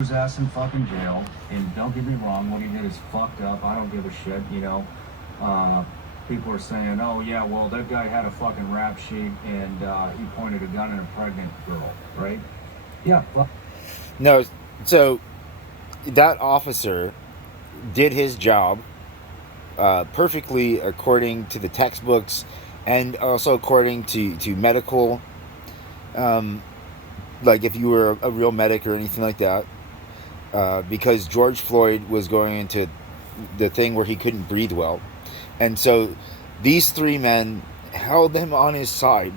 his ass in fucking jail. And don't get me wrong, what he did is fucked up. I don't give a shit, you know. Uh, People are saying, oh yeah, well that guy had a fucking rap sheet and he pointed a gun at a pregnant girl, right? Yeah, well, No, so that officer did his job perfectly according to the textbooks and also according to medical, um, like if you were a real medic or anything like that, because George Floyd was going into the thing where he couldn't breathe well. And so these three men held him on his side,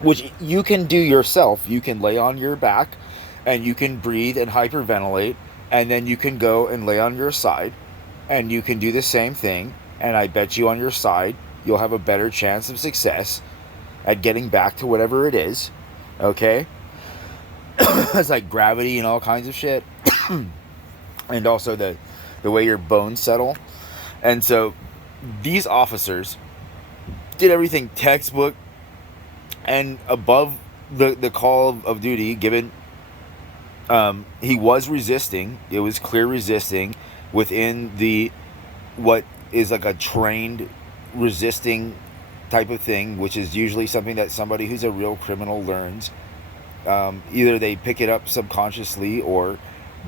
which you can do yourself. You can lay on your back and you can breathe and hyperventilate, and then you can go and lay on your side and you can do the same thing. And I bet you on your side, you'll have a better chance of success at getting back to whatever it is. Okay? It's like gravity and all kinds of shit. And also the way your bones settle. And so these officers did everything textbook and above the call of duty given. He was resisting. It was clear resisting within the what is like a trained resisting type of thing, which is usually something that somebody who's a real criminal learns. Either they pick it up subconsciously or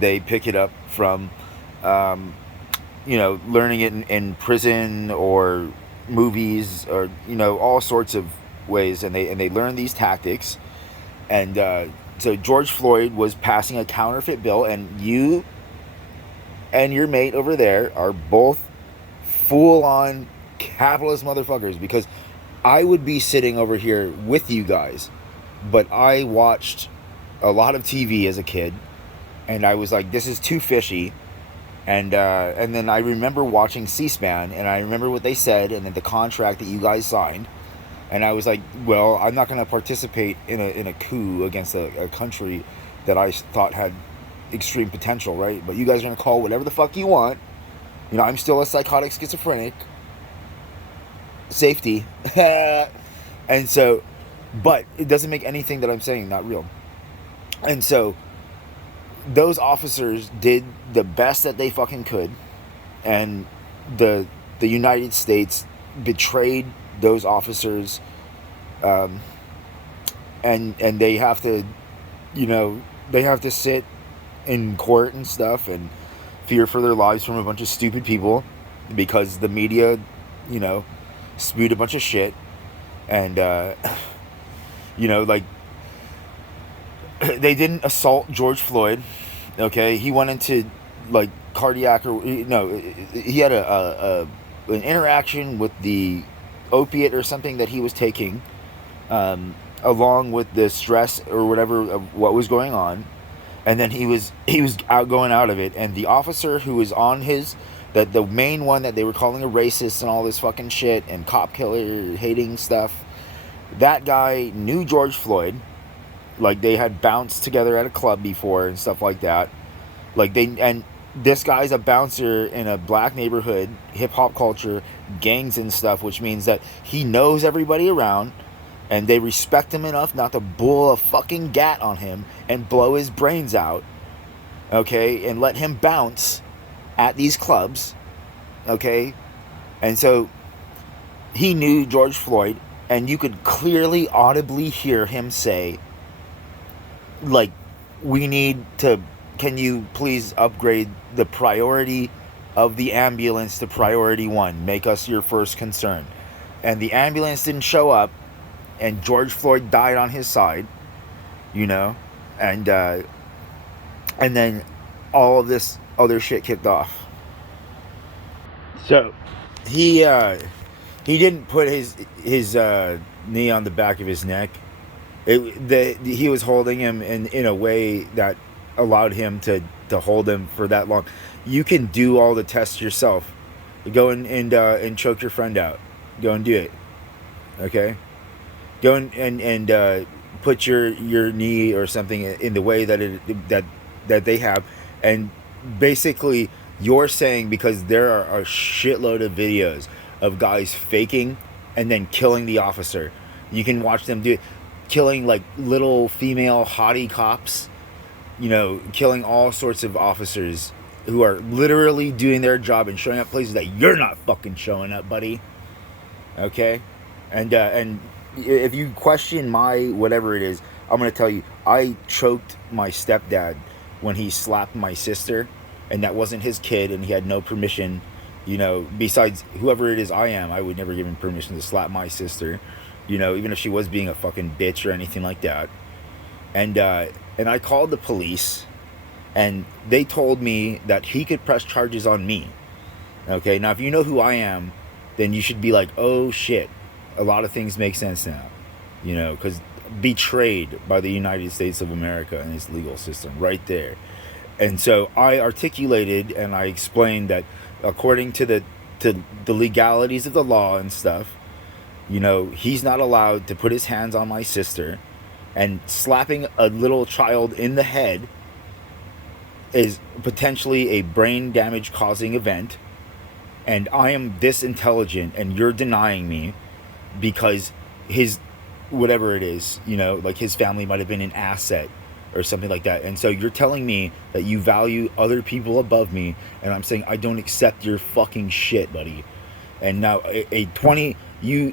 they pick it up from, um, learning it in prison or movies or all sorts of ways, and they learn these tactics. And so George Floyd was passing a counterfeit bill, and you and your mate over there are both full on capitalist motherfuckers, because I would be sitting over here with you guys, but I watched a lot of TV as a kid, and I was like, this is too fishy. And then I remember watching C-SPAN, and I remember what they said, and then the contract that you guys signed, and I was like, well, I'm not going to participate in a coup against a country that I thought had extreme potential, right? But you guys are going to call whatever the fuck you want. I'm still a psychotic schizophrenic. Safety. And so, but it doesn't make anything that I'm saying not real. And so, those officers did the best that they fucking could, and the United States betrayed those officers, um, and they have to, they have to sit in court and stuff and fear for their lives from a bunch of stupid people because the media, you know, spewed a bunch of shit, and like they didn't assault George Floyd. Okay, he went into like cardiac or no, he had an interaction with the opiate or something that he was taking, along with the stress or whatever of what was going on, and then he was going out of it, and the officer who was on his that the main one that they were calling a racist and all this fucking shit and cop killer hating stuff, that guy knew George Floyd, like they had bounced together at a club before and stuff like that. And this guy's a bouncer in a black neighborhood, hip hop culture, gangs and stuff, which means that he knows everybody around and they respect him enough not to bull a fucking gat on him and blow his brains out, okay, and let him bounce at these clubs, okay? And so he knew George Floyd, and you could clearly audibly hear him say, like, we need to, can you please upgrade the priority of the ambulance to priority 1, make us your first concern. And the ambulance didn't show up, and George Floyd died on his side, and then all of this other shit kicked off. So he didn't put his knee on the back of his neck. He was holding him in a way that allowed him to hold him for that long. You can do all the tests yourself. Go and choke your friend out. Go and do it. Okay? Go and put your knee or something in the way that they have, and basically you're saying, because there are a shitload of videos of guys faking and then killing the officer. You can watch them do it, killing like little female hottie cops, killing all sorts of officers who are literally doing their job and showing up places that you're not fucking showing up, buddy. Okay? And if you question my whatever it is, I'm going to tell you, I choked my stepdad when he slapped my sister, and that wasn't his kid, and he had no permission. Besides whoever it is I would never give him permission to slap my sister, even if she was being a fucking bitch or anything like that. And I called the police, and they told me that he could press charges on me. Okay, now if you know who I am, then you should be like, oh shit, a lot of things make sense now. Because betrayed by the United States of America and its legal system right there. And so I articulated and I explained that according to the legalities of the law and stuff, he's not allowed to put his hands on my sister, and slapping a little child in the head is potentially a brain damage causing event, and I am this intelligent and you're denying me because his whatever it is, like his family might have been an asset or something like that. And so you're telling me that you value other people above me, and I'm saying I don't accept your fucking shit, buddy. And now a 20,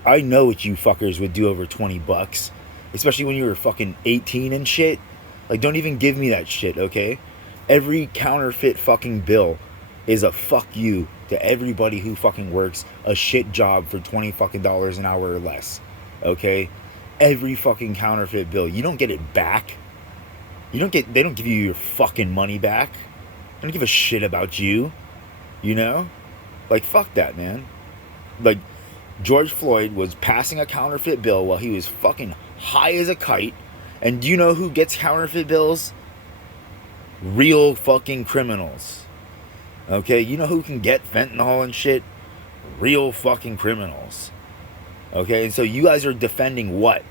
I know what you fuckers would do over $20, especially when you were fucking 18 and shit. Like, don't even give me that shit, okay? Every counterfeit fucking bill is a fuck you to everybody who fucking works a shit job for $20 fucking an hour or less, okay? Every fucking counterfeit bill, you don't get it back. They don't give you your fucking money back. They don't give a shit about you, Like, fuck that, man. Like, George Floyd was passing a counterfeit bill while he was fucking high as a kite. And do you know who gets counterfeit bills? Real fucking criminals. Okay, you know who can get fentanyl and shit? Real fucking criminals. Okay, and so you guys are defending what?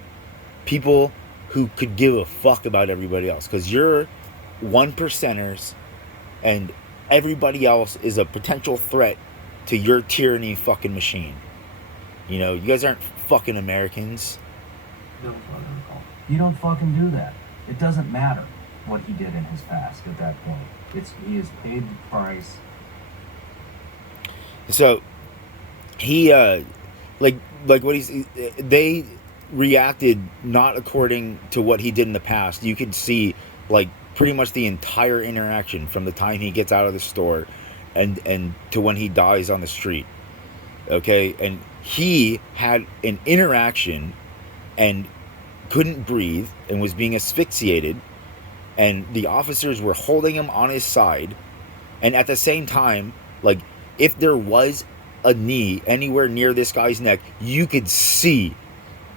People who could give a fuck about everybody else. Because you're 1%ers and everybody else is a potential threat to your tyranny fucking machine. You guys aren't fucking Americans. You don't fucking do that. It doesn't matter what he did in his past at that point. He has paid the price. So he like what they reacted not according to what he did in the past. You could see like pretty much the entire interaction from the time he gets out of the store and to when he dies on the street. Okay, and he had an interaction and couldn't breathe and was being asphyxiated, and the officers were holding him on his side, and at the same time, like, if there was a knee anywhere near this guy's neck, you could see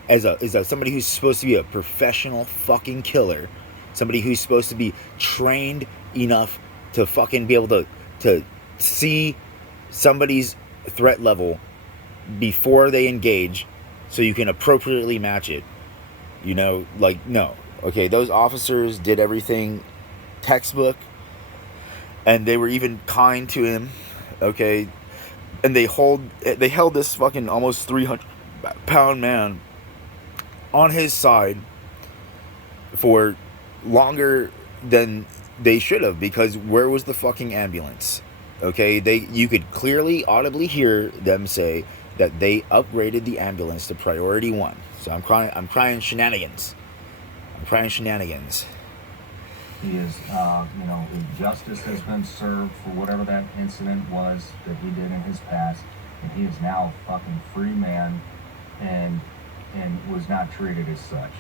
as somebody who's supposed to be a professional fucking killer, somebody who's supposed to be trained enough to fucking be able to see somebody's threat level before they engage so you can appropriately match it. Like, no. Okay, those officers did everything textbook, and they were even kind to him, okay? And they held this fucking almost 300-pound man on his side for longer than they should have, because where was the fucking ambulance? Okay, you could clearly audibly hear them say that they upgraded the ambulance to priority 1. So I'm crying shenanigans. He is, his justice has been served for whatever that incident was that he did in his past, and he is now a fucking free man, and was not treated as such.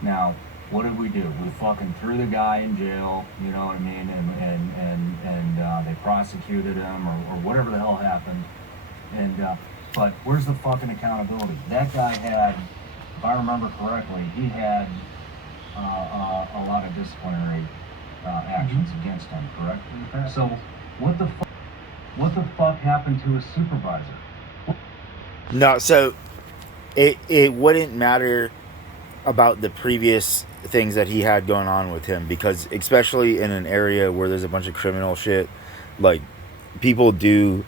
Now, what did we do? We fucking threw the guy in jail, you know what I mean, and they prosecuted him or whatever the hell happened, but where's the fucking accountability? That guy had, if I remember correctly, he had a lot of disciplinary actions against him, correct? So what the fuck happened to his supervisor? No, so it wouldn't matter about the previous things that he had going on with him, because especially in an area where there's a bunch of criminal shit, like, people do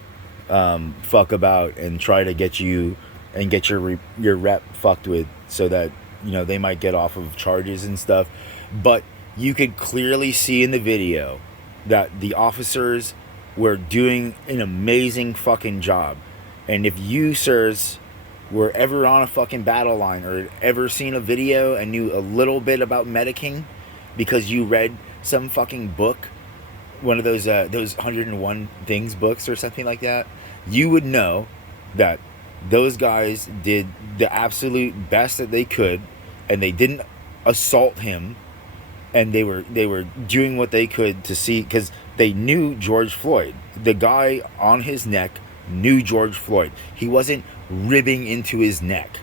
fuck about and try to get you and get your rep fucked with so that they might get off of charges and stuff. But you could clearly see in the video that the officers were doing an amazing fucking job. And if you, sirs, were ever on a fucking battle line or ever seen a video and knew a little bit about medicing because you read some fucking book, one of those 101 things books or something like that, you would know that those guys did the absolute best that they could, and they didn't assault him, and they were doing what they could to see, because they knew George Floyd. The guy on his neck knew George Floyd. He wasn't ribbing into his neck.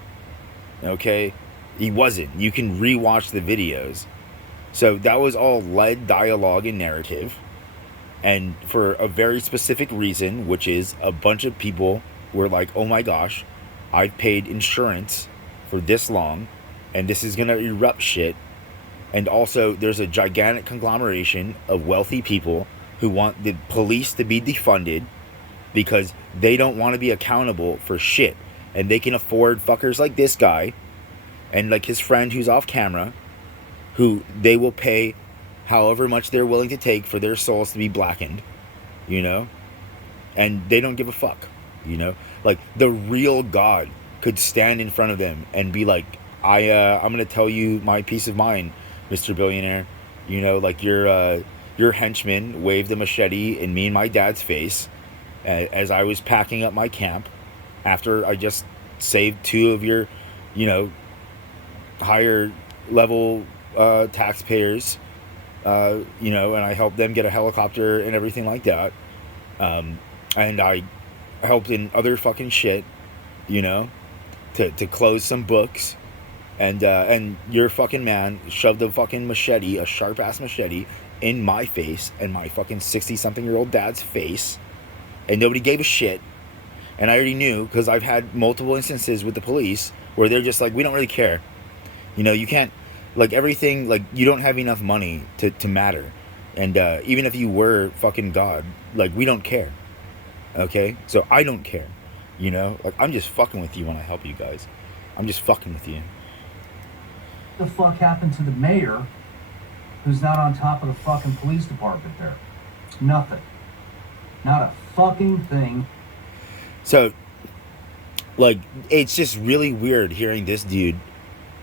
Okay? He wasn't. You can rewatch the videos. So that was all lead dialogue and narrative. And for a very specific reason, which is a bunch of people were like, oh my gosh, I've paid insurance for this long, and this is going to erupt shit. And also, there's a gigantic conglomeration of wealthy people who want the police to be defunded because they don't want to be accountable for shit. And they can afford fuckers like this guy and like his friend who's off camera, who they will pay however much they're willing to take for their souls to be blackened, you know? And they don't give a fuck, you know? Like, the real God could stand in front of them and be like, I'm going to tell you my peace of mind, Mr. Billionaire. You know, like your henchman waved a machete in me and my dad's face as I was packing up my camp after I just saved two of your, you know, higher level taxpayers, you know, and I helped them get a helicopter and everything like that. And I helped in other fucking shit, you know, to close some books. And your fucking man shoved a fucking machete, a sharp ass machete, in my face and my fucking 60-something-year-old dad's face, and nobody gave a shit. And I already knew, because I've had multiple instances with the police where they're just like, we don't really care. You know, you can't, like, everything, like, you don't have enough money to matter. And even if you were fucking God, like, we don't care. Okay? So I don't care. You know? Like, I'm just fucking with you when I help you guys. I'm just fucking with you. What the fuck happened to the mayor who's not on top of the fucking police department there? Nothing. Not a fucking thing. So, like, it's just really weird hearing this dude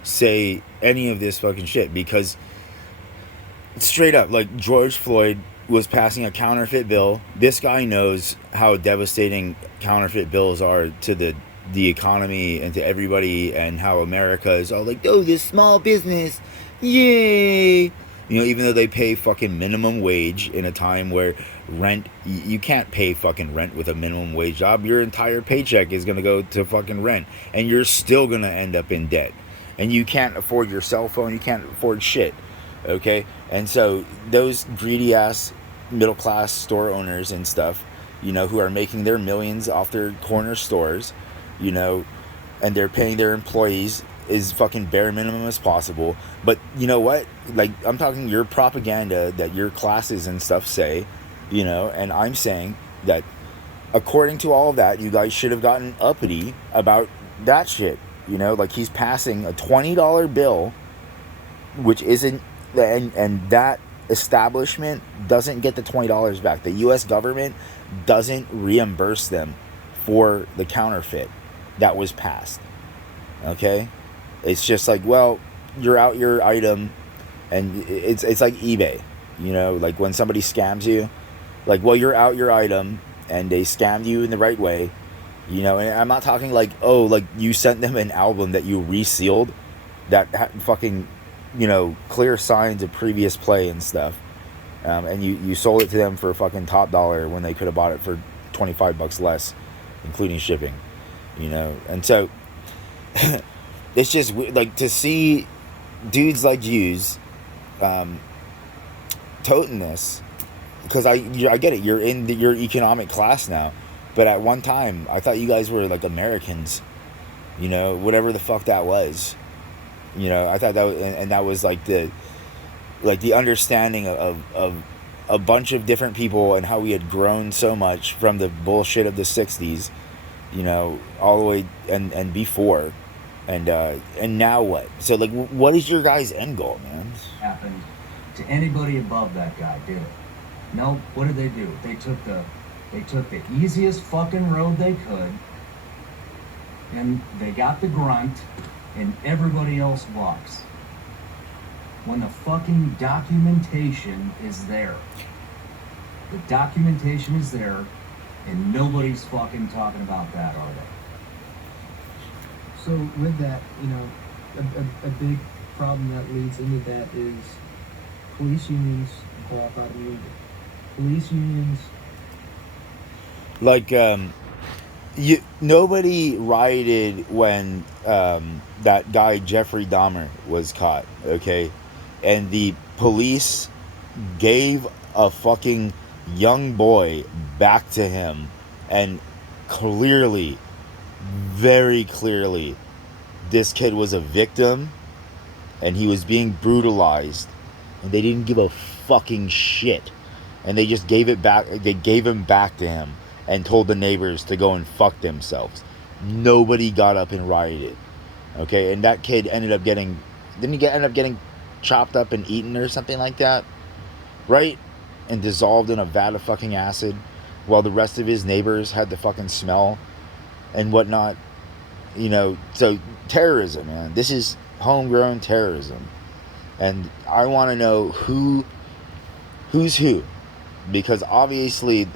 say any of this fucking shit, because straight up, like, George Floyd was passing a counterfeit bill. This guy knows how devastating counterfeit bills are to the economy and to everybody, and how America is all like, oh, this small business, yay. You know, even though they pay fucking minimum wage in a time where rent, you can't pay fucking rent with a minimum wage job. Your entire paycheck is going to go to fucking rent, and you're still going to end up in debt. And you can't afford your cell phone, you can't afford shit, okay? And so those greedy ass middle class store owners and stuff, you know, who are making their millions off their corner stores, you know, and they're paying their employees as fucking bare minimum as possible. But you know what? Like, I'm talking your propaganda that your classes and stuff say, you know, and I'm saying that according to all of that, you guys should have gotten uppity about that shit. You know, like, he's passing a $20 bill, which isn't, and that establishment doesn't get the $20 back. The U.S. government doesn't reimburse them for the counterfeit that was passed. Okay? It's just like, well, you're out your item, and it's like eBay. You know, like when somebody scams you, like, well, you're out your item, and they scammed you in the right way. You know, and I'm not talking like, oh, like you sent them an album that you resealed that had fucking, you know, clear signs of previous play and stuff. And you sold it to them for fucking top dollar when they could have bought it for $25 less, including shipping, you know. And so it's just like to see dudes like yous toting this, because I get it. You're in your economic class now. But at one time, I thought you guys were like Americans, you know, whatever the fuck that was. You know, I thought that was, and that was like the understanding of a bunch of different people and how we had grown so much from the bullshit of the 60s, you know, all the way and before. And now what? So, like, what is your guys' end goal, man? Happened to anybody above that guy, did it? No. What did they do? They took the easiest fucking road they could, and they got the grunt, and everybody else walks. When the fucking documentation is there. The documentation is there, and nobody's fucking talking about that, are they? So with that, you know, a big problem that leads into that is police unions and qualified immunity. Police unions. Like, nobody rioted when that guy Jeffrey Dahmer was caught, okay? And the police gave a fucking young boy back to him, and clearly, very clearly, this kid was a victim and he was being brutalized, and they didn't give a fucking shit, and they just gave it back. They gave him back to him and told the neighbors to go and fuck themselves. Nobody got up and rioted, okay? And that kid ended up getting, didn't he end up getting chopped up and eaten or something like that, right? And dissolved in a vat of fucking acid, while the rest of his neighbors had the fucking smell and whatnot. You know, so terrorism, man. This is homegrown terrorism. And I want to know who's who. Because obviously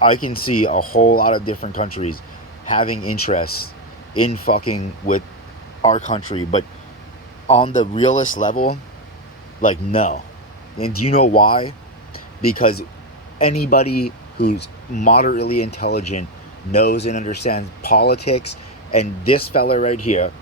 I can see a whole lot of different countries having interests in fucking with our country, but on the realist level, like, no. And do you know why? Because anybody who's moderately intelligent knows and understands politics, and this fella right here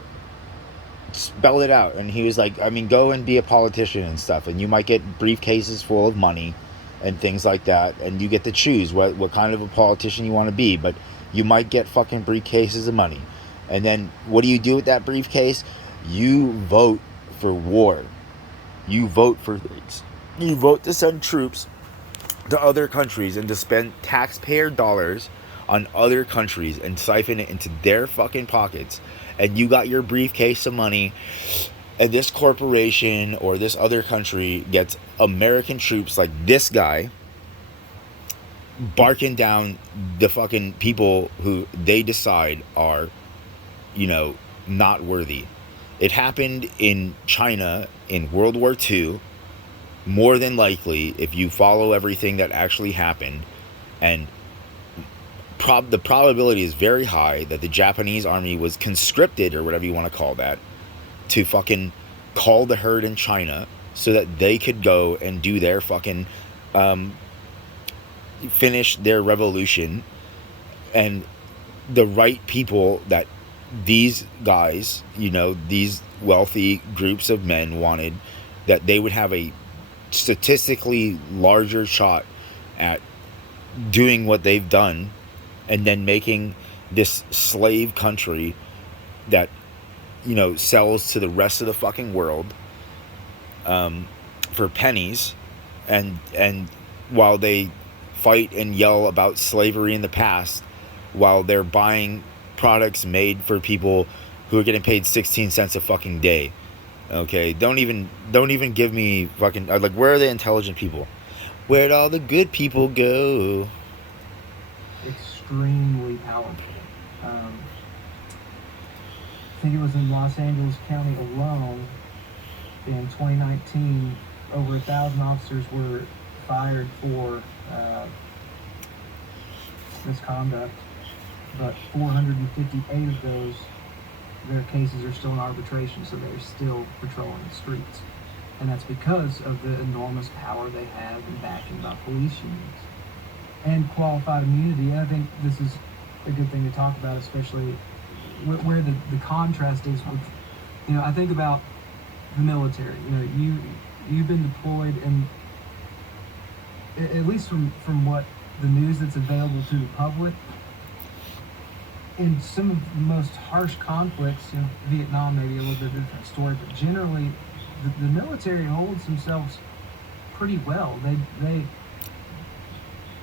spelled it out, and he was like, I mean, go and be a politician and stuff, and you might get briefcases full of money and things like that, and you get to choose what kind of a politician you want to be, but you might get fucking briefcases of money. And then what do you do with that briefcase? You vote for war. You vote for things. You vote to send troops to other countries and to spend taxpayer dollars on other countries and siphon it into their fucking pockets. And you got your briefcase of money, and this corporation or this other country gets American troops like this guy barking down the fucking people who they decide are, you know, not worthy. It happened in China in World War II, more than likely, if you follow everything that actually happened. And the probability is very high that the Japanese army was conscripted, or whatever you want to call that, to fucking call the herd in China so that they could go and do their fucking finish their revolution. And the right people that these guys, you know, these wealthy groups of men wanted, that they would have a statistically larger shot at doing what they've done, and then making this slave country that, you know, sells to the rest of the fucking world for pennies, and while they fight and yell about slavery in the past, while they're buying products made for people who are getting paid 16 cents a fucking day. Okay, don't even give me fucking, like, where are the intelligent people? Where'd all the good people go? Extremely powerful. I think it was in Los Angeles County alone in 2019, over 1,000 officers were fired for misconduct, but 458 of those, their cases are still in arbitration, so they're still patrolling the streets. And that's because of the enormous power they have in backing by police unions. And qualified immunity, I think this is a good thing to talk about, especially where the contrast is with, you know, I think about the military. You know, you've been deployed, and at least from what the news that's available to the public, in some of the most harsh conflicts, you know, Vietnam maybe a little bit different story, but generally the military holds themselves pretty well. They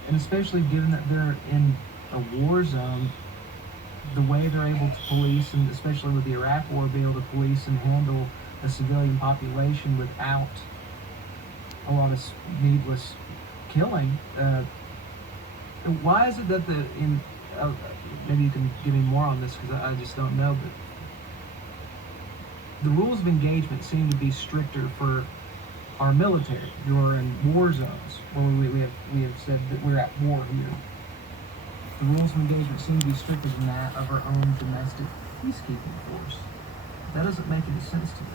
and especially given that they're in a war zone, the way they're able to police, and especially with the Iraq War, be able to police and handle a civilian population without a lot of needless killing. Why is it that maybe you can give me more on this because I just don't know, but the rules of engagement seem to be stricter for our military. You're in war zones where we have said that we're at war here. The rules of engagement seem to be stricter than that of our own domestic peacekeeping force. That doesn't make any sense to me.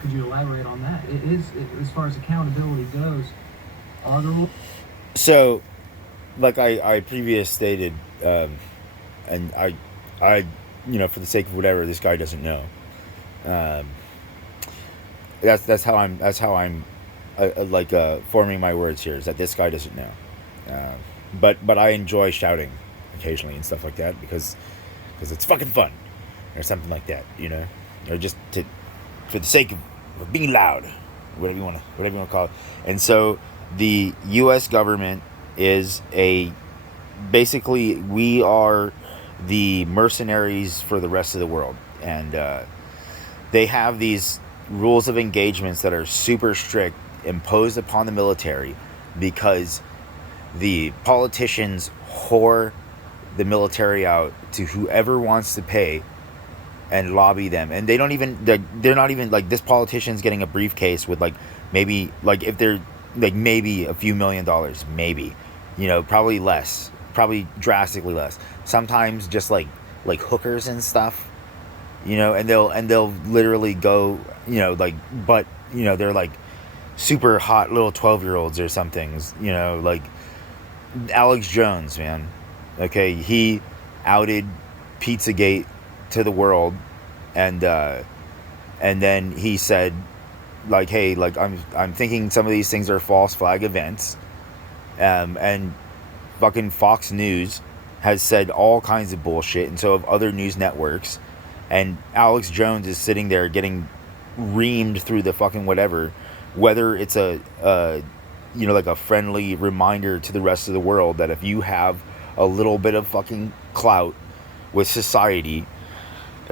Could you elaborate on that? As far as accountability goes, are the rules? So, like I previously stated, and I, for the sake of whatever, this guy doesn't know. That's how I'm forming my words here. Is that this guy doesn't know, but I enjoy shouting occasionally and stuff like that because it's fucking fun or something like that, or just for the sake of being loud, whatever you want to call it. And so the U.S. government is basically we are the mercenaries for the rest of the world, and they have these rules of engagements that are super strict imposed upon the military because the politicians whore the military out to whoever wants to pay and lobby them, and they're not even like, this politician's getting a briefcase with maybe if they're maybe a few $1 million, maybe, probably less, probably drastically less, sometimes just like hookers and stuff, and they'll literally go, they're like super hot little 12-year-olds or something, like Alex Jones, man. Okay, he outed Pizzagate to the world, and then he said, hey, I'm thinking some of these things are false flag events, and fucking Fox News has said all kinds of bullshit, and so have other news networks, and Alex Jones is sitting there getting reamed through the fucking whatever, whether it's a friendly reminder to the rest of the world that if you have a little bit of fucking clout with society,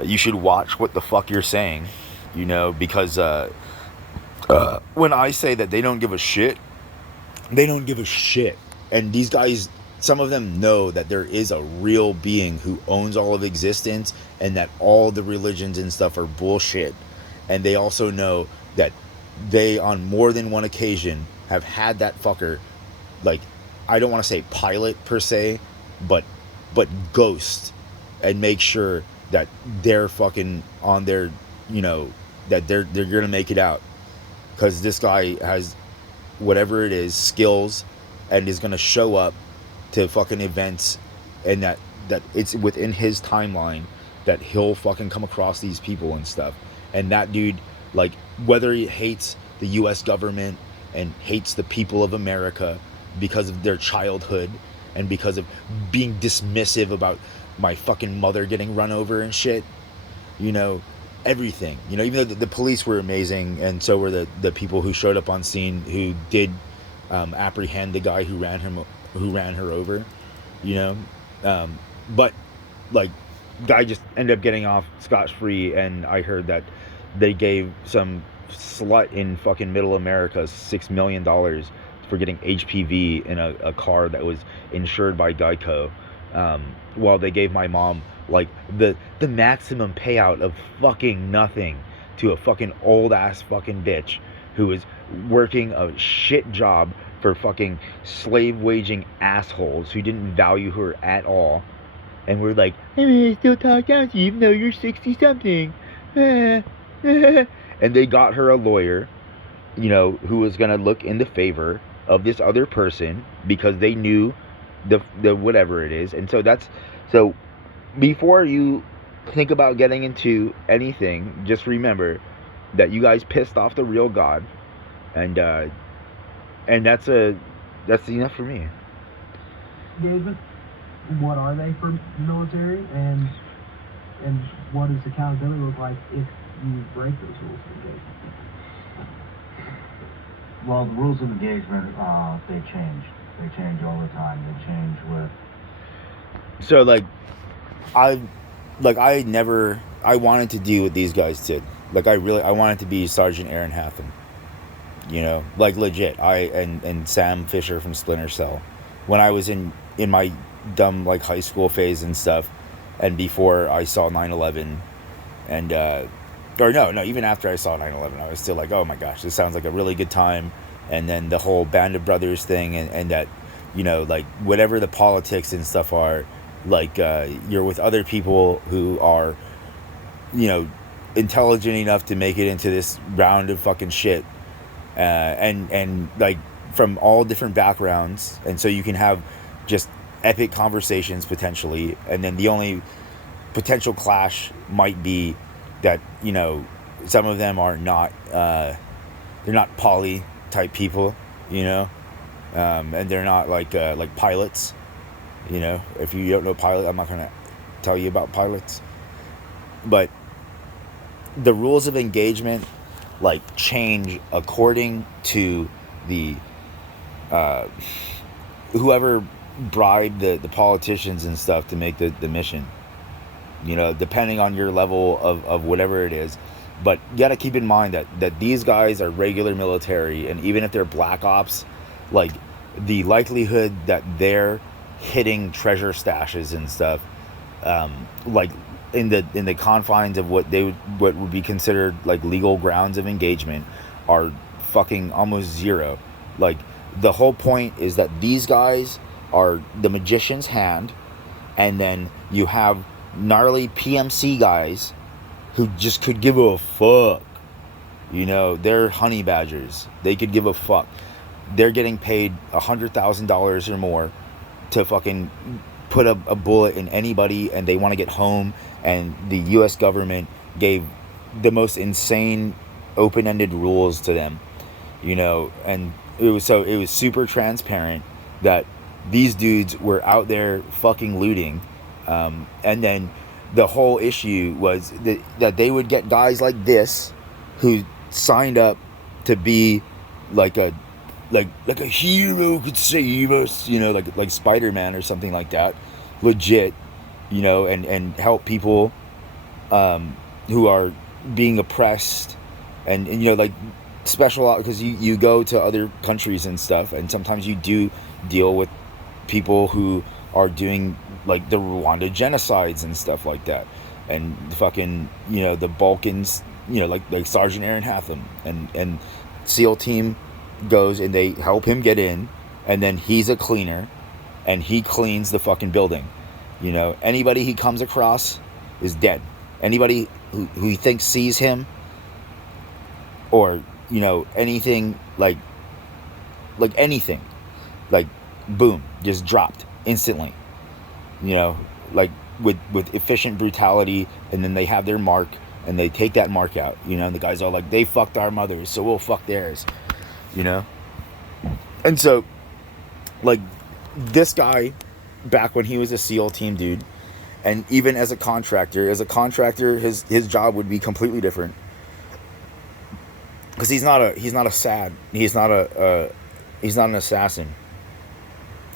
you should watch what the fuck you're saying, because when I say that they don't give a shit, they don't give a shit. And these guys, some of them know that there is a real being who owns all of existence, and that all the religions and stuff are bullshit. And they also know that they, on more than one occasion, have had that fucker, I don't want to say pilot per se, but ghost, and make sure that they're fucking on their, that they're gonna make it out, because this guy has whatever it is, skills, and is gonna show up to fucking events, and that it's within his timeline that he'll fucking come across these people and stuff. And that dude, whether he hates the U.S. government and hates the people of America because of their childhood and because of being dismissive about my fucking mother getting run over and shit, everything, even though the police were amazing, and so were the people who showed up on scene, who did apprehend the guy who ran her over, but guy just ended up getting off scotch-free. And I heard that they gave some slut in fucking middle America $6 million for getting HPV in a car that was insured by Geico, while they gave my mom the maximum payout of fucking nothing to a fucking old ass fucking bitch who was working a shit job for fucking slave waging assholes who didn't value her at all. And we're like, hey, I still talk down to you even though you're 60 something. And they got her a lawyer, who was gonna look in the favor of this other person because they knew the whatever it is. And so before you think about getting into anything, just remember that you guys pissed off the real God, and that's enough for me. David, what are they for military, and what does accountability look like if you break those rules of engagement? Well, the rules of engagement, they change. They change all the time. They change with... So, I wanted to do what these guys did. I wanted to be Sergeant Aaron Hatham. You know, like legit. And Sam Fisher from Splinter Cell, when I was in my dumb like high school phase and stuff, and before I saw 9/11, and or no, even after I saw 9/11, I was still like, oh my gosh, this sounds like a really good time. And then the whole Band of Brothers thing, and that, you know, like whatever the politics and stuff are, like you're with other people who are, you know, intelligent enough to make it into this round of fucking shit, and like from all different backgrounds, and so you can have just epic conversations potentially, and then the only potential clash might be that, you know, some of them are not they're not poly type people, you know, and they're not like pilots, you know. If you don't know pilot, I'm not gonna tell you about pilots, but the rules of engagement like change according to the whoever bribed the politicians and stuff to make the mission, you know, depending on your level of whatever it is. But you got to keep in mind that these guys are regular military, and even if they're black ops, like the likelihood that they're hitting treasure stashes and stuff, like in the confines of what would be considered like legal grounds of engagement, are fucking almost zero. Like the whole point is that these guys are the magician's hand, and then you have gnarly PMC guys who just could give a fuck. You know, they're honey badgers. They could give a fuck. They're getting paid $100,000 or more to fucking put a bullet in anybody, and they want to get home. And the U.S. government gave the most insane open-ended rules to them, you know, and it was super transparent that these dudes were out there fucking looting, and then the whole issue was that they would get guys like this who signed up to be like a hero could save us, you know, like Spider-Man or something like that, legit, you know, and help people who are being oppressed, and you know, like special, because you go to other countries and stuff, and sometimes you do deal with people who are doing like the Rwanda genocides and stuff like that, and the fucking, you know, the Balkans, you know, like Sergeant Aaron Hatham, and SEAL team goes and they help him get in, and then he's a cleaner, and he cleans the fucking building. You know, anybody he comes across is dead. Anybody who he thinks sees him, or, you know, anything like anything, like boom, just dropped instantly. You know, like with efficient brutality, and then they have their mark, and they take that mark out, you know, and the guys are like, they fucked our mothers, so we'll fuck theirs, you know. And so, like, this guy, back when he was a SEAL team dude, and even as a contractor, his job would be completely different, because he's not an assassin.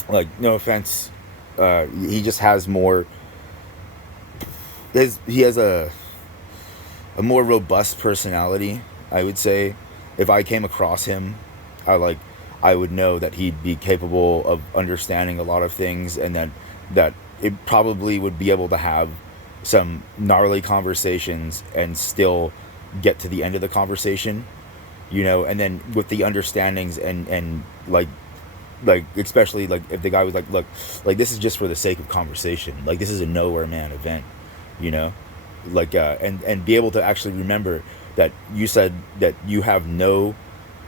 Like, no offense, he just has more. He has a more robust personality, I would say. If I came across him, I would know that he'd be capable of understanding a lot of things, and that it probably would be able to have some gnarly conversations and still get to the end of the conversation, you know. And then with the understandings, and like especially like if the guy was like, look, like this is just for the sake of conversation, like this is a nowhere man event, you know, like and be able to actually remember that you said that you have no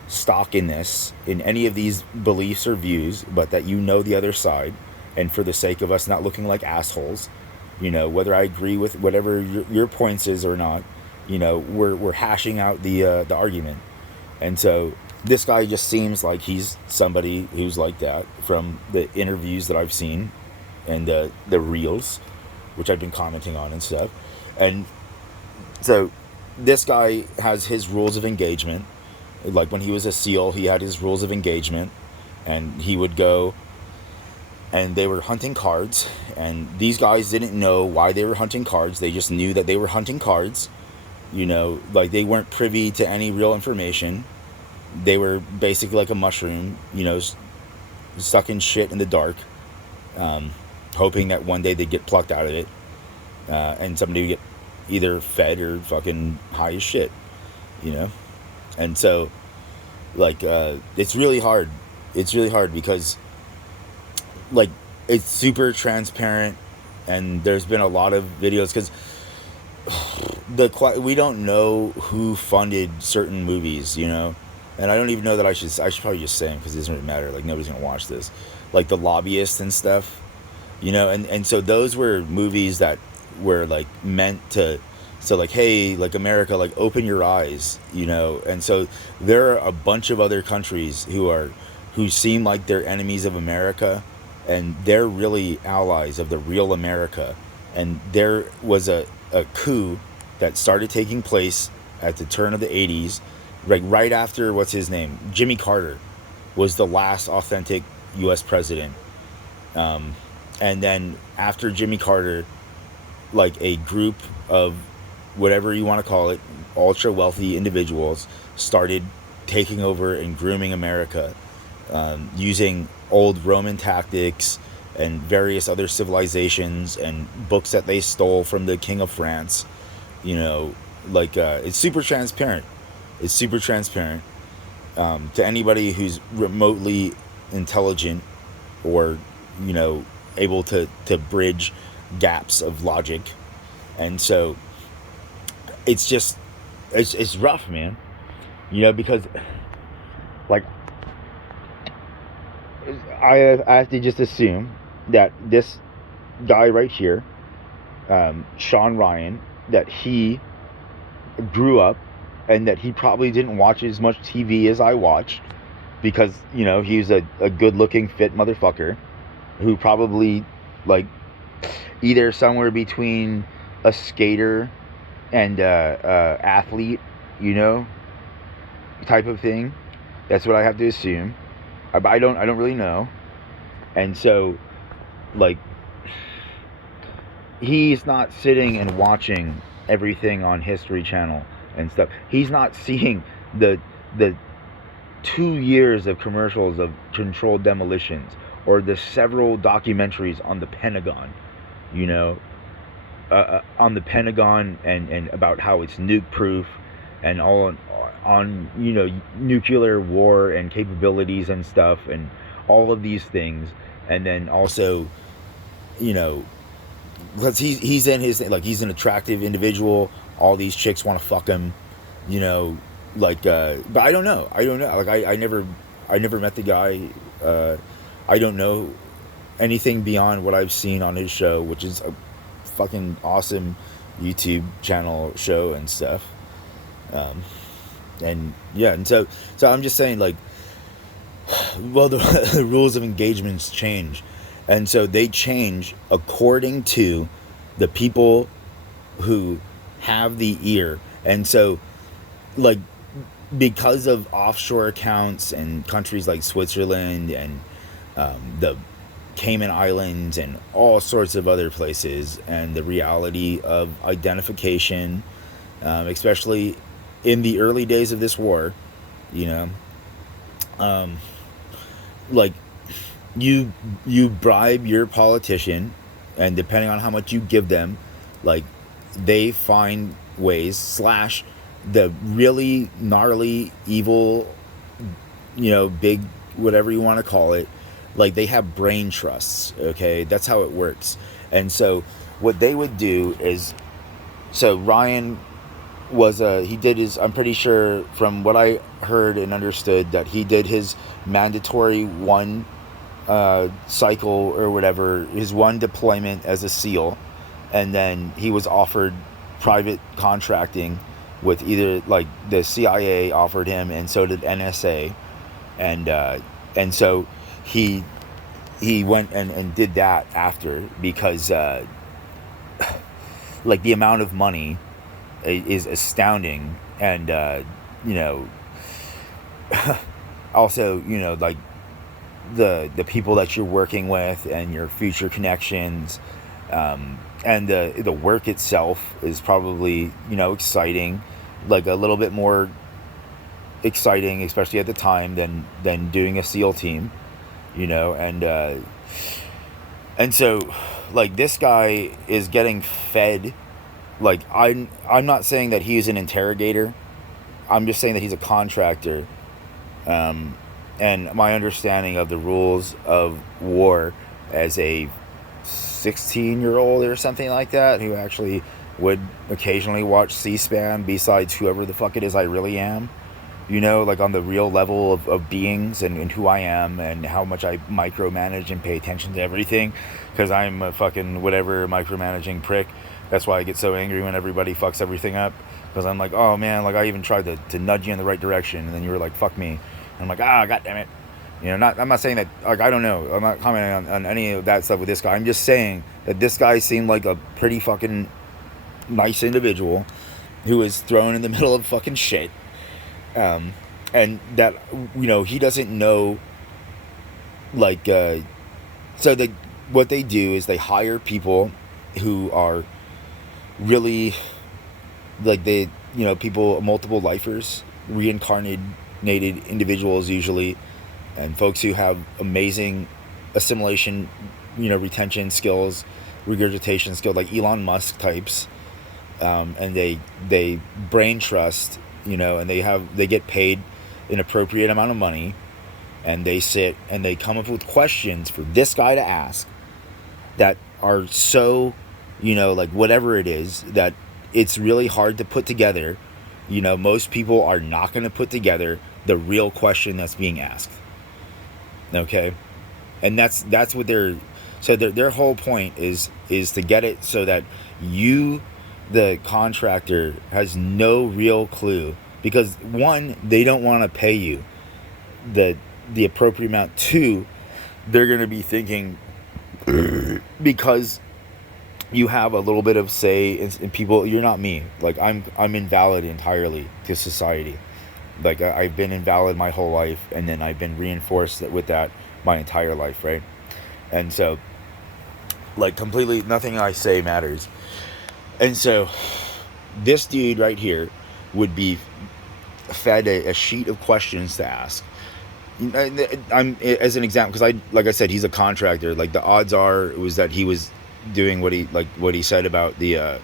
stock in this, in any of these beliefs or views, but that you know the other side, and for the sake of us not looking like assholes, you know, whether I agree with whatever your points is or not, you know, we're hashing out the argument. And so this guy just seems like he's somebody who's like that from the interviews that I've seen, and the reels, which I've been commenting on and stuff. And so this guy has his rules of engagement. Like when he was a SEAL, he had his rules of engagement, and he would go, and they were hunting cards, and these guys didn't know why they were hunting cards. They just knew that they were hunting cards, you know, like they weren't privy to any real information. they were basically like a mushroom, sucking shit in the dark, hoping that one day they'd get plucked out of it, and somebody would get either fed or fucking high as shit, And so, like, it's really hard. It's really hard because, like, it's super transparent, and there's been a lot of videos because we don't know who funded certain movies, and I don't even know that I should probably just say them because it doesn't really matter. Like, nobody's gonna watch this, like The Lobbyist and stuff, and so those were movies that were like meant to, so like, hey, like, America, like, open your eyes, and so there are a bunch of other countries who seem like they're enemies of America, and they're really allies of the real America. And there was a coup that started taking place at the turn of the 80s, like right after, what's his name? Jimmy Carter was the last authentic U.S. president. And then after Jimmy Carter, like, a group of, whatever you want to call it, ultra wealthy individuals started taking over and grooming America, using old Roman tactics and various other civilizations and books that they stole from the King of France. It's super transparent. It's super transparent, to anybody who's remotely intelligent or, able to bridge gaps of logic. And so it's just, it's rough, man, because, like, I have to just assume that this guy right here, Sean Ryan, that he grew up and that he probably didn't watch as much TV as I watched because, he's a good-looking, fit motherfucker who probably, like, either somewhere between a skater and athlete, type of thing. That's what I have to assume. I don't really know. And so, like, he's not sitting and watching everything on History Channel and stuff. He's not seeing the 2 years of commercials of controlled demolitions or the several documentaries on the Pentagon, on the Pentagon and about how it's nuke proof and all on nuclear war and capabilities and stuff and all of these things. And then also, because he's in his, like, he's an attractive individual, all these chicks want to fuck him, but I don't know, like, I never met the guy. I don't know anything beyond what I've seen on his show, which is a fucking awesome YouTube channel show and stuff. And yeah, and so I'm just saying, like, well, the rules of engagements change, and so they change according to the people who have the ear. And so, like, because of offshore accounts and countries like Switzerland and the Cayman Islands and all sorts of other places, and the reality of identification, especially in the early days of this war, like, you bribe your politician, and depending on how much you give them, like, they find ways / the really gnarly evil, big, whatever you want to call it, like, they have brain trusts. Okay, that's how it works. And so what they would do is, so Ryan was he did his, I'm pretty sure from what I heard and understood, that he did his mandatory one cycle or whatever, his one deployment as a SEAL, and then he was offered private contracting with either, like, the CIA offered him, and so did NSA, and so he went and did that after, because like, the amount of money is astounding. And also, like, the people that you're working with and your future connections, and the work itself is probably, exciting, like, a little bit more exciting, especially at the time, than doing a SEAL team, you know, and so, like, this guy is getting fed. Like, I'm not saying that he's an interrogator. I'm just saying that he's a contractor. And my understanding of the rules of war as a 16-year-old or something like that, who actually would occasionally watch C-SPAN besides whoever the fuck it is I really am, you know, like on the real level of beings and who I am and how much I micromanage and pay attention to everything, because I'm a fucking whatever micromanaging prick. That's why I get so angry when everybody fucks everything up, because I'm like, oh man, like I even tried to nudge you in the right direction, and then you were like, fuck me. And I'm like, god damn it. You know, I'm not saying that, like, I don't know. I'm not commenting on any of that stuff with this guy. I'm just saying that this guy seemed like a pretty fucking nice individual who was thrown in the middle of fucking shit. And that, you know, he doesn't know, like, so what they do is they hire people who are really, like, they, you know, people, multiple lifers, reincarnated individuals usually, and folks who have amazing assimilation, you know, retention skills, regurgitation skills, like Elon Musk types, and they brain trust, you know, and they get paid an appropriate amount of money, and they sit and they come up with questions for this guy to ask that are so, you know, like whatever it is, that it's really hard to put together. You know, most people are not going to put together the real question that's being asked. Okay? And that's what their whole point is to get it so that you, the contractor, has no real clue, because one, they don't want to pay you the appropriate amount. Two, they're going to be thinking, because you have a little bit of say in people, you're not me. Like, I'm invalid entirely to society. Like, I've been invalid my whole life, and then I've been reinforced with that my entire life, right? And so, like, completely nothing I say matters. And so this dude right here would be fed a sheet of questions to ask. I'm, as an example, because like I said, he's a contractor. Like, the odds are was that he was doing what he said about the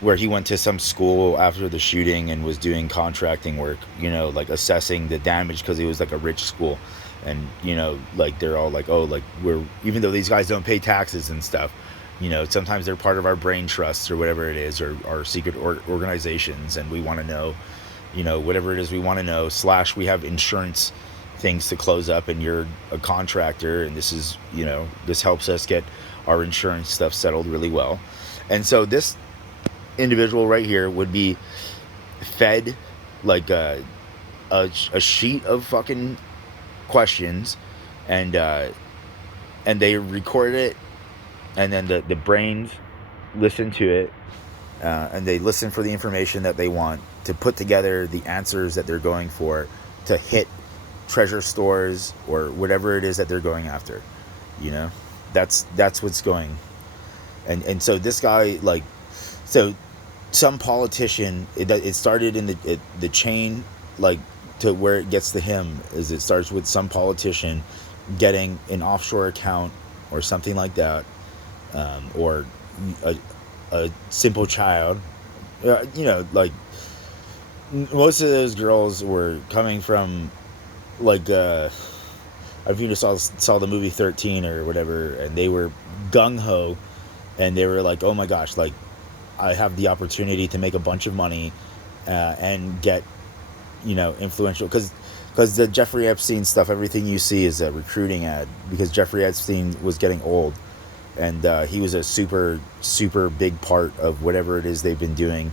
where he went to some school after the shooting and was doing contracting work, you know, like assessing the damage, because it was like a rich school. And, you know, like, they're all like, oh, like, even though these guys don't pay taxes and stuff, you know, sometimes they're part of our brain trusts or whatever it is, or our secret organizations, and we want to know, you know, whatever it is we want to know, / we have insurance things to close up, and you're a contractor, and this is, you know, this helps us get our insurance stuff settled really well. And so this individual right here would be fed like a sheet of fucking questions, and they record it, and then the brains listen to it, and they listen for the information that they want to put together the answers that they're going for to hit treasure stores or whatever it is that they're going after. You know, that's what's going. And so this guy, like, so some politician, it started in the chain, like, to where it gets to him is it starts with some politician getting an offshore account or something like that, or a simple child, you know, like, most of those girls were coming from, like, if you just saw the movie 13 or whatever, and they were gung-ho, and they were like, oh my gosh, like, I have the opportunity to make a bunch of money, and get, you know, influential, because the Jeffrey Epstein stuff, everything you see is a recruiting ad, because Jeffrey Epstein was getting old, and he was a super, super big part of whatever it is they've been doing,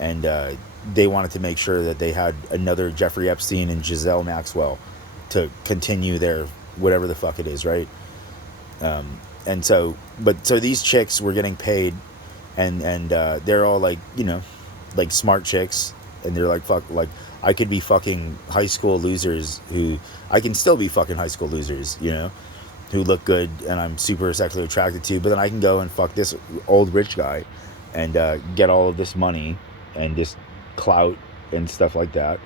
and they wanted to make sure that they had another Jeffrey Epstein and Giselle Maxwell to continue their whatever the fuck it is, right? And so these chicks were getting paid, and they're all like, you know, like smart chicks, and they're like, fuck, like, I could be fucking high school losers I can still be fucking high school losers, you know, who look good and I'm super sexually attracted to, but then I can go and fuck this old rich guy and get all of this money and this clout and stuff like that,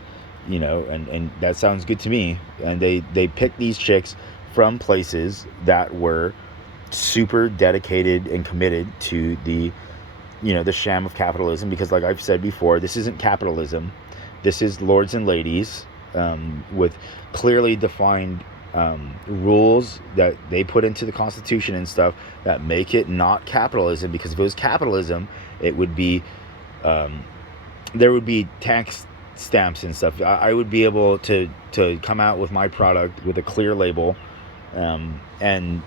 you know, and that sounds good to me. And they picked these chicks from places that were super dedicated and committed to the, you know, the sham of capitalism, because like I've said before, this isn't capitalism. This is lords and ladies, with clearly defined rules that they put into the Constitution and stuff that make it not capitalism. Because if it was capitalism, it would be, there would be tax stamps and stuff. I would be able to come out with my product with a clear label, and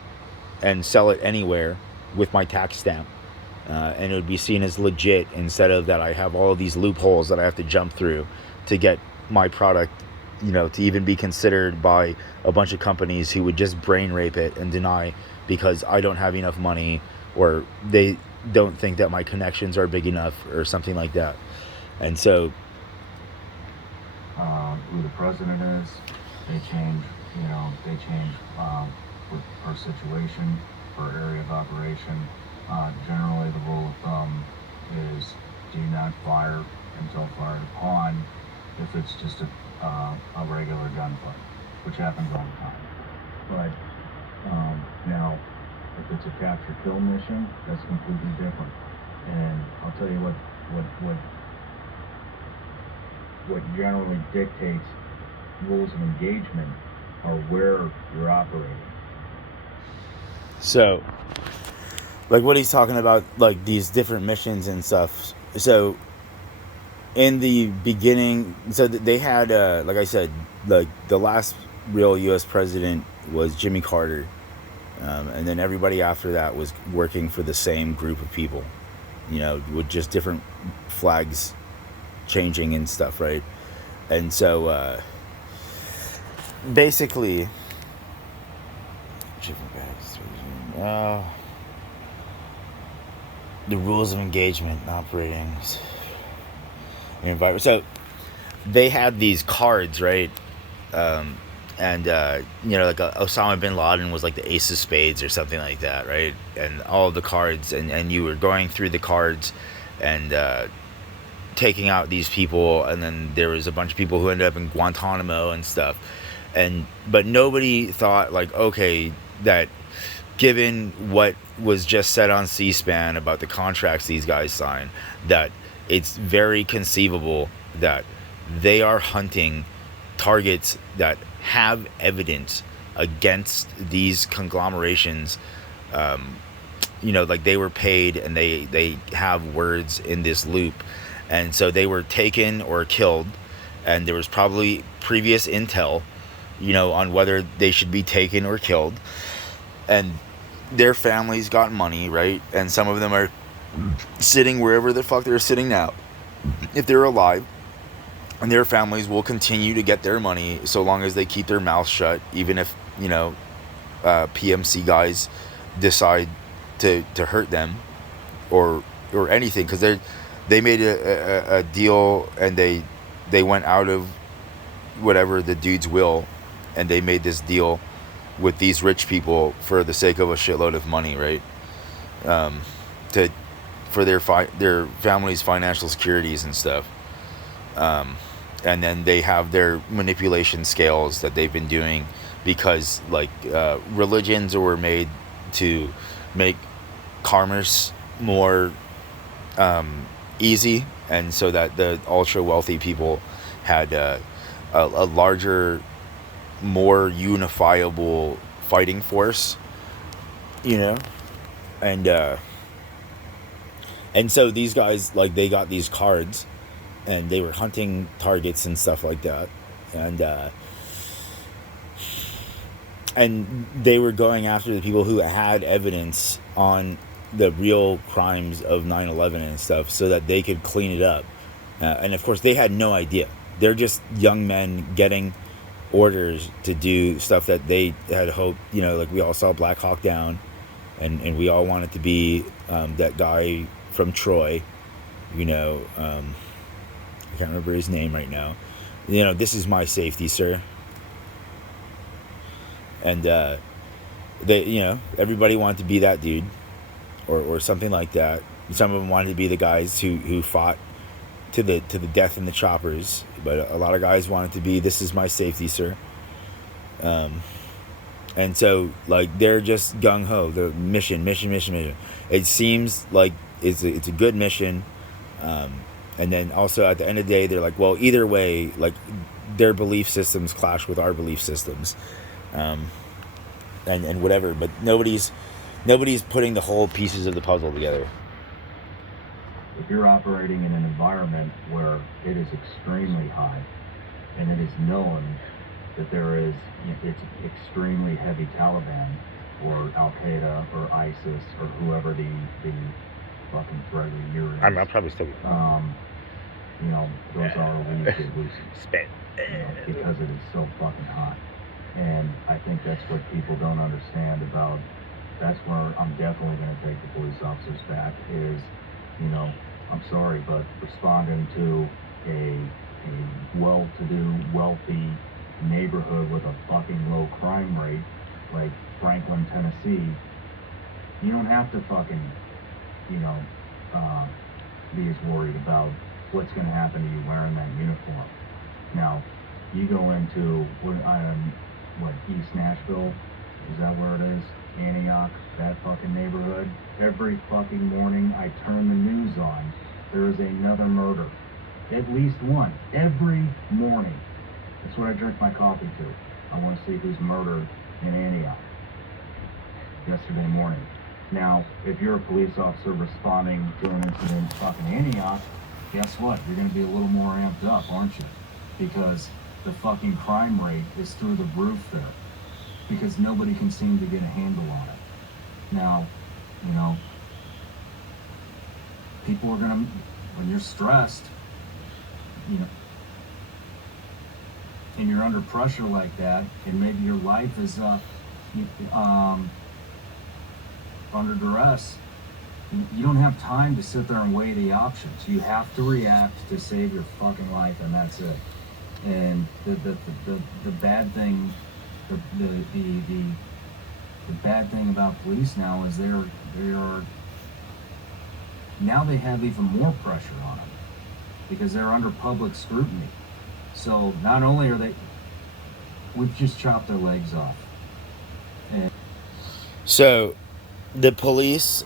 sell it anywhere with my tax stamp, and it would be seen as legit, instead of that I have all of these loopholes that I have to jump through to get my product, you know, to even be considered by a bunch of companies who would just brain rape it and deny because I don't have enough money, or they don't think that my connections are big enough, or something like that. And so who the president is, they change, you know, with per situation, per area of operation. Generally, the rule of thumb is do not fire until fired upon, if it's just a regular gunfight, which happens all the time. But now, if it's a capture-kill mission, that's completely different. And I'll tell you what generally dictates rules of engagement are where you're operating. So, like what he's talking about, like these different missions and stuff. So, in the beginning, so they had, like I said, like the last real U.S. president was Jimmy Carter, and then everybody after that was working for the same group of people, you know, with just different flags changing and stuff, right? And so, basically, the rules of engagement and operating environment. So they had these cards, right? And you know, like Osama bin Laden was like the ace of spades or something like that, right? And all of the cards, and you were going through the cards and taking out these people, and then there was a bunch of people who ended up in Guantanamo and stuff. But nobody thought, like, okay, that given what was just said on C-SPAN about the contracts these guys sign, that it's very conceivable that they are hunting targets that have evidence against these conglomerations. You know, like they were paid and they have words in this loop. And so they were taken or killed, and there was probably previous intel, you know, on whether they should be taken or killed. And their families got money, right? And some of them are sitting wherever the fuck they're sitting now, if they're alive. And their families will continue to get their money so long as they keep their mouths shut, even if, you know, PMC guys decide to hurt them or anything, because they made a deal, and they went out of whatever the dude's will, and they made this deal with these rich people for the sake of a shitload of money, right? For their families' financial securities and stuff. And then they have their manipulation scales that they've been doing, because like religions were made to make commerce more easy, and so that the ultra wealthy people had a larger, more unifiable fighting force, you know. And so these guys, like, they got these cards and they were hunting targets and stuff like that, and they were going after the people who had evidence on the real crimes of 9/11 and stuff, so that they could clean it up. And of course, they had no idea. They're just young men getting orders to do stuff that they had hoped, you know, like we all saw Black Hawk Down, and we all wanted to be that guy from Troy, you know. I can't remember his name right now. You know, this is my safety, sir. And they, you know, everybody wanted to be that dude, or something like that. Some of them wanted to be the guys who fought to the death in the choppers, but a lot of guys want it to be, this is my safety, sir. And so, like, they're just gung-ho. The mission. It seems like it's a good mission. And then also at the end of the day, they're like, well, either way, like, their belief systems clash with our belief systems. And whatever. But nobody's putting the whole pieces of the puzzle together. If you're operating in an environment where it is extremely high, and it is known that it's extremely heavy Taliban or Al Qaeda or ISIS or whoever the fucking threat of the year is. I'm probably still. Those are elite Spit. because it is so fucking hot. And I think that's what people don't understand about. That's where I'm definitely going to take the police officers back. Is, I'm sorry, but responding to a well-to-do, wealthy neighborhood with a fucking low crime rate like Franklin, Tennessee, you don't have to fucking, be as worried about what's going to happen to you wearing that uniform. Now, you go into East Nashville, is that where it is? Antioch, that fucking neighborhood. Every fucking morning I turn the news on, there is another murder. At least one. Every morning. That's what I drink my coffee to. I want to see who's murdered in Antioch yesterday morning. Now, if you're a police officer responding to an incident in fucking Antioch, guess what? You're going to be a little more amped up, aren't you? Because the fucking crime rate is through the roof there. Because nobody can seem to get a handle on it. Now, people are going to, when you're stressed, and you're under pressure like that, and maybe your life is under duress, you don't have time to sit there and weigh the options. You have to react to save your fucking life, and that's it. And the bad thing, the bad thing about police now is they are now they have even more pressure on them because they're under public scrutiny. So not only are we've just chopped their legs off. And so the police,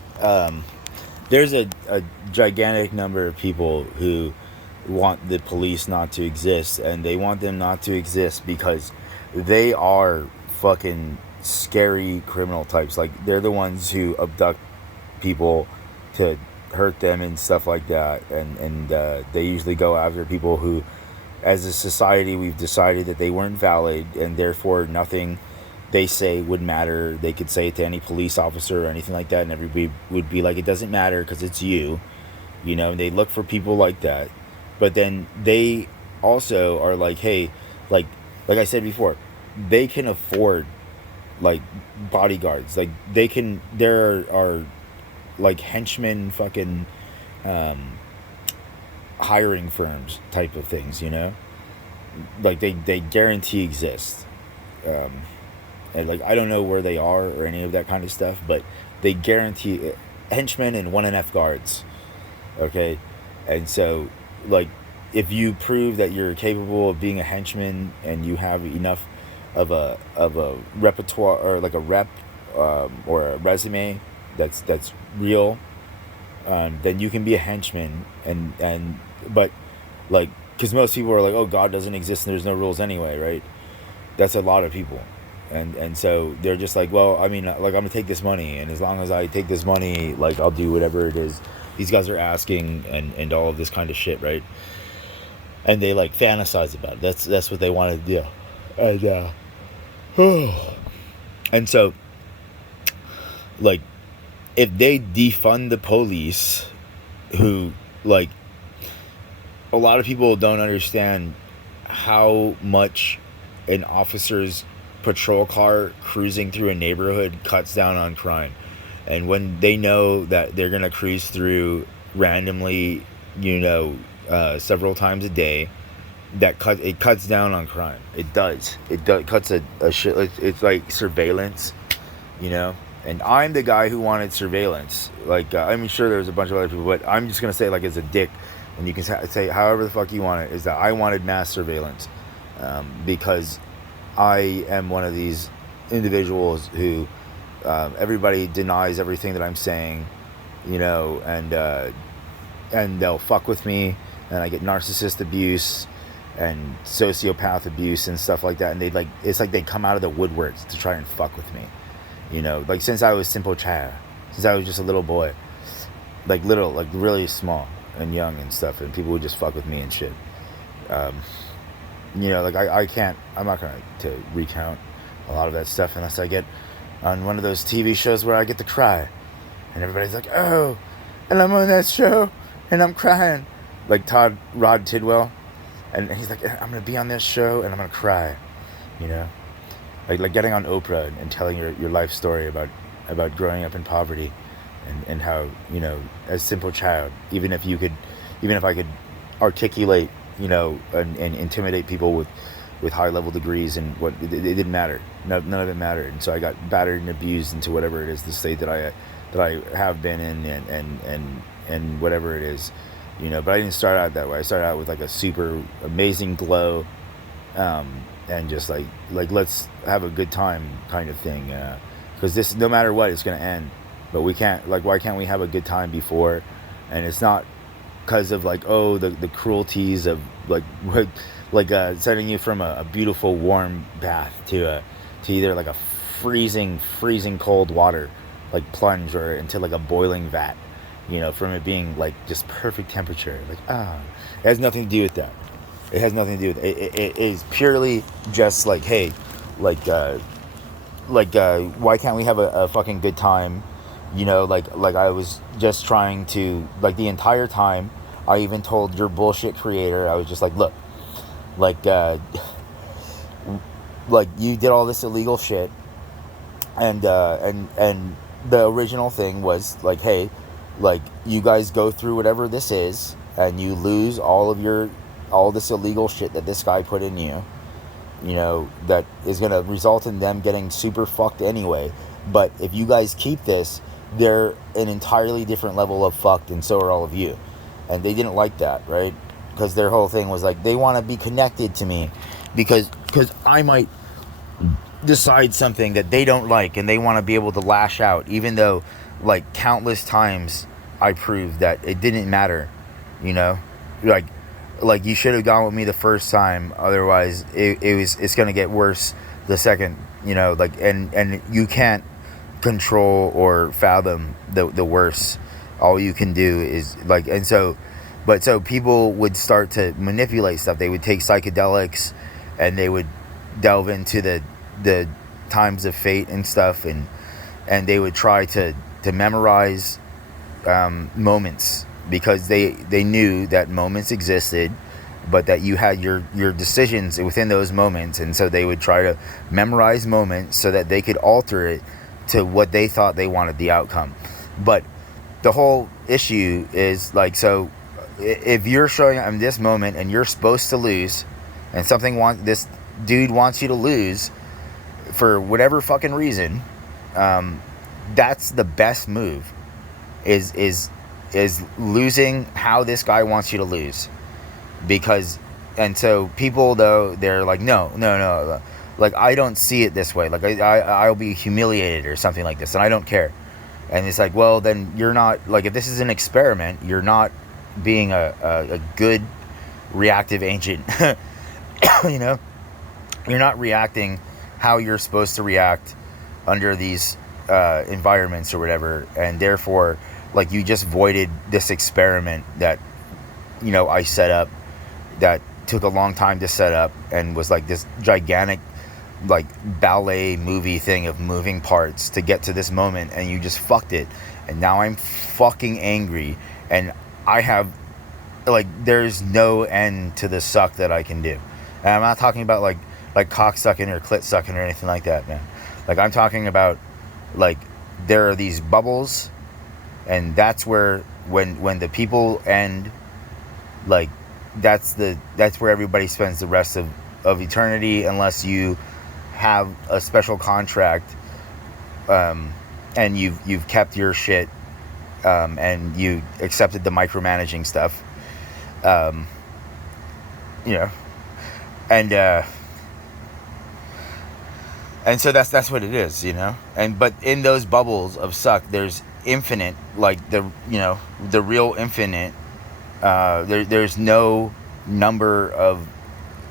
there's a gigantic number of people who want the police not to exist, and they want them not to exist because they are fucking scary criminal types. Like, they're the ones who abduct people to hurt them and stuff like that, and they usually go after people who, as a society, we've decided that they weren't valid, and therefore nothing they say would matter. They could say it to any police officer or anything like that, and everybody would be like, it doesn't matter because it's you, and they look for people like that. But then they also are like, hey, like I said before, they can afford like bodyguards. Like, there are like henchmen fucking hiring firms type of things, like they guarantee exist. And like, I don't know where they are or any of that kind of stuff, but they guarantee henchmen and 1NF guards. Okay. And so, like, if you prove that you're capable of being a henchman and you have enough of a repertoire, or like a rep, or a resume that's real, then you can be a henchman. But like, because most people are like, oh, God doesn't exist and there's no rules anyway, right? That's a lot of people. And so they're just like, well, I mean, like, I'm gonna take this money, and as long as I take this money, like, I'll do whatever it is these guys are asking, and all of this kind of shit, right? And they like fantasize about it. That's what they want to do. And so, like, if they defund the police, who, like, a lot of people don't understand how much an officer's patrol car cruising through a neighborhood cuts down on crime. And when they know that they're gonna cruise through randomly, several times a day, it cuts down on crime. It does. It cuts a shit. It's like surveillance, And I'm the guy who wanted surveillance. Like, I'm sure there's a bunch of other people, but I'm just gonna say, like, as a dick, and you can say however the fuck you want it, is that I wanted mass surveillance, because I am one of these individuals who everybody denies everything that I'm saying, you know, and they'll fuck with me, and I get narcissist abuse and sociopath abuse and stuff like that, and it's like they come out of the woodworks to try and fuck with me, you know, like since I was simple child, since I was just a little boy, like really small and young and stuff, and people would just fuck with me and shit. You know, like I'm not gonna to recount a lot of that stuff unless I get on one of those TV shows where I get to cry, and everybody's like, oh, and I'm on that show and I'm crying, like Rod Tidwell, and he's like, I'm gonna be on this show and I'm gonna cry, you know, like getting on Oprah and telling your life story about growing up in poverty, and how, you know, as simple child, even if I could articulate, you know, and intimidate people with high level degrees, and what it didn't matter, none of it mattered, and so I got battered and abused into whatever it is, the state that I have been in, and whatever it is, you know. But I didn't start out that way. I started out with like a super amazing glow, and just like let's have a good time kind of thing, because this, no matter what, it's gonna end. But we can't, like, why can't we have a good time before? And it's not because of like, oh, the cruelties of like sending you from a beautiful warm bath to either like a freezing cold water, like plunge, or into like a boiling vat, you know, from it being like just perfect temperature, like it has nothing to do with that. It has nothing to do with it. It is purely just like, hey, why can't we have a fucking good time? You know, like I was just trying to, like, the entire time, I even told your bullshit creator, I was just like, look, like you did all this illegal shit, and the original thing was like, hey, like, you guys go through whatever this is, and you lose all this illegal shit that this guy put in you, you know, that is gonna result in them getting super fucked anyway. But if you guys keep this, they're an entirely different level of fucked, and so are all of you. And they didn't like that, right? Because their whole thing was like, they want to be connected to me because I might decide something that they don't like, and they want to be able to lash out, even though, like, countless times I proved that it didn't matter, you know? Like you should have gone with me the first time, otherwise it's going to get worse the second, you know, like, and you can't control or fathom the worst. All you can do is like, and so people would start to manipulate stuff. They would take psychedelics, and they would delve into the times of fate and stuff, and they would try to memorize moments, because they knew that moments existed, but that you had your decisions within those moments, and so they would try to memorize moments so that they could alter it to what they thought they wanted the outcome. But the whole issue is like, so if you're showing up in this moment and you're supposed to lose, and this dude wants you to lose for whatever fucking reason, that's the best move, is losing how this guy wants you to lose. Because, and so people, though, they're like, no, like, I don't see it this way, like, I'll be humiliated or something like this, and I don't care. And it's like, well, then you're not, like, if this is an experiment, you're not being a good reactive agent. You know, you're not reacting how you're supposed to react under these environments or whatever, and therefore, like, you just voided this experiment that, you know, I set up, that took a long time to set up, and was like this gigantic, like, ballet movie thing of moving parts to get to this moment, and you just fucked it. And now I'm fucking angry, and I have, like, there's no end to the suck that I can do. And I'm not talking about like cock sucking or clit sucking or anything like that, man. Like, I'm talking about, like, there are these bubbles, and that's where, when the people end, like, that's where everybody spends the rest of eternity, unless you have a special contract, and you've kept your shit, and you accepted the micromanaging stuff, You know, and so that's what it is, you know. And but in those bubbles of suck, there's infinite, like the real infinite. There's no number of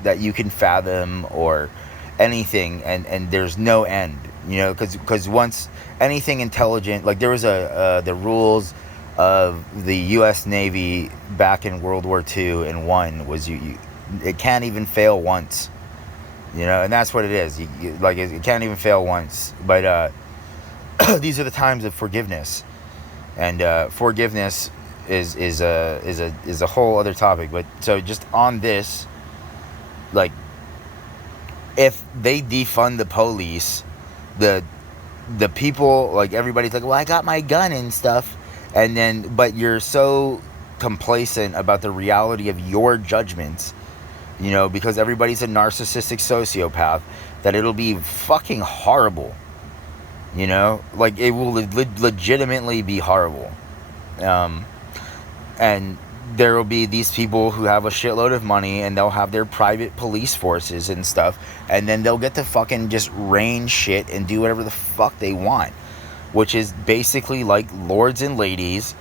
that you can fathom or anything, and there's no end, you know, because once anything intelligent, like there was the rules of the U.S. Navy back in World War II and one was it can't even fail once, you know, and that's what it is. Like it can't even fail once. But these are the times of forgiveness, and forgiveness is a whole other topic. But so just on this, like, if they defund the police, the people, like, everybody's like, well, I got my gun and stuff, and then but you're so complacent about the reality of your judgments, you know, because everybody's a narcissistic sociopath, that it'll be fucking horrible, you know, like it will legitimately be horrible. And there will be these people who have a shitload of money, and they'll have their private police forces and stuff, and then they'll get to fucking just rain shit and do whatever the fuck they want, which is basically like lords and ladies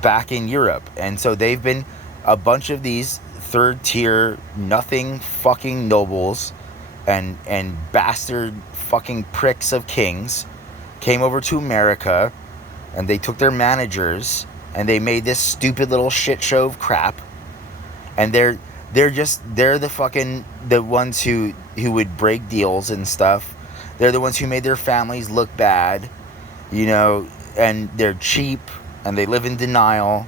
back in Europe. And so they've been a bunch of these third tier nothing fucking nobles and bastard fucking pricks of kings came over to America, and they took their managers and they made this stupid little shit show of crap, and they're the ones who would break deals and stuff. They're the ones who made their families look bad, you know, and they're cheap, and they live in denial,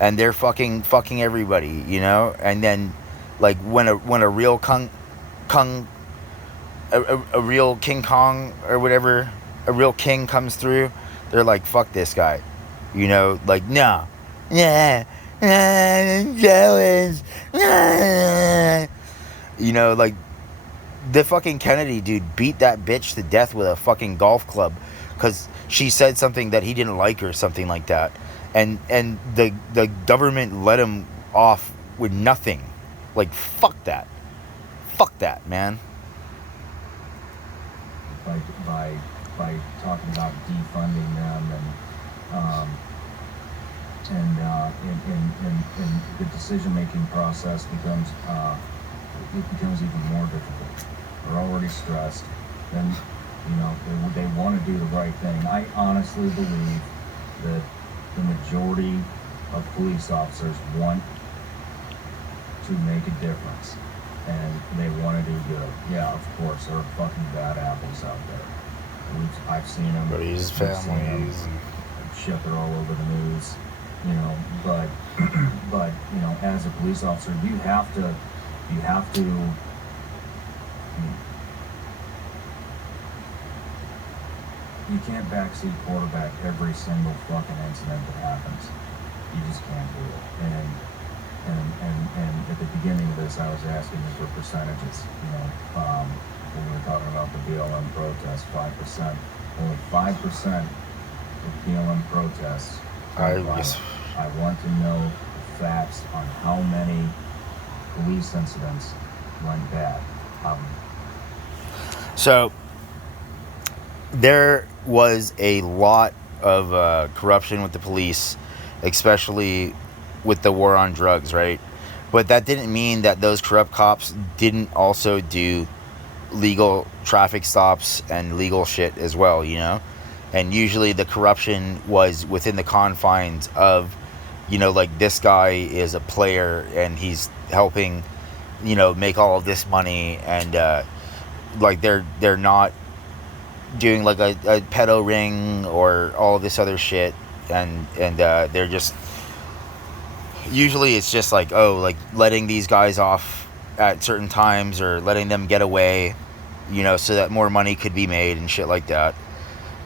and they're fucking everybody, you know. And then, like, when a real a real King Kong or whatever, a real king comes through, they're like, fuck this guy. You know, like, no. Yeah. Jealous. You know, like, the fucking Kennedy dude beat that bitch to death with a fucking golf club because she said something that he didn't like or something like that. And the government let him off with nothing. Like, fuck that. Fuck that, man. By talking about defunding them and the decision-making process becomes even more difficult. They're already stressed. Then, you know, they want to do the right thing. I honestly believe that the majority of police officers want to make a difference, and they want to do good. Yeah, of course, there are fucking bad apples out there. I've seen them. But his families and shit, they're all over the news, you know. But you know, as a police officer, you have to. You can't backseat quarterback every single fucking incident that happens. You just can't do it. And at the beginning of this, I was asking you for percentages. You know, when we were talking about the BLM protests, 5%. Only 5% of BLM protests. I want to know the facts on how many police incidents went bad. So there was a lot of corruption with the police, especially with the war on drugs, right? But that didn't mean that those corrupt cops didn't also do legal traffic stops and legal shit as well, you know? And usually the corruption was within the confines of, you know, like, this guy is a player and he's helping, you know, make all of this money, and like they're not doing like a pedo ring or all this other shit, and they're just, usually it's just like, oh, like letting these guys off at certain times or letting them get away, you know, so that more money could be made and shit like that.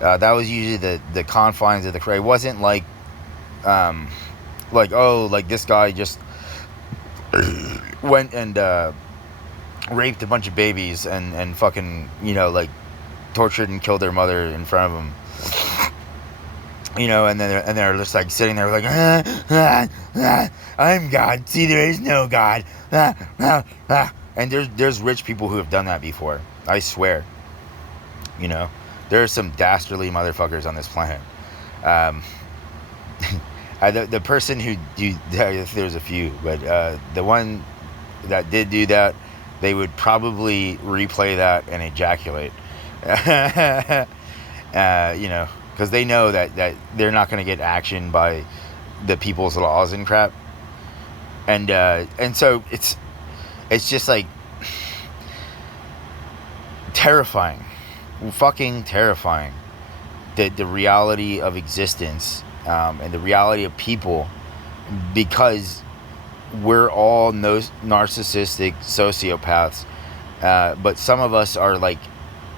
That was usually the confines of the crime. It wasn't like oh, like this guy just went and raped a bunch of babies and fucking, you know, like tortured and killed their mother in front of them. you know, and they're just like sitting there like, I'm God. See, there is no God. And there's rich people who have done that before. I swear. You know, there are some dastardly motherfuckers on this planet. The person who there's a few, but the one that did do that, they would probably replay that and ejaculate. You know, because they know that they're not going to get action by the people's laws and crap, and so it's just like terrifying, fucking terrifying, the reality of existence, and the reality of people, because we're all narcissistic sociopaths, but some of us are like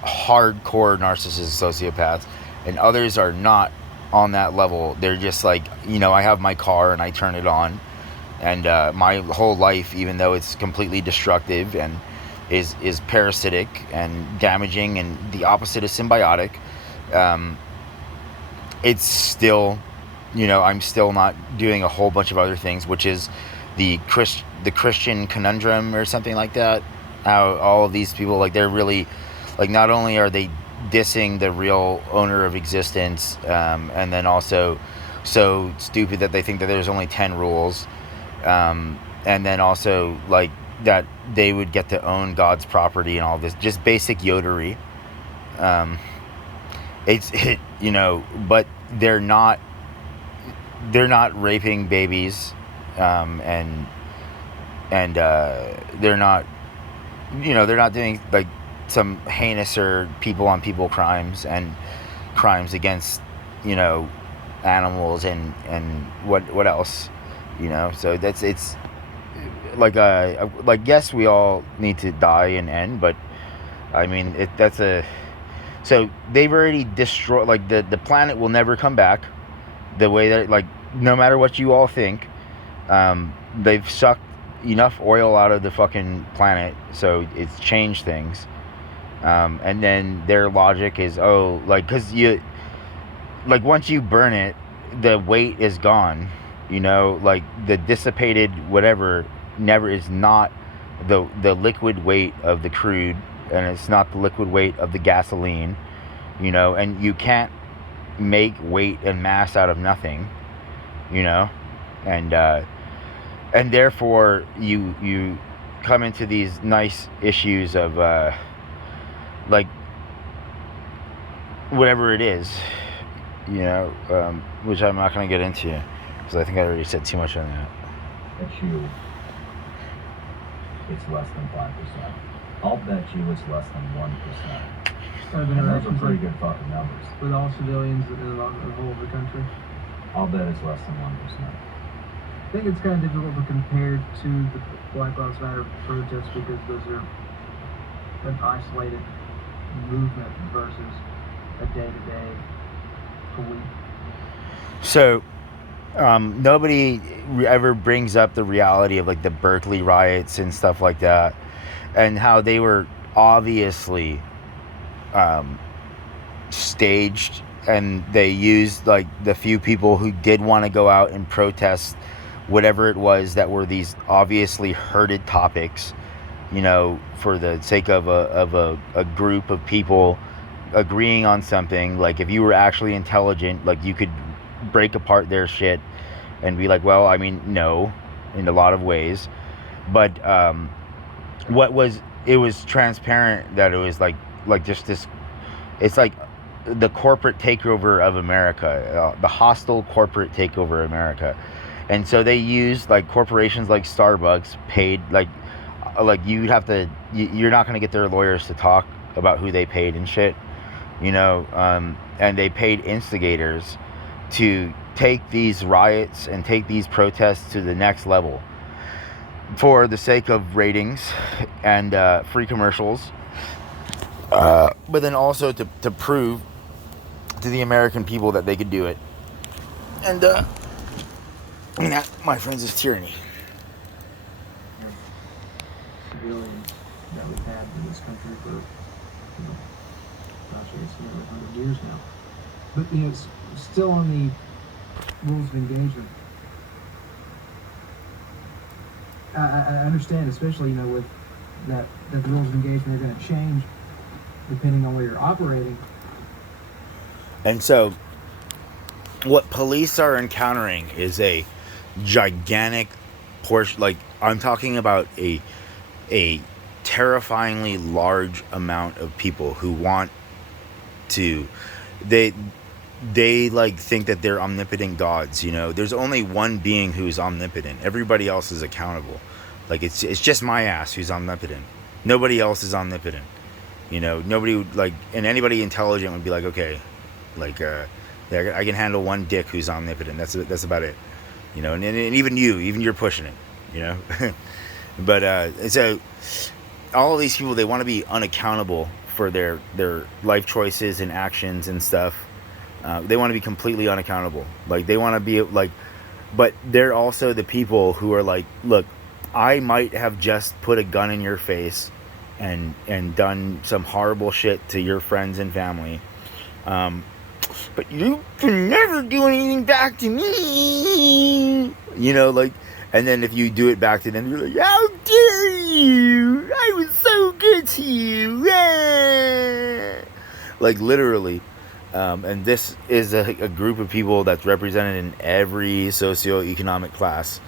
hardcore narcissistic sociopaths, and others are not on that level. They're just like, you know, I have my car and I turn it on, and my whole life, even though it's completely destructive and is parasitic and damaging and the opposite of symbiotic, it's still, you know, I'm still not doing a whole bunch of other things, which is the Christian conundrum or something like that. How all of these people, like, they're really, like, not only are they dissing the real owner of existence, and then also so stupid that they think that there's only 10 rules, and then also like that they would get to own God's property and all this, just basic yodery. You know, but they're not raping babies, and they're not, you know, they're not doing like some heinous or people on people crimes and crimes against, you know, animals and what else, you know. So it's like yes, we all need to die and end, but I mean so they've already destroyed, like, the planet will never come back the way that, like, no matter what you all think, they've sucked enough oil out of the fucking planet, so it's changed things. And then their logic is, oh, like, because you, like, once you burn it, the weight is gone, you know, like, the dissipated whatever never is not the liquid weight of the crude, and it's not the liquid weight of the gasoline, you know, and you can't make weight and mass out of nothing, you know, and therefore you come into these nice issues of like whatever it is, you know, which I'm not going to get into because I think I already said too much on that. Bet you it's less than 5%. I'll bet you it's less than 1%. And those are pretty good fucking numbers. With all civilians in the whole of the country? I'll bet it's less than 1%. I think it's kind of difficult to compare to the Black Lives Matter protests because those are an isolated movement versus a day-to-day police. So, nobody ever brings up the reality of, like, the Berkeley riots and stuff like that, and how they were obviously staged, and they used, like, the few people who did want to go out and protest whatever it was that were these obviously herded topics, you know, for the sake of a group of people agreeing on something. Like, if you were actually intelligent, like, you could break apart their shit and be like, well, I mean, no, in a lot of ways, but it was transparent that it was like just this, it's like the corporate takeover of America, the hostile corporate takeover of America. And so they used, like, corporations like Starbucks paid, like you'd have to, you're not going to get their lawyers to talk about who they paid and shit, you know, and they paid instigators to take these riots and take these protests to the next level for the sake of ratings and free commercials, but then also to prove to the American people that they could do it. And that, my friends, is tyranny. Civilians that we've had in this country for, you know, gosh, I guess nearly 100 years now. But, you know, still on the rules of engagement. I understand, especially with that the rules of engagement are going to change depending on where you're operating. And so, what police are encountering is a gigantic portion. Like, I'm talking about a terrifyingly large amount of people who want to. They like think that they're omnipotent gods. There's only one being who's omnipotent. Everybody else is accountable. Like, it's just my ass who's omnipotent. Nobody else is omnipotent. Nobody would and anybody intelligent would be like, okay, like, I can handle one dick who's omnipotent. That's about it. And even you're pushing it. But so all of these people, they want to be unaccountable for their life choices and actions and stuff. They want to be completely unaccountable. Like, they want to be like, but they're also the people who are like, look, I might have just put a gun in your face and done some horrible shit to your friends and family. But you can never do anything back to me. And then if you do it back to them, you're like, how dare you? I was so good to you. Yeah. Like, literally. And this is a group of people that's represented in every socioeconomic class.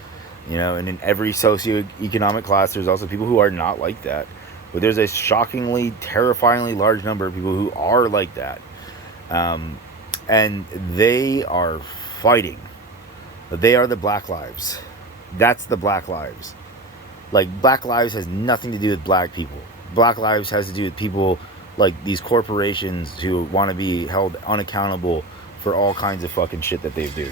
And in every socioeconomic class, there's also people who are not like that. But there's a shockingly, terrifyingly large number of people who are like that. And they are fighting. They are the Black Lives. That's the Black Lives. Like, Black Lives has nothing to do with black people. Black Lives has to do with people like these corporations who want to be held unaccountable for all kinds of fucking shit that they do.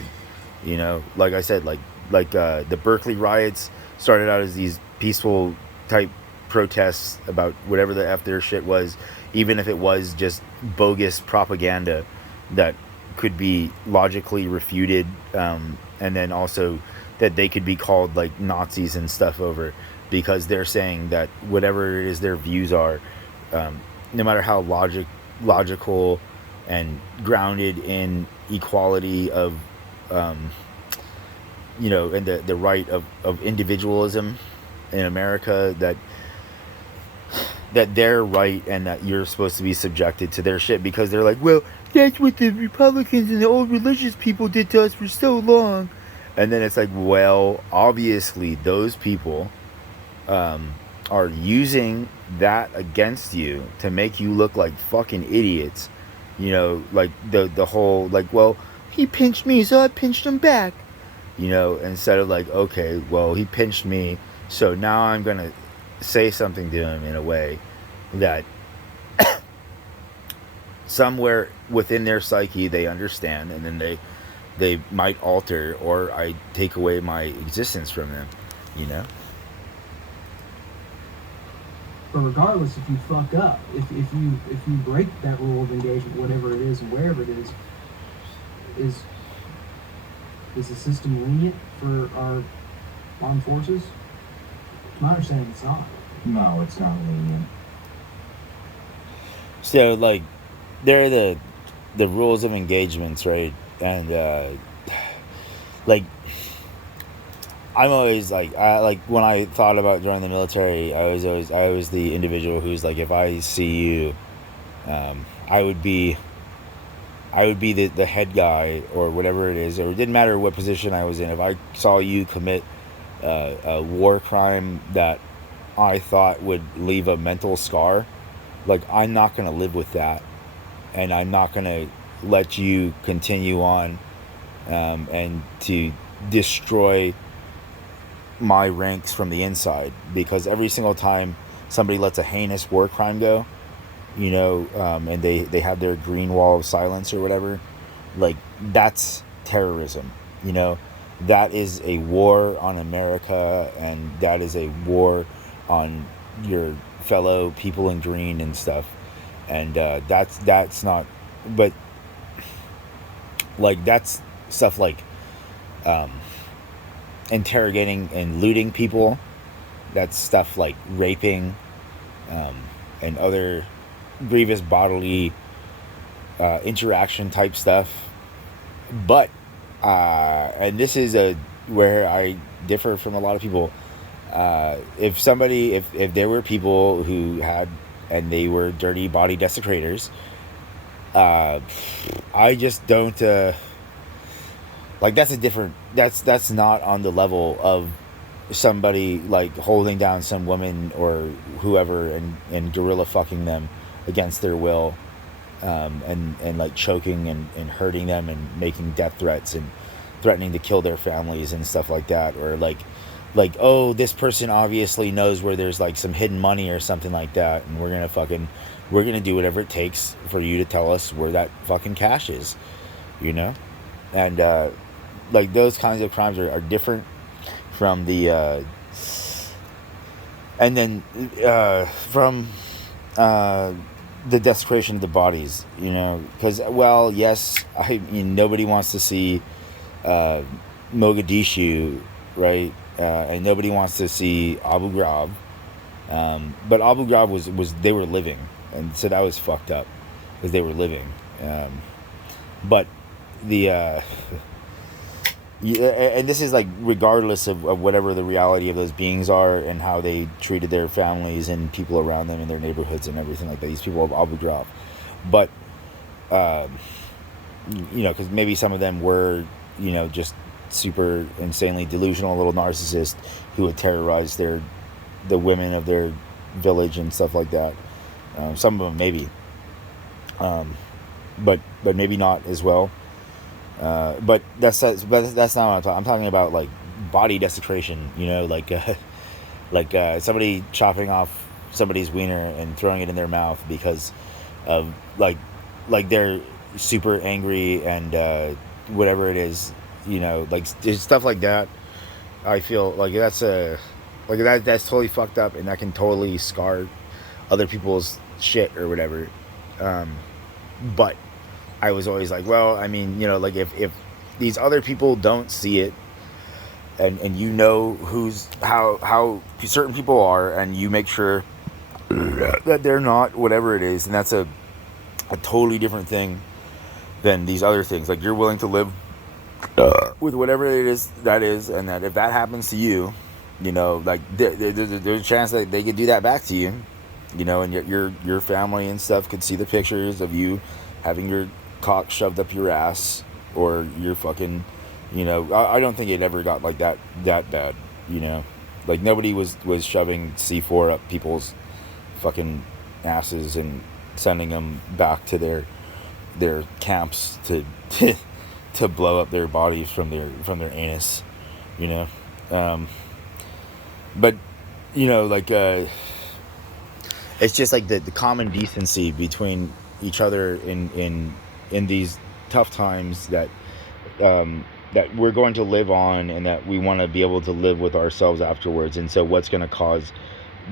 Like I said, like the Berkeley riots started out as these peaceful type protests about whatever the F their shit was, even if it was just bogus propaganda that could be logically refuted, and then also that they could be called like Nazis and stuff over, because they're saying that whatever it is their views are, no matter how logical and grounded in equality of and the right of individualism in America, that they're right and that you're supposed to be subjected to their shit, because they're like, well, that's what the Republicans and the old religious people did to us for so long. And then it's like, well, obviously those people are using that against you to make you look like fucking idiots. Like the whole, like, well, he pinched me, so I pinched him back. Instead of like, okay, well, he pinched me, so now I'm gonna say something to him in a way that somewhere within their psyche they understand, and then they might alter, or I take away my existence from them. But regardless, if you fuck up, if you break that rule of engagement, whatever it is and wherever it is the system lenient for our armed forces? To my understanding, it's not. No, it's not lenient. So, like, they're the rules of engagements, right? And like, I'm always like, when I thought about joining the military, I was the individual who's like, if I see you, I would be the head guy or whatever it is, or it didn't matter what position I was in. If I saw you commit a war crime that I thought would leave a mental scar, like, I'm not going to live with that, and I'm not going to let you continue on and to destroy my ranks from the inside, because every single time somebody lets a heinous war crime go, and they have their green wall of silence or whatever, like, that's terrorism. That is a war on America, and that is a war on your fellow people in green and stuff. And that's not, but like, that's stuff like interrogating and looting people. That's stuff like raping and other grievous bodily interaction type stuff. But and this is where I differ from a lot of people. If there were people who had, and they were dirty body desecrators, I just don't like, that's not on the level of somebody like holding down some woman or whoever and gorilla fucking them against their will, and like choking and hurting them and making death threats and threatening to kill their families and stuff like that, or like oh, this person obviously knows where there's like some hidden money or something like that, and we're gonna do whatever it takes for you to tell us where that fucking cash is, you know. And like those kinds of crimes are different from the and then from the desecration of the bodies, you know, because, well, yes, I mean, nobody wants to see Mogadishu, right, and nobody wants to see Abu Ghraib, but Abu Ghraib was they were living, and so that was fucked up because they were living, but the yeah, and this is like regardless of whatever the reality of those beings are and how they treated their families and people around them in their neighborhoods and everything like that. These people of Abu Ghraib, but you know, because maybe some of them were, you know, just super insanely delusional little narcissists who would terrorize the women of their village and stuff like that. Some of them maybe, but maybe not as well. But that's not what I'm talking. I'm talking about like body desecration, you know, like somebody chopping off somebody's wiener and throwing it in their mouth because of like they're super angry and whatever it is, you know, like stuff like that. I feel like that's totally fucked up, and that can totally scar other people's shit or whatever. But I was always like, well, I mean, you know, like if these other people don't see it, and you know how certain people are, and you make sure that they're not whatever it is, and that's a totally different thing than these other things. Like, you're willing to live with whatever it is that is, and that if that happens to you, you know, like there's a chance that they could do that back to you, you know, and your family and stuff could see the pictures of you having your cock shoved up your ass, or your fucking, you know, I don't think it ever got like that bad, you know, like nobody was shoving C4 up people's fucking asses and sending them back to their camps to blow up their bodies from their anus, you know. But you know, like it's just like the common decency between each other in these tough times that we're going to live on, and that we want to be able to live with ourselves afterwards. And so what's going to cause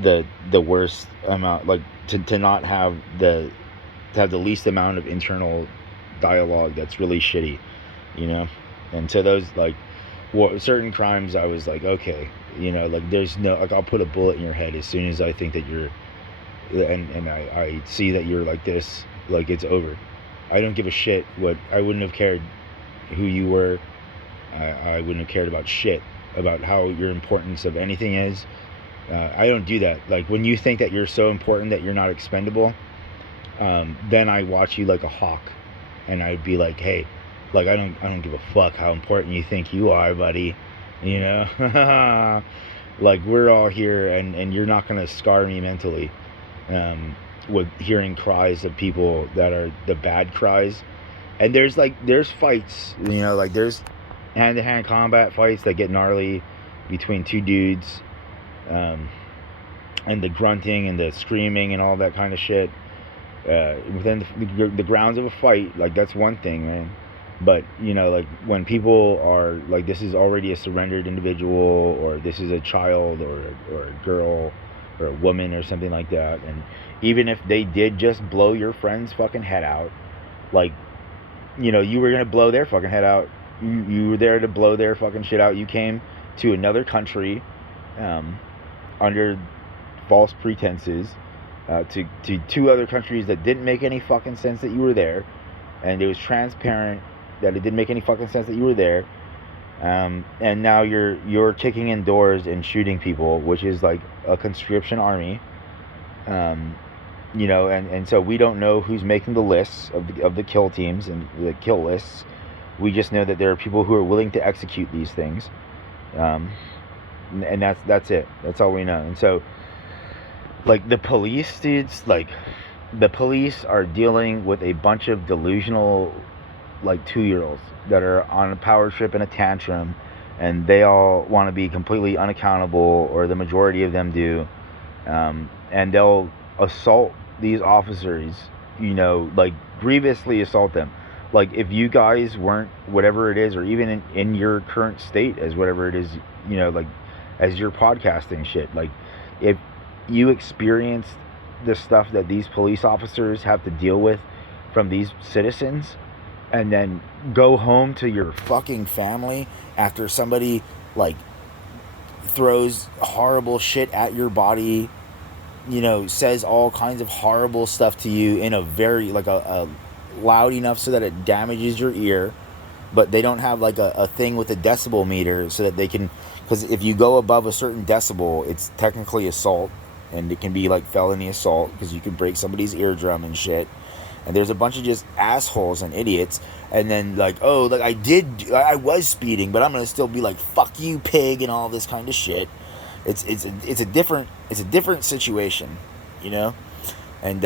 the worst amount, like to not have the least amount of internal dialogue that's really shitty, you know. And so those, like, certain crimes, I was like, okay, you know, like there's no, like, I'll put a bullet in your head as soon as I think that you're, and I see that you're like this, like, it's over. I don't give a shit what, I wouldn't have cared who you were. I wouldn't have cared about shit, about how your importance of anything is. I don't do that. Like, when you think that you're so important that you're not expendable, then I watch you like a hawk, and I'd be like, hey, like, I don't give a fuck how important you think you are, buddy, you know. Like, we're all here, and you're not gonna scar me mentally with hearing cries of people that are the bad cries. And there's fights, you know, like there's hand-to-hand combat fights that get gnarly between two dudes, and the grunting and the screaming and all that kind of shit within the grounds of a fight. Like, that's one thing, man. But, you know, like, when people are like, this is already a surrendered individual, or this is a child, or a girl, or a woman, or something like that, and even if they did just blow your friend's fucking head out, like, you know, you were gonna blow their fucking head out. You were there to blow their fucking shit out. You came to another country under false pretenses, to two other countries that didn't make any fucking sense that you were there, and it was transparent that it didn't make any fucking sense that you were there. And now you're kicking in doors and shooting people, which is like a conscription army. You know, and so we don't know who's making the lists of the kill teams and the kill lists. We just know that there are people who are willing to execute these things, and that's it. That's all we know. And so, like, the police dudes, like, the police are dealing with a bunch of delusional, like, 2-year-olds that are on a power trip and a tantrum, and they all want to be completely unaccountable, or the majority of them do, and they'll assault these officers, you know, like, grievously assault them. Like, if you guys weren't whatever it is, or even in your current state as whatever it is, you know, like, as your podcasting shit, like, if you experienced the stuff that these police officers have to deal with from these citizens, and then go home to your fucking family after somebody, like, throws horrible shit at your body, you know, says all kinds of horrible stuff to you in a very, like, a loud enough so that it damages your ear, but they don't have, like, a thing with a decibel meter so that they can, because if you go above a certain decibel, it's technically assault, and it can be, like, felony assault, because you can break somebody's eardrum and shit. And there's a bunch of just assholes and idiots, and then, like, oh, like, I was speeding, but I'm gonna still be like, fuck you, pig, and all this kind of shit. It's a different situation, you know, and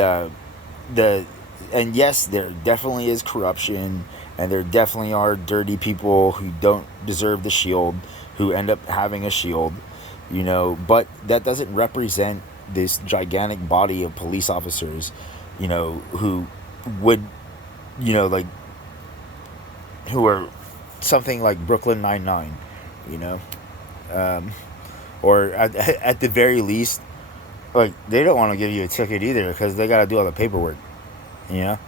and yes, there definitely is corruption, and there definitely are dirty people who don't deserve the shield, who end up having a shield, you know, but that doesn't represent this gigantic body of police officers, you know, who would, you know, like, who are something like Brooklyn Nine-Nine, you know, or at the very least, like, they don't want to give you a ticket either, because they got to do all the paperwork, you know,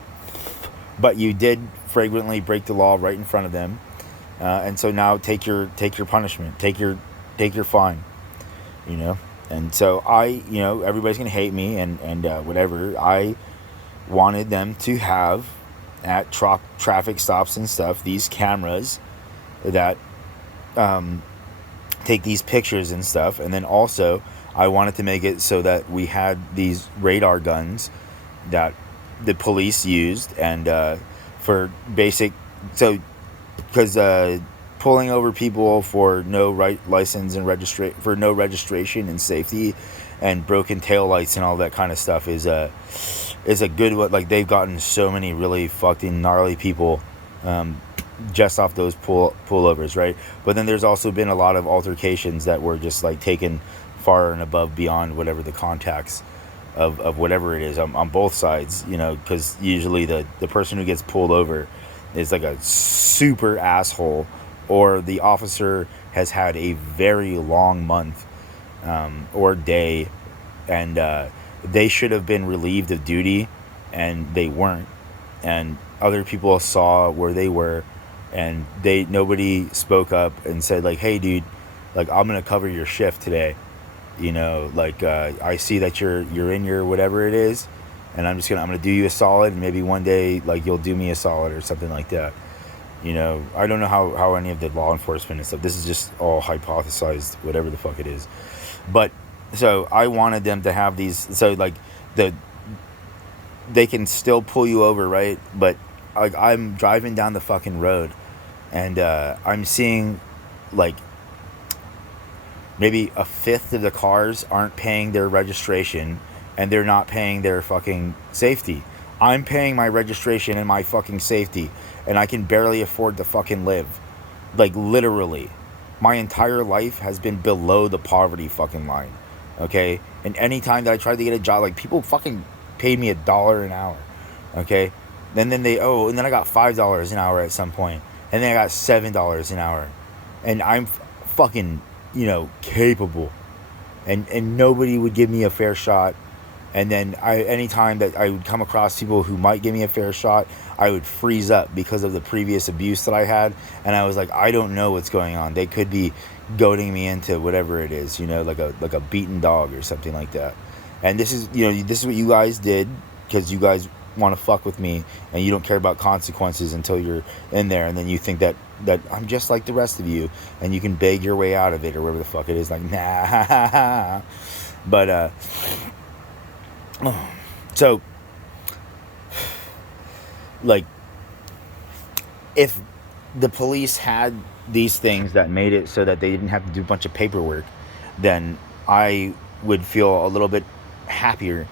but you did flagrantly break the law right in front of them, and so now take your punishment, take your fine, you know. And so you know, everybody's gonna hate me and whatever. I wanted them to have at traffic stops and stuff these cameras that take these pictures and stuff, and then also I wanted to make it so that we had these radar guns that the police used, and for basic, so because pulling over people for no license and for no registration and safety, and broken taillights and all that kind of stuff is a good one. Like, they've gotten so many really fucking gnarly people just off those pullovers, right? But then there's also been a lot of altercations that were just, like, taken far and above beyond whatever the contacts of whatever it is on both sides, you know, because usually the person who gets pulled over is like a super asshole, or the officer has had a very long month or day, and they should have been relieved of duty, and they weren't, and other people saw where they were, and nobody spoke up and said, like, hey dude, like, I'm gonna cover your shift today, you know, like, I see that you're in your whatever it is, and I'm gonna do you a solid, and maybe one day, like, you'll do me a solid or something like that. You know, I don't know how any of the law enforcement and stuff, this is just all hypothesized, whatever the fuck it is. But, so, I wanted them to have these, so, like, they can still pull you over, right? But, like, I'm driving down the fucking road, and I'm seeing, like, maybe a fifth of the cars aren't paying their registration, and they're not paying their fucking safety. I'm paying my registration and my fucking safety, and I can barely afford to fucking live. Like, literally. My entire life has been below the poverty fucking line. Okay? And any time that I tried to get a job, like, people fucking paid me $1 an hour. Okay? And then and then I got $5 an hour at some point. And then I got $7 an hour. And I'm fucking, you know, capable. And nobody would give me a fair shot. And then anytime that I would come across people who might give me a fair shot, I would freeze up because of the previous abuse that I had. And I was like, I don't know what's going on. They could be goading me into whatever it is, you know, like a beaten dog or something like that. And this is, you know, this is what you guys did, because you guys want to fuck with me, and you don't care about consequences until you're in there, and then you think that I'm just like the rest of you, and you can beg your way out of it or whatever the fuck it is. Like, nah. But so, like, if the police had these things that made it so that they didn't have to do a bunch of paperwork, then I would feel a little bit happier,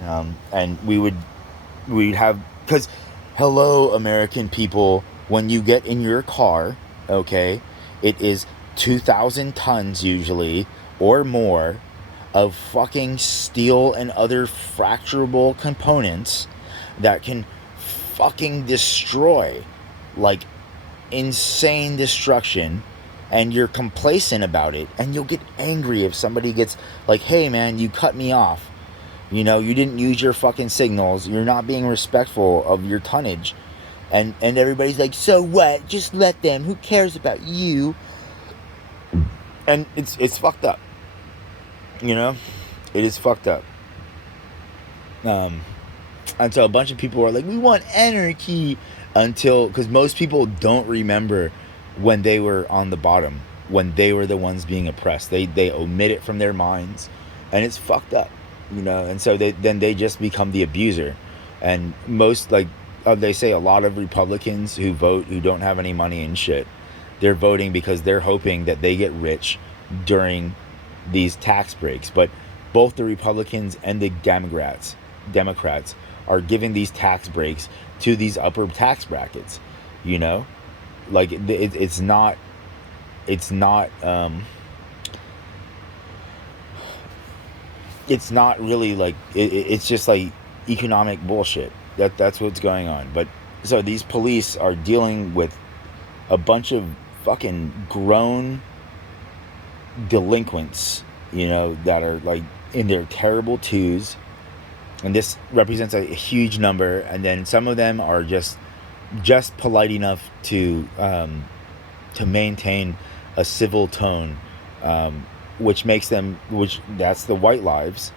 and we'd have, because hello, American people, when you get in your car, okay, it is 2,000 tons usually or more of fucking steel and other fracturable components that can fucking destroy, like, insane destruction, and you're complacent about it, and you'll get angry if somebody gets like, hey man, you cut me off, you know, you didn't use your fucking signals, you're not being respectful of your tonnage, and everybody's like, so what, just let them, who cares about you? And it's fucked up, you know, it is fucked up. And so a bunch of people are like, we want anarchy, because most people don't remember when they were on the bottom, when they were the ones being oppressed. They omit it from their minds, and it's fucked up, you know. And so they just become the abuser. And most, like, they say a lot of Republicans who vote, who don't have any money and shit, they're voting because they're hoping that they get rich during these tax breaks. But both the Republicans and the Democrats are giving these tax breaks to these upper tax brackets, you know, like it's not really like it's just like economic bullshit. That's what's going on. But so these police are dealing with a bunch of fucking grown delinquents, you know, that are like in their terrible twos. And this represents a huge number, and then some of them are just polite enough to maintain a civil tone, which that's the white lives,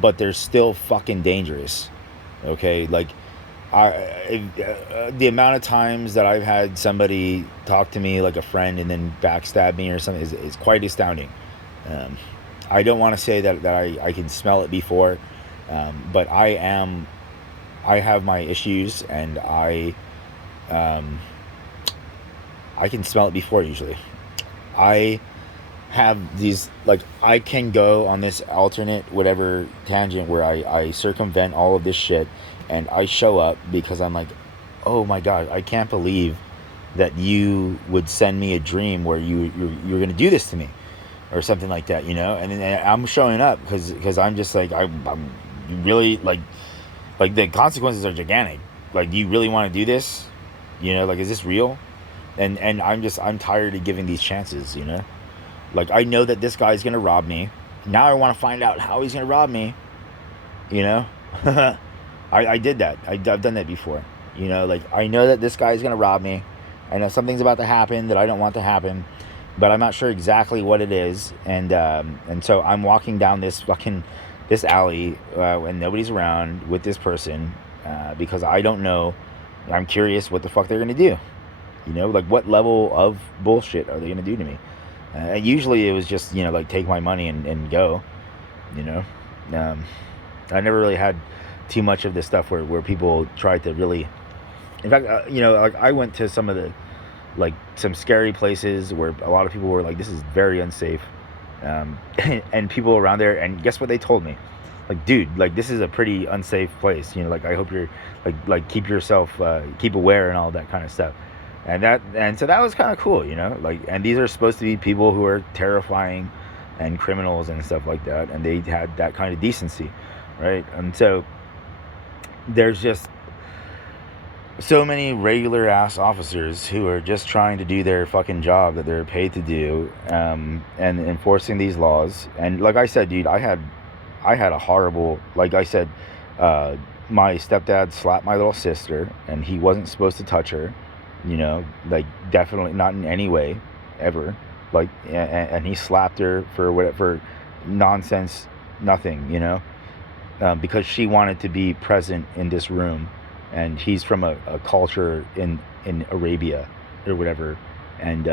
but they're still fucking dangerous. Okay, like the amount of times that I've had somebody talk to me like a friend and then backstab me or something is quite astounding. I don't want to say that I can smell it before. But I have my issues, and I can smell it before usually. I have these, like, I can go on this alternate whatever tangent where I circumvent all of this shit, and I show up because I'm like, oh my God, I can't believe that you would send me a dream where you're going to do this to me or something like that, you know? And then I'm showing up because I'm just like, I'm really like the consequences are gigantic. Like, do you really want to do this? You know, like, is this real? And I'm tired of giving these chances, you know? Like, I know that this guy's gonna rob me. Now I want to find out how he's gonna rob me, you know? I did that. I've done that before, you know? Like, I know that this guy's gonna rob me. I know something's about to happen that I don't want to happen, but I'm not sure exactly what it is. And so I'm walking down this alley when nobody's around with this person, because I don't know. I'm curious what the fuck they're gonna do, you know, like what level of bullshit are they gonna do to me? Usually it was just, you know, like take my money and go, you know. I never really had too much of this stuff where people tried to really, in fact, you know, like I went to some of the, like, some scary places where a lot of people were like, this is very unsafe. And people around there, and guess what they told me? Like, dude, like, this is a pretty unsafe place, you know, like, I hope you're like keep yourself keep aware and all that kind of stuff. And so that was kind of cool, you know, like, and these are supposed to be people who are terrifying and criminals and stuff like that, and they had that kind of decency, right? And so there's just so many regular ass officers who are just trying to do their fucking job that they're paid to do, and enforcing these laws. And like I said, dude, I had a horrible, like I said, my stepdad slapped my little sister, and he wasn't supposed to touch her, you know, like, definitely not in any way ever, like, and he slapped her for whatever nonsense, nothing, you know. because she wanted to be present in this room, and he's from a culture in Arabia or whatever, and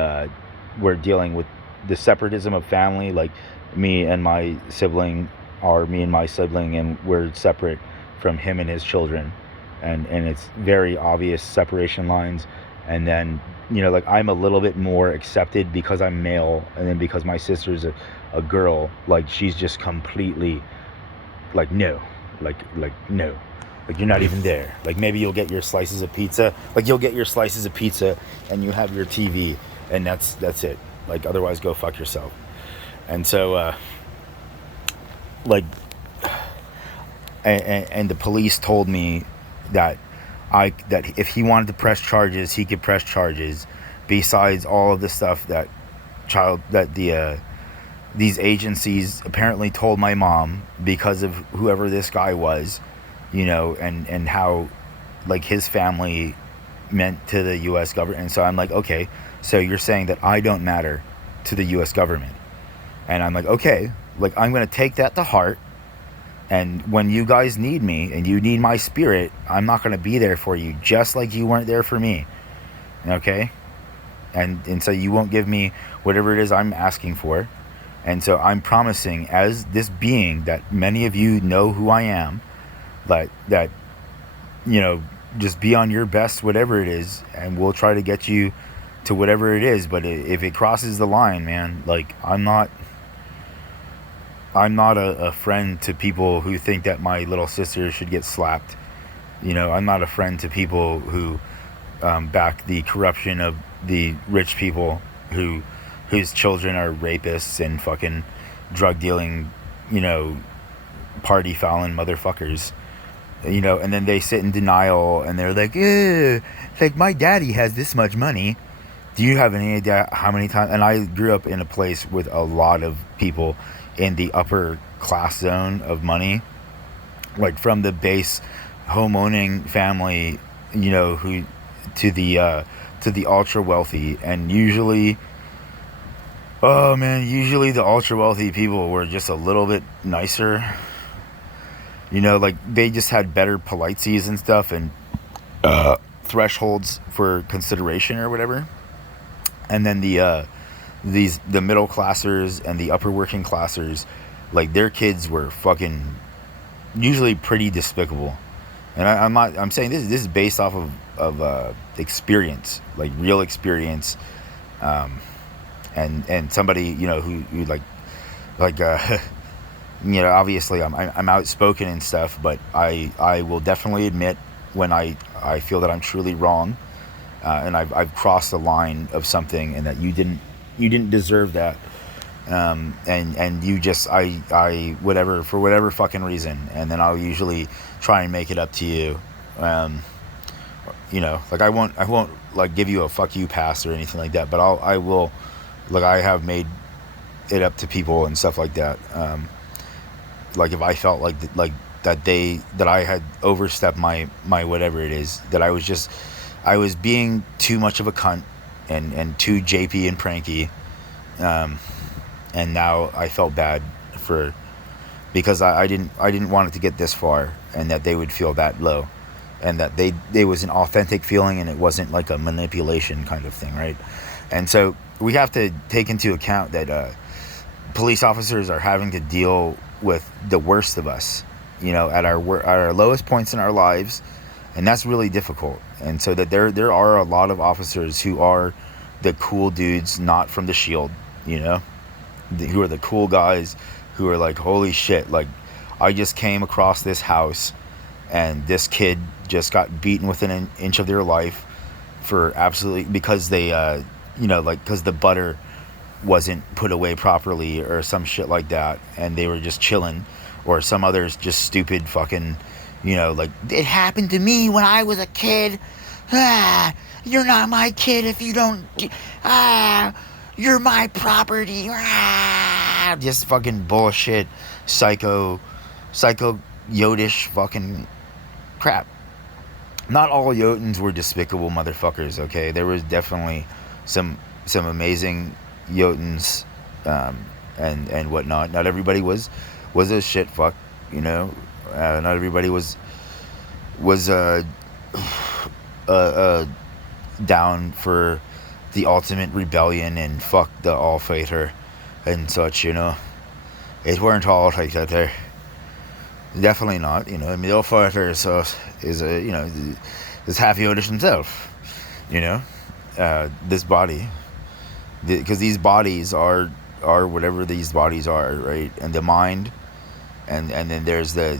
we're dealing with the separatism of family. Like me and my sibling, and we're separate from him and his children, and it's very obvious separation lines. And then, you know, like, I'm a little bit more accepted because I'm male, and then because my sister's a girl, like, she's just completely like, no, like no, like, you're not even there. Like, maybe you'll get your slices of pizza, and you have your TV, and that's it. Like, otherwise, go fuck yourself. And so and the police told me that if he wanted to press charges, he could press charges, besides all of the stuff that these agencies apparently told my mom, because of whoever this guy was, you know, and how, like, his family meant to the U.S. government. And so I'm like, okay, so you're saying that I don't matter to the U.S. government. And I'm like, okay, like, I'm going to take that to heart. And when you guys need me and you need my spirit, I'm not going to be there for you, just like you weren't there for me. Okay? And so you won't give me whatever it is I'm asking for. And so I'm promising, as this being that many of you know who I am, that you know, just be on your best, whatever it is, and we'll try to get you to whatever it is. But if it crosses the line, man, like, I'm not a friend to people who think that my little sister should get slapped. You know, I'm not a friend to people who back the corruption of the rich people whose children are rapists and fucking drug dealing, you know, party fouling motherfuckers. You know, and then they sit in denial and they're like, like, my daddy has this much money. Do you have any idea how many times? And I grew up in a place with a lot of people in the upper class zone of money, like, from the base home owning family, you know, who to the ultra wealthy. And usually the ultra wealthy people were just a little bit nicer, you know, like, they just had better policies and stuff, and thresholds for consideration or whatever. And then the middle classers and the upper working classers, like, their kids were fucking usually pretty despicable. And I'm saying this is based off of experience, like, real experience, and somebody, you know, who like you know, obviously I'm outspoken and stuff, but I will definitely admit when I feel that I'm truly wrong, and I've crossed the line of something, and that you didn't deserve that, and you just I whatever, for whatever fucking reason, and then I'll usually try and make it up to you. You know, like, I won't like give you a fuck you pass or anything like that, but I will, like, I have made it up to people and stuff like that. Like, if I felt like that I had overstepped my whatever it is, that I was being too much of a cunt and too japey and pranky, and now I felt bad because I didn't want it to get this far, and that they would feel that low, and that they was an authentic feeling, and it wasn't like a manipulation kind of thing, right? And so we have to take into account that police officers are having to deal with the worst of us, you know, at our lowest points in our lives, and that's really difficult. And so that there are a lot of officers who are the cool dudes, not from the Shield, you know, who are the cool guys who are like, holy shit, like, I just came across this house and this kid just got beaten within an inch of their life for absolutely, because they you know, like, because the butter wasn't put away properly or some shit like that, and they were just chilling, or some others just stupid fucking, you know, like, it happened to me when I was a kid. You're not my kid if you don't, you're my property. Just fucking bullshit, psycho Yodish fucking crap. Not all Jotens were despicable motherfuckers, okay? There was definitely some amazing Jotens, and whatnot. Not everybody was a shit fuck, you know. Not everybody was down for the ultimate rebellion and fuck the all fighter and such. It weren't all like that there. Definitely not. I mean, the all fighter is half Yodish himself. This body, because these bodies are whatever these bodies are, right? And the mind, and then there's the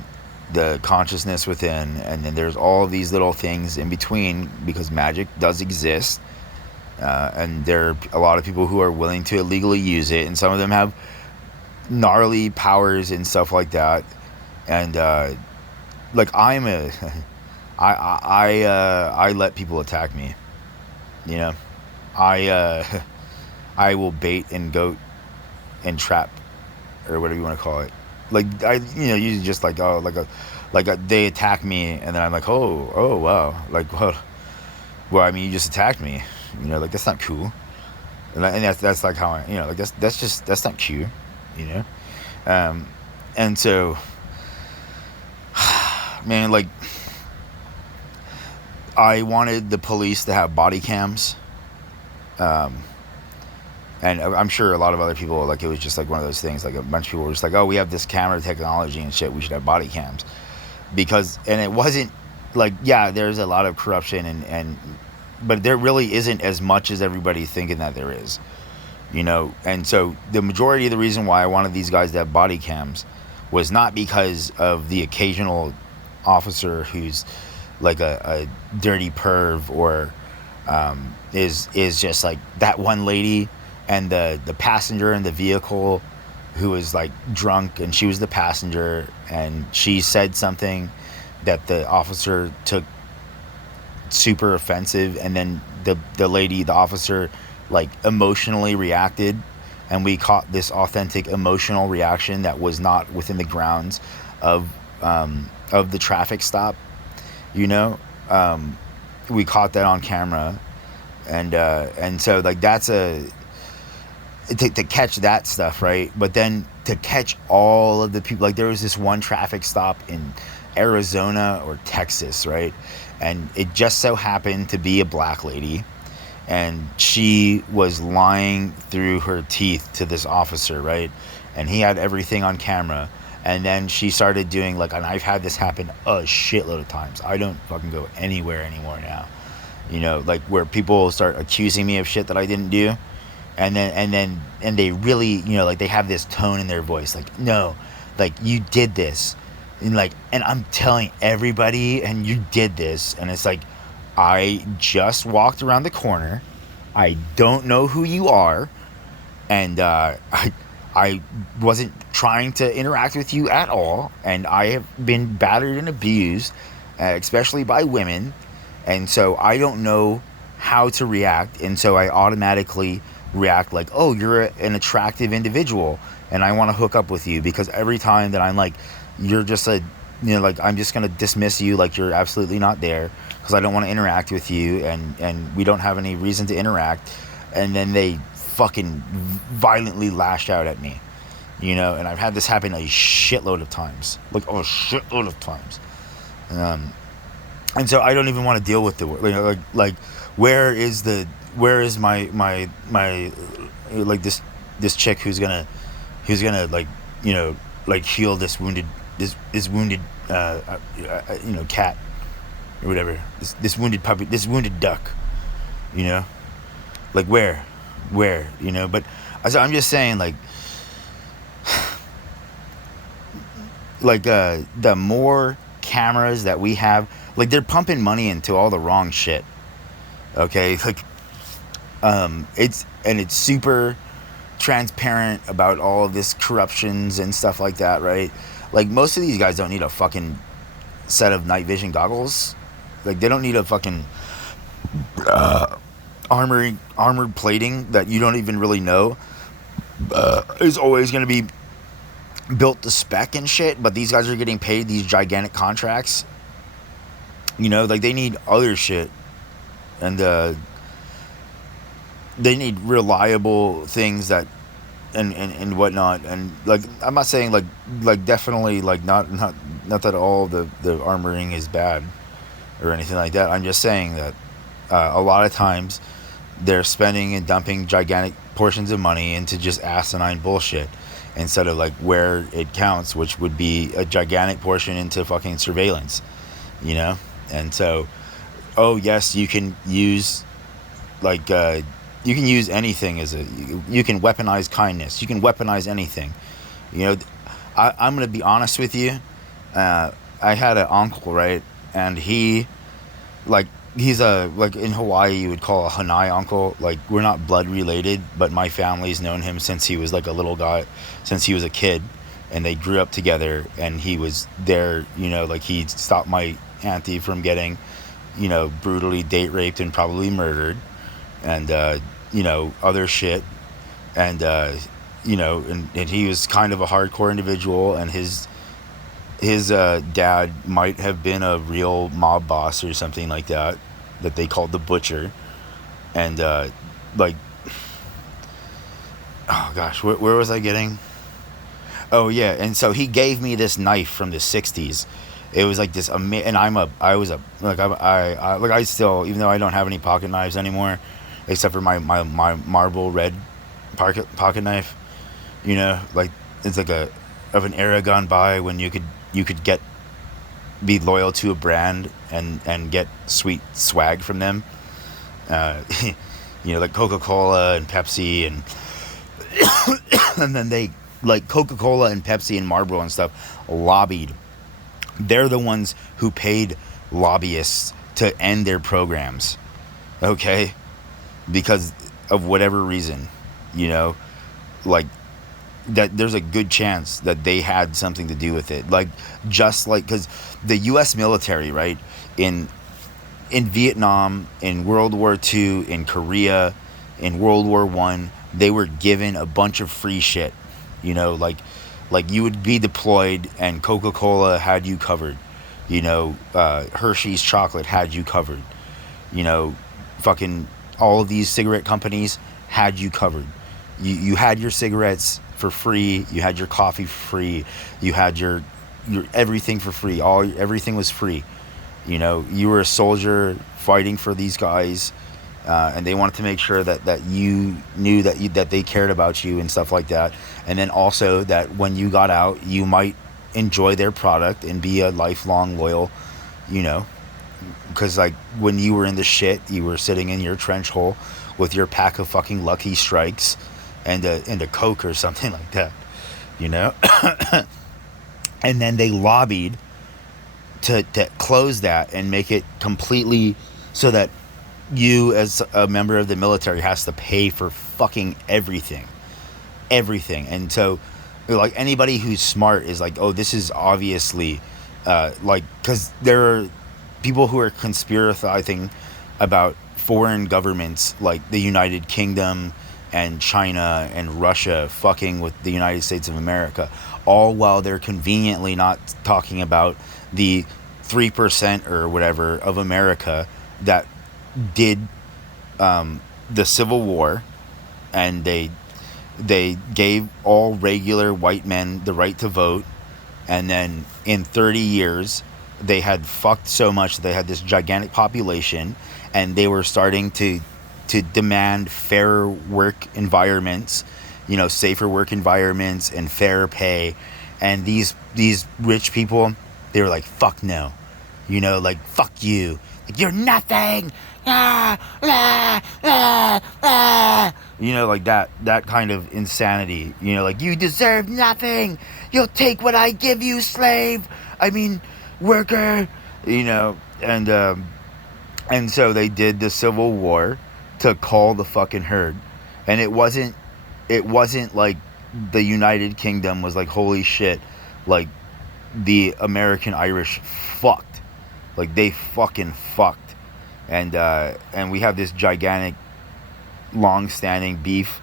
consciousness within, and then there's all these little things in between, because magic does exist, and there are a lot of people who are willing to illegally use it, and some of them have gnarly powers and stuff like that. And like I let people attack me. I will bait and goat and trap, or whatever you want to call it. Like usually just like they attack me, and then I'm like, oh wow, like well, I mean, you just attacked me, like that's not cool, and that's like how like that's not cute, and so, man, like I wanted the police to have body cams. And I'm sure a lot of other people, like, it was just like one of those things, like a bunch of people were just like, oh, we have this camera technology and shit, we should have body cams. And it wasn't like, yeah, there's a lot of corruption but there really isn't as much as everybody thinking that there is, and so the majority of the reason why I wanted these guys to have body cams was not because of the occasional officer who's like a dirty perv, or is just like that one lady and the passenger in the vehicle who was like drunk, and she was the passenger, and she said something that the officer took super offensive, and then the officer like emotionally reacted, and we caught this authentic emotional reaction that was not within the grounds of the traffic stop. We caught that on camera, and so like that's to catch that stuff, right? But then to catch all of the people, like there was this one traffic stop in Arizona or Texas, right? And it just so happened to be a black lady, and she was lying through her teeth to this officer, right? And he had everything on camera. And then she started doing and I've had this happen a shitload of times. I don't fucking go anywhere anymore now. Like where people start accusing me of shit that I didn't do. And they really, like they have this tone in their voice, like, no, like you did this. And I'm telling everybody, and you did this. And it's like, I just walked around the corner. I don't know who you are. And I wasn't trying to interact with you at all, and I have been battered and abused, especially by women, and so I don't know how to react, and so I automatically react like, oh, you're an attractive individual, and I want to hook up with you, because every time that I'm like, you're just I'm just going to dismiss you, like you're absolutely not there, because I don't want to interact with you, and we don't have any reason to interact, and then they fucking violently lashed out at me, and I've had this happen a shitload of times, and so I don't even want to deal with the where is my this chick who's gonna heal this wounded cat or whatever, this wounded puppy, this wounded duck, where, but I'm just saying, the more cameras that we have, they're pumping money into all the wrong shit, okay, it's super transparent about all of this corruptions and stuff like that, right? Most of these guys don't need a fucking set of night vision goggles, they don't need a fucking armored plating that you don't even really know is always going to be built to spec and shit, but these guys are getting paid these gigantic contracts, they need other shit, and they need reliable things that and whatnot. And like, I'm not saying like definitely like not that all the armoring is bad or anything like that. I'm just saying that a lot of times they're spending and dumping gigantic portions of money into just asinine bullshit instead of like where it counts, which would be a gigantic portion into fucking surveillance, you know. And so, oh yes, you can use like you can use anything as you can weaponize kindness, you can weaponize anything, you know. I'm gonna be honest with you. I had an uncle, right, and he like he's a like in Hawaii you would call a Hanai uncle. Like, we're not blood related, but my family's known him since he was like a little guy, since he was a kid, and they grew up together. And he was there, you know, like he stopped my auntie from getting, you know, brutally date raped and probably murdered, and you know, other shit. And you know, and he was kind of a hardcore individual, and his dad might have been a real mob boss or something like that they called the Butcher. And like, oh gosh, where was I getting? Oh yeah, and so he gave me this knife from the 60s. It was like this and I still, even though I don't have any pocket knives anymore, except for my marble red pocket knife, you know, like it's like of an era gone by when you could be loyal to a brand and get sweet swag from them. You know, like Coca-Cola and Pepsi, and and then they, like, Coca-Cola and Pepsi and Marlboro and stuff lobbied. They're the ones who paid lobbyists to end their programs, okay? Because of whatever reason, you know, like, that there's a good chance that they had something to do with it. Like, just like, because the U.S. military, right, in Vietnam, in World War II, in Korea, in World War I, they were given a bunch of free shit. You know, like you would be deployed and Coca-Cola had you covered. You know, Hershey's chocolate had you covered. You know, fucking all of these cigarette companies had you covered. You had your cigarettes for free. You had your coffee for free. You had your everything for free. Everything was free. You know, you were a soldier fighting for these guys, and they wanted to make sure that you knew that they cared about you and stuff like that. And then also that when you got out, you might enjoy their product and be a lifelong loyal, you know, because like when you were in the shit, you were sitting in your trench hole with your pack of fucking Lucky Strikes and a Coke or something like that, you know. And then they lobbied to close that and make it completely so that you as a member of the military has to pay for fucking everything. And so, like, anybody who's smart is like, oh, this is obviously like, because there are people who are conspiracizing about foreign governments like the United Kingdom and China and Russia fucking with the United States of America, all while they're conveniently not talking about the 3% or whatever of America that did the Civil War, and they gave all regular white men the right to vote, and then in 30 years they had fucked so much that they had this gigantic population, and they were starting to demand fairer work environments, you know, safer work environments and fair pay. And these rich people, they were like, fuck no, you know, like, fuck you, like, you're nothing, you know, like that kind of insanity, you know, like, you deserve nothing, you'll take what I give you, slave, I mean worker, you know. And so they did the Civil War to call the fucking herd. And it wasn't like the United Kingdom was like, holy shit, like, the American Irish fucked, like, they fucking fucked. And we have this gigantic long-standing beef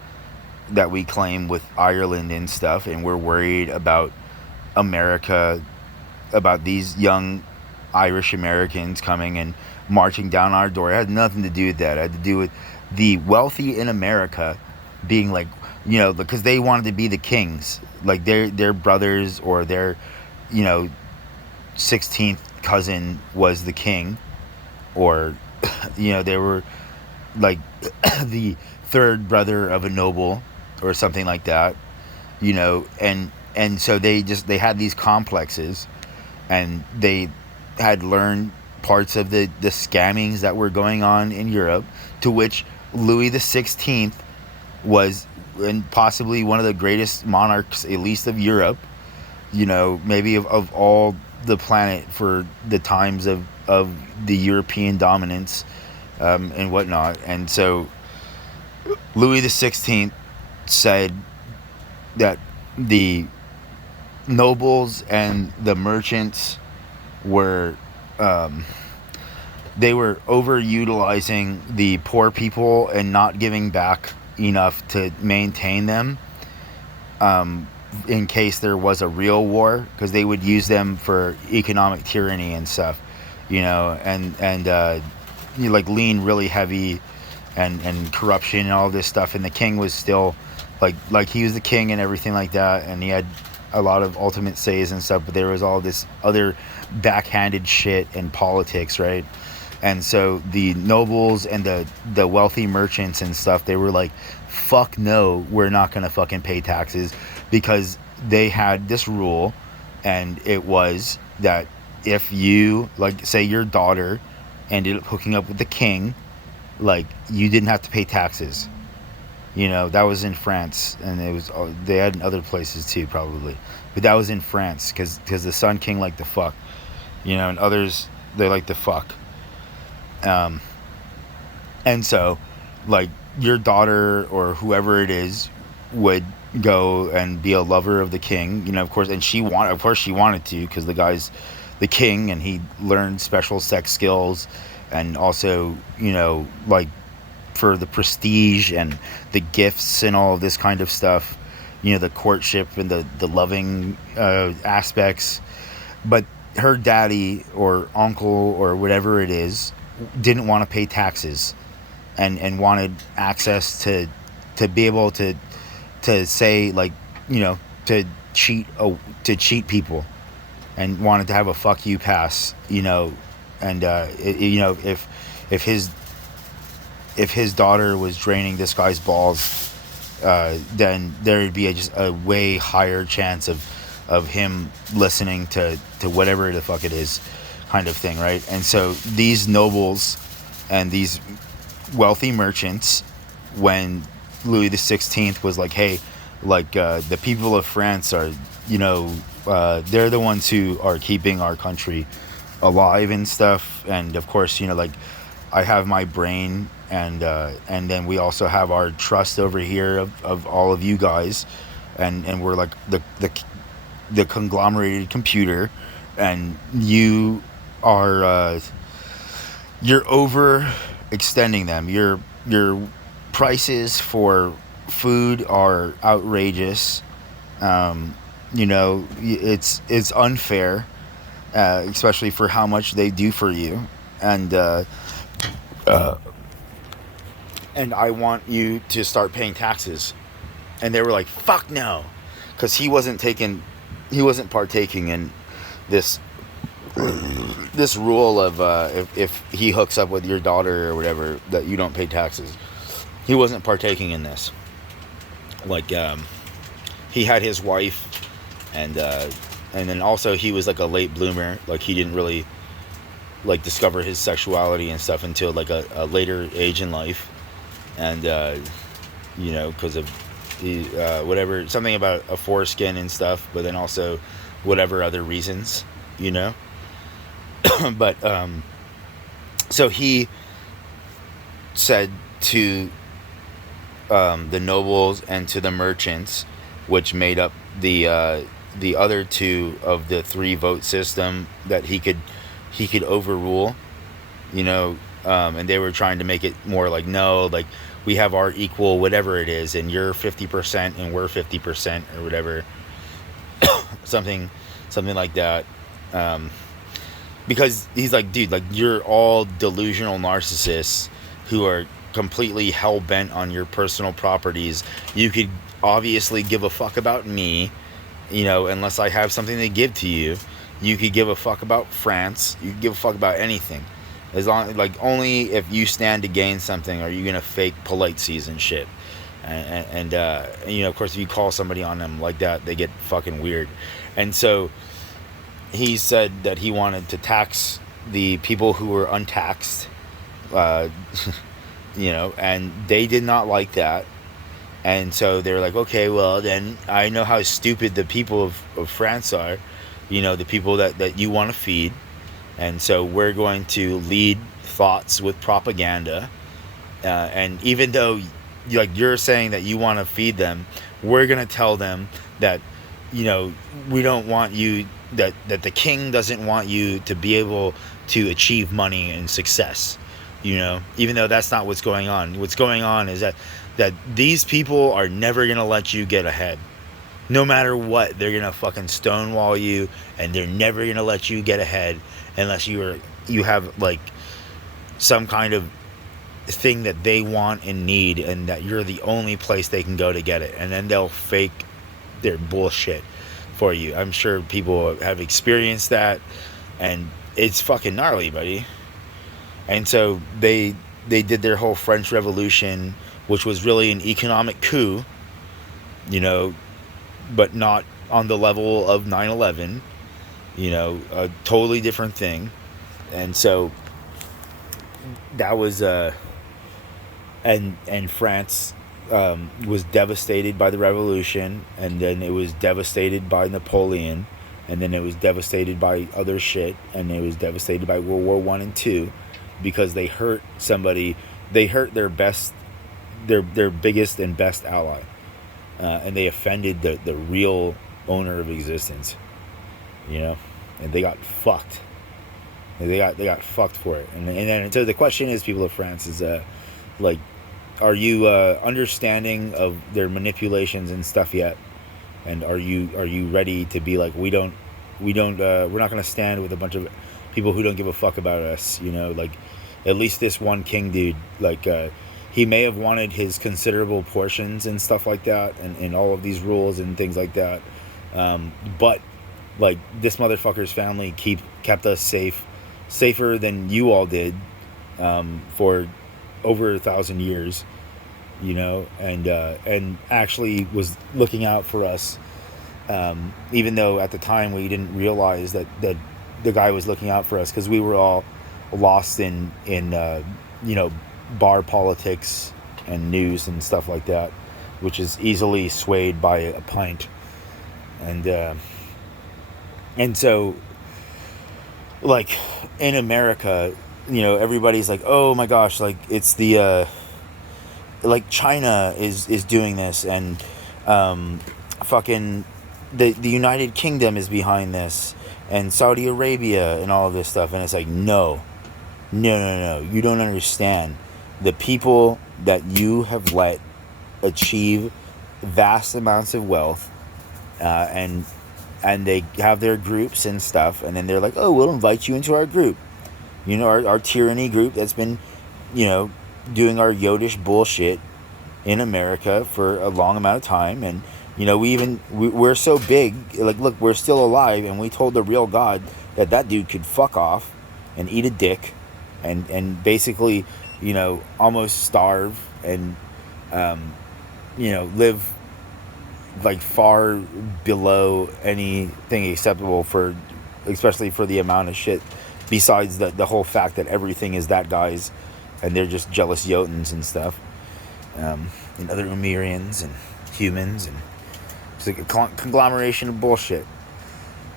that we claim with Ireland and stuff, and we're worried about America, about these young Irish Americans coming and marching down our door. It had nothing to do with that. It had to do with the wealthy in America being like, you know, because they wanted to be the kings, like their brothers or their, you know, 16th cousin was the king, or you know, they were like the third brother of a noble or something like that, you know, and so they had these complexes, and they had learned parts of the scammings that were going on in Europe, to which Louis the 16th was, and possibly one of the greatest monarchs, at least of Europe, you know, maybe of all the planet for the times of the European dominance, and whatnot. And so Louis the 16th said that the nobles and the merchants were, they were overutilizing the poor people and not giving back enough to maintain them, in case there was a real war, because they would use them for economic tyranny and stuff, you know, and you know, like lean really heavy, and corruption and all this stuff. And the king was still like he was the king and everything like that, and he had a lot of ultimate says and stuff, but there was all this other backhanded shit and politics, right? And so the nobles and the wealthy merchants and stuff, they were like, fuck no, we're not gonna fucking pay taxes, because they had this rule, and it was that if you, like, say your daughter ended up hooking up with the king, like, you didn't have to pay taxes. You know, that was in France, and it was, they had in other places too, probably, but that was in France, because the Sun King liked to fuck, you know, and others, they like to fuck. And so, like, your daughter or whoever it is would go and be a lover of the king, you know, of course, and she wanted to, because the guy's the king, and he learned special sex skills, and also, you know, like, for the prestige and the gifts and all of this kind of stuff, you know, the courtship and the loving aspects. But her daddy or uncle or whatever it is didn't want to pay taxes, and wanted access to be able to say, like, you know, to cheat people, and wanted to have a fuck you pass, you know. And you know, if his daughter was draining this guy's balls, then there would be just a way higher chance of him listening to whatever the fuck it is, kind of thing, right? And so these nobles and these wealthy merchants, when Louis the 16th was like, hey, like, the people of France are, you know, they're the ones who are keeping our country alive and stuff, and of course, you know, like, I have my brain, and then we also have our trust over here of all of you guys, and we're like the conglomerated computer, and you are you're overextending them. Your prices for food are outrageous. You know, it's unfair, especially for how much they do for you, and I want you to start paying taxes. And they were like, fuck no, because he wasn't partaking in this rule of if he hooks up with your daughter or whatever, that you don't pay taxes. He wasn't partaking in this. Like, he had his wife, and then also he was like a late bloomer. Like, he didn't really, like, discover his sexuality and stuff until like a later age in life, and you know, because of whatever, something about a foreskin and stuff, but then also whatever other reasons, you know. But so he said to the nobles and to the merchants, which made up the other two of the 3-vote system, that he could overrule, you know, and they were trying to make it more like, no, like, we have our equal whatever it is, and you're 50% and we're 50% or whatever, something like that, because he's like, dude, like, you're all delusional narcissists who are completely hell-bent on your personal properties. You could obviously give a fuck about me, unless I have something to give to you. You could give a fuck about France. You could give a fuck about anything. As long, only if you stand to gain something are you going to fake policies and shit. And of course, if you call somebody on them like that, they get fucking weird. And so he said that he wanted to tax the people who were untaxed, and they did not like that. And so they're like, okay, well, then I know how stupid the people of France are, the people that you want to feed. And so we're going to lead thoughts with propaganda. And even though you're saying that you want to feed them, we're going to tell them that, we don't want you, that the king doesn't want you to be able to achieve money and success, even though that's not what's going on. What's going on is that these people are never going to let you get ahead. No matter what, they're going to fucking stonewall you, and they're never going to let you get ahead unless you have some kind of thing that they want and need, and that you're the only place they can go to get it. And then they'll fake their bullshit for you. I'm sure people have experienced that, and it's fucking gnarly, buddy. And so they did their whole French Revolution, which was really an economic coup, but not on the level of 9/11, a totally different thing. And so that was and France was devastated by the revolution, and then it was devastated by Napoleon, and then it was devastated by other shit, and it was devastated by World War I and II, because they hurt somebody. They hurt their biggest and best ally, and they offended the real owner of existence, and they got fucked. They got fucked for it. And then so the question is, people of France, is are you understanding of their manipulations and stuff yet? And are you ready to be we're not going to stand with a bunch of people who don't give a fuck about us, at least this one king dude, he may have wanted his considerable portions and stuff like that, and all of these rules and things like that, but this motherfucker's family kept us safer than you all did, for over 1,000 years, and actually was looking out for us, even though at the time we didn't realize that the guy was looking out for us, because we were all lost in bar politics and news and stuff like that, which is easily swayed by a pint. And so in America, everybody's like, oh my gosh, it's the China is doing this, and fucking the United Kingdom is behind this, and Saudi Arabia and all of this stuff. And it's no, you don't understand. The people that you have let achieve vast amounts of wealth, and they have their groups and stuff, and then they're like, oh, we'll invite you into our group, our tyranny group that's been, doing our Yodish bullshit in America for a long amount of time. And we're so big, look, we're still alive, and we told the real God that dude could fuck off and eat a dick, and basically almost starve, and live far below anything acceptable, especially for the amount of shit, besides the whole fact that everything is that guy's, and they're just jealous Jotuns and stuff, and other Umirians and humans, and it's a conglomeration of bullshit.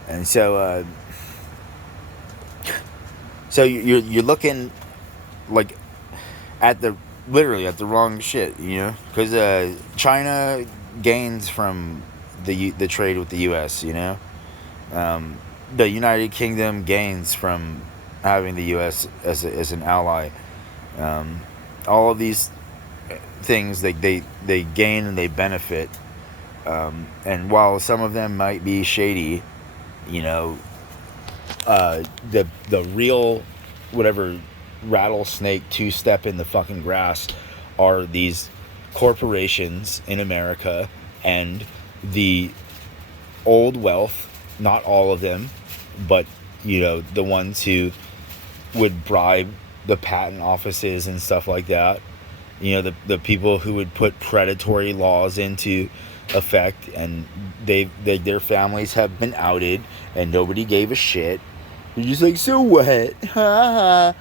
And so you're looking literally at the wrong shit, because China gains from the trade with the U.S., the United Kingdom gains from having the U.S. as an ally. All of these things, they gain and they benefit, and while some of them might be shady, the real whatever rattlesnake two-step in the fucking grass are these corporations in America and the old wealth, not all of them, but the ones who would bribe the patent offices and stuff like that. The people who would put predatory laws into effect, and their families have been outed and nobody gave a shit. You're just like, so what? Ha ha.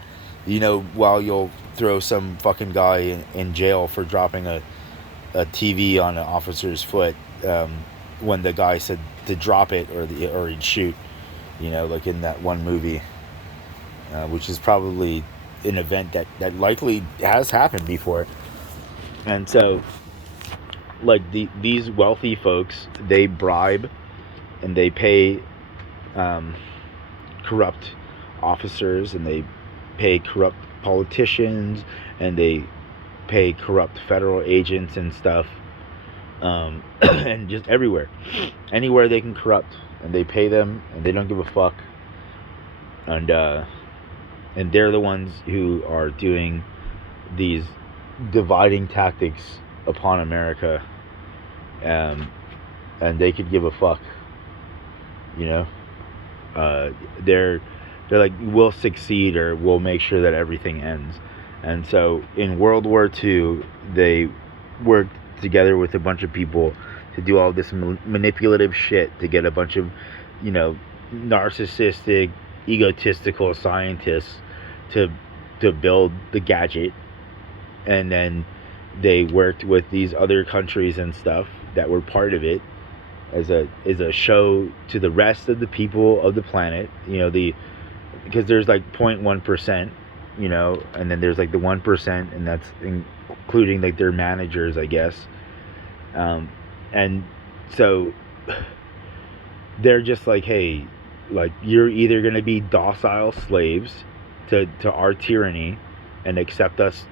While you'll throw some fucking guy in jail for dropping a TV on an officer's foot, when the guy said to drop it or he'd shoot, like in that one movie, which is probably an event that likely has happened before. And so, like, these wealthy folks, they bribe and they pay corrupt officers, and they pay corrupt politicians, and they pay corrupt federal agents and stuff, and just anywhere they can corrupt, and they pay them, and they don't give a fuck. And they're the ones who are doing these dividing tactics upon America, and they could give a fuck. They're like, we'll succeed, or we'll make sure that everything ends. And so in World War II, they worked together with a bunch of people to do all this manipulative shit to get a bunch of narcissistic, egotistical scientists to build the gadget. And then they worked with these other countries and stuff that were part of it as a show to the rest of the people of the planet, because there's like 0.1%, and then there's like the 1%, and that's including like their managers, I guess. And so they're just like, hey, like, you're either going to be docile slaves to our tyranny and accept us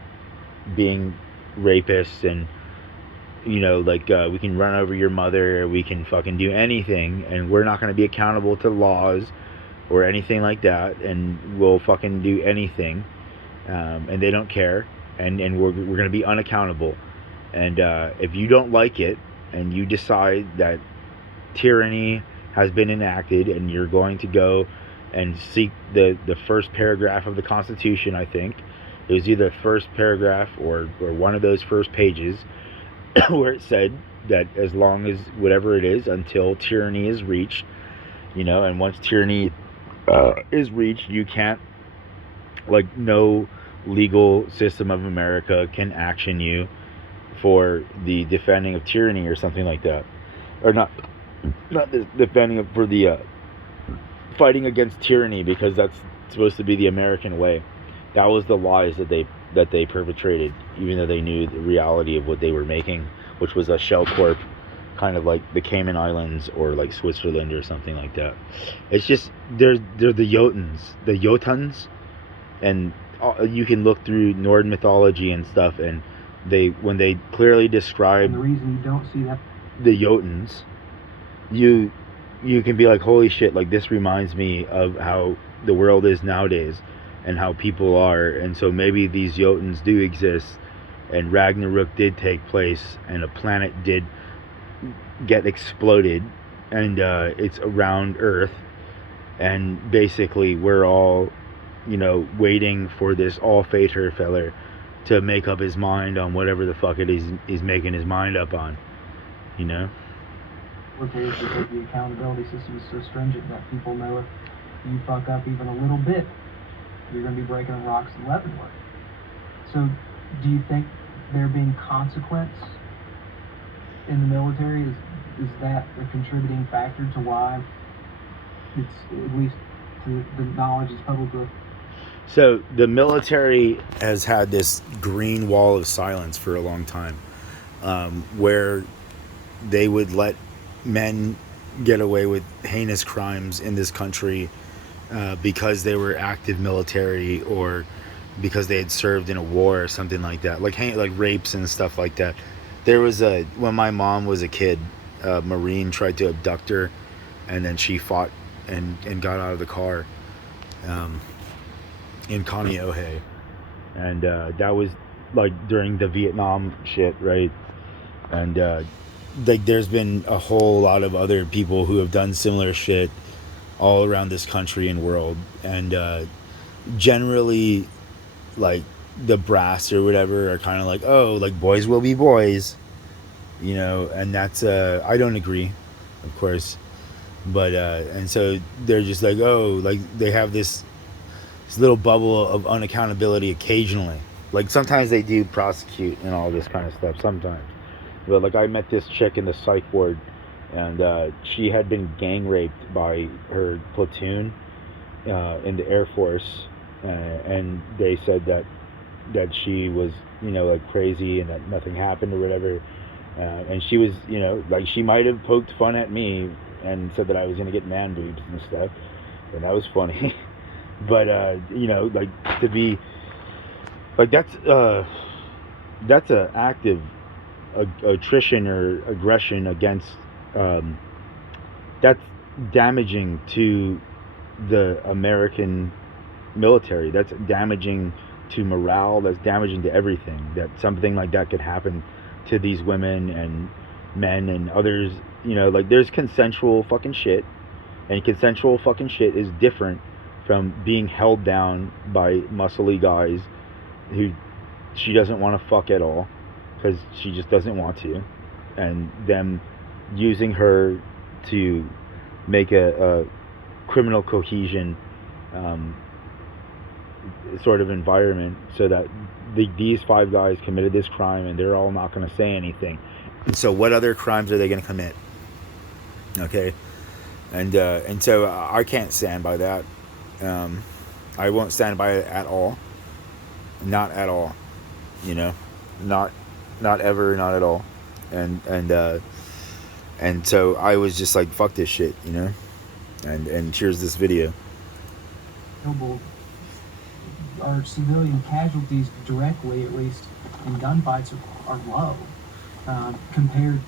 being rapists, and we can run over your mother, we can fucking do anything, and we're not going to be accountable to laws or anything like that, and we'll fucking do anything, and they don't care, and we're going to be unaccountable. And if you don't like it, and you decide that tyranny has been enacted, and you're going to go and seek the first paragraph of the Constitution, I think it was either the first paragraph or one of those first pages, where it said that as long as whatever it is, until tyranny is reached, and once tyranny is reached, you can't, like, no legal system of America can action you for the defending of tyranny or something like that, or not the defending for the fighting against tyranny, because that's supposed to be the American way. That was the lies that they perpetrated, even though they knew the reality of what they were making, which was a shell corp, kind of like the Cayman Islands or like Switzerland or something like that. It's just they're the Jotuns, and you can look through Norse mythology and stuff, and when they clearly describe, and the reason you don't see that, the Jotuns, you can be like, holy shit, like, this reminds me of how the world is nowadays and how people are. And so maybe these Jotuns do exist, and Ragnarok did take place, and a planet did get exploded, and it's around Earth, and basically we're all waiting for this all-fater feller to make up his mind on whatever the fuck it is he's making his mind up on. because the accountability system is so stringent that people know if you fuck up even a little bit, you're going to be breaking the rocks in Leavenworth. So do you think there being consequence in the military, is that a contributing factor to why it's, at least to the knowledge is publicly? So the military has had this green wall of silence for a long time, where they would let men get away with heinous crimes in this country because they were active military, or because they had served in a war or something like that, like rapes and stuff like that. There was when my mom was a kid, a Marine tried to abduct her, and then she fought and got out of the car in Kaneohe, and that was like during the Vietnam shit, right? And like there's been a whole lot of other people who have done similar shit all around this country and world, and generally, like the brass or whatever are kind of like, oh, like boys will be boys, and that's I don't agree, of course, but and so they're just like, oh, like they have this little bubble of unaccountability occasionally. Like sometimes they do prosecute and all this kind of stuff sometimes, but like I met this chick in the psych ward, and she had been gang raped by her platoon in the Air Force, and they said that she was like crazy and that nothing happened or whatever, and she was like she might have poked fun at me and said that I was gonna get man boobs and stuff, and that was funny. But like to be like that's a active attrition or aggression against that's damaging to the American military. That's damaging to morale. That's damaging to everything. That something like that could happen to these women and men and others. Like there's consensual fucking shit, and consensual fucking shit is different from being held down by muscly guys who she doesn't want to fuck at all because she just doesn't want to, and them using her to make a criminal cohesion sort of environment so that these 5 guys committed this crime and they're all not going to say anything. So what other crimes are they going to commit? Okay, and so I can't stand by that. I won't stand by it at all. Not at all. Not ever, not at all. And so I was just like, fuck this shit, and here's this video. Our civilian casualties directly, at least in gunfights, are low compared.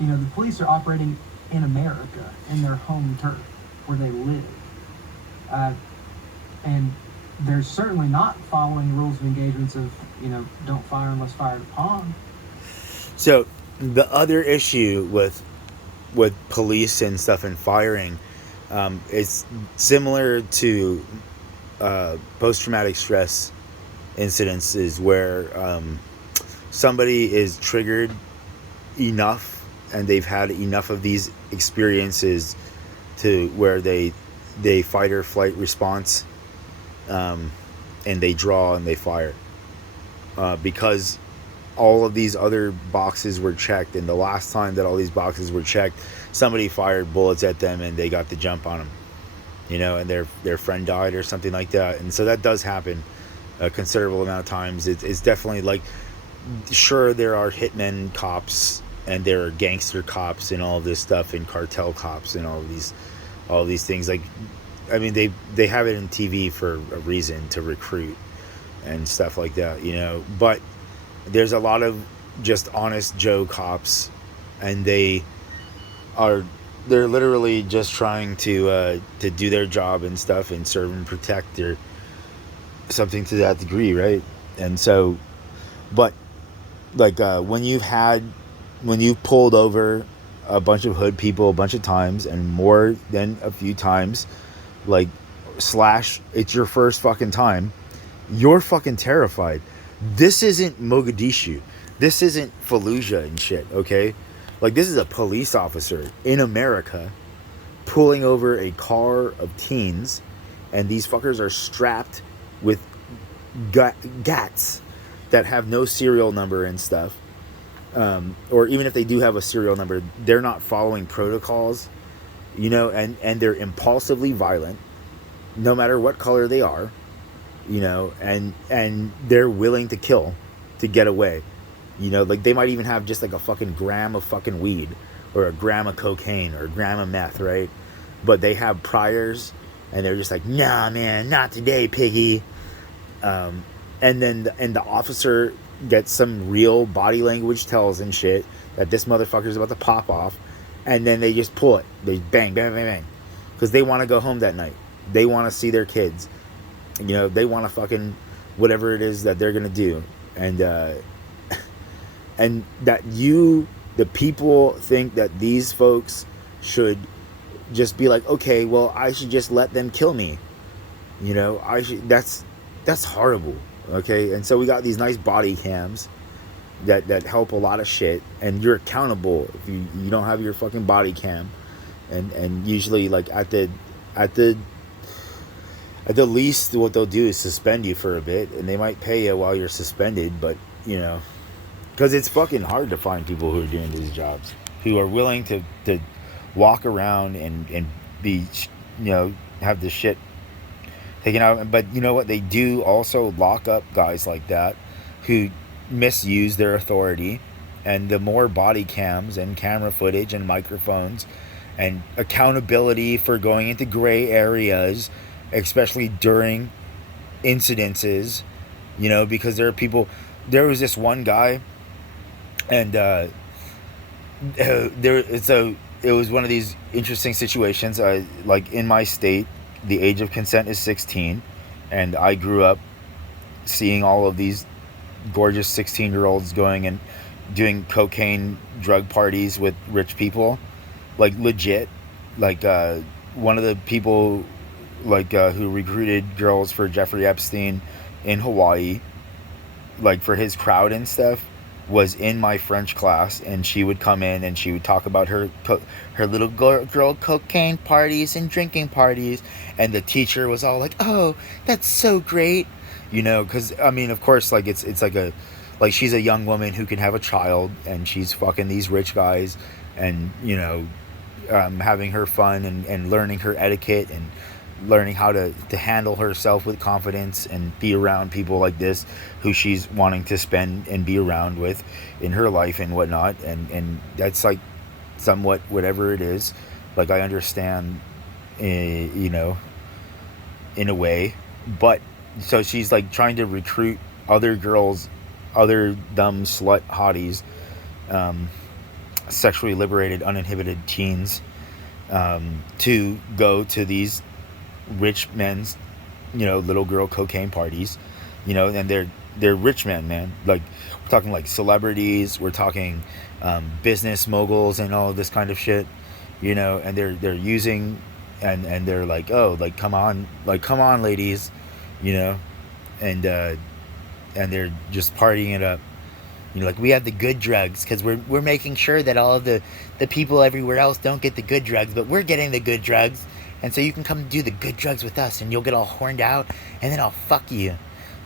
The police are operating in America, in their home turf, where they live. And they're certainly not following rules of engagements of, don't fire unless fired upon. So the other issue with police and stuff and firing is similar to post-traumatic stress incidences where somebody is triggered enough and they've had enough of these experiences to where they fight or flight response, and they draw and they fire because all of these other boxes were checked, and the last time that all these boxes were checked, somebody fired bullets at them and they got the jump on them, and their friend died or something like that. And so that does happen a considerable amount of times. It's definitely like, sure, there are hitmen cops and there are gangster cops and all of this stuff, and cartel cops and all of these things. Like, I mean, they have it in TV for a reason, to recruit and stuff like that, but there's a lot of just honest Joe cops, and they're literally just trying to do their job and stuff and serve and protect, or something to that degree, right? And so, but like when you've pulled over a bunch of hood people a bunch of times, and more than a few times, like / it's your first fucking time, you're fucking terrified. This isn't Mogadishu. This isn't Fallujah and shit, okay? Like, this is a police officer in America pulling over a car of teens, and these fuckers are strapped with gats that have no serial number and stuff. Or even if they do have a serial number, they're not following protocols, and they're impulsively violent, no matter what color they are, and they're willing to kill to get away. Like they might even have just like a fucking gram of fucking weed, or a gram of cocaine, or a gram of meth, right? But they have priors, and they're just like, nah, man, not today, piggy. And then the officer gets some real body language tells and shit that this motherfucker's about to pop off, and then they just pull it. They bang, bang, bang, bang, because they want to go home that night. They want to see their kids. They want to fucking whatever it is that they're gonna do. and and that the people think that these folks should just be like, okay, well, I should just let them kill me. You know, that's horrible. Okay, and so we got these nice body cams that help a lot of shit, and you're accountable if you don't have your fucking body cam, and usually like at the least what they'll do is suspend you for a bit, and they might pay you while you're suspended, but you know, because it's fucking hard to find people who are doing these jobs, who are willing to walk around and be, you know, have this shit taken out. But you know what, they do also lock up guys like that who misuse their authority, and the more body cams and camera footage and microphones and accountability for going into gray areas, especially during incidences, you know, because there are people. There was this one guy, and it was one of these interesting situations. Like in my state, the age of consent is 16, and I grew up seeing all of these gorgeous 16-year-olds going and doing cocaine drug parties with rich people, like legit. Like one of the people like who recruited girls for Jeffrey Epstein in Hawaii, like for his crowd and stuff, was in my French class, and she would come in and she would talk about her little girl cocaine parties and drinking parties, and the teacher was all like, oh, that's so great, you know, because I mean, of course, like it's like she's a young woman who can have a child, and she's fucking these rich guys, and you know, having her fun and learning her etiquette and learning how to handle herself with confidence and be around people like this who she's wanting to spend and be around with in her life and whatnot, and that's like somewhat whatever it is. Like I understand, you know, in a way, but so she's like trying to recruit other girls, other dumb slut hotties, sexually liberated, uninhibited teens, to go to these rich men's, you know, little girl cocaine parties, you know, and they're rich men, man. Like we're talking like celebrities, we're talking business moguls and all of this kind of shit, you know, and they're using and they're like, oh, like come on, ladies, you know, and they're just partying it up. You know, like we have the good drugs because we're making sure that all of the people everywhere else don't get the good drugs, but we're getting the good drugs. And so you can come do the good drugs with us, and you'll get all horned out, and then I'll fuck you,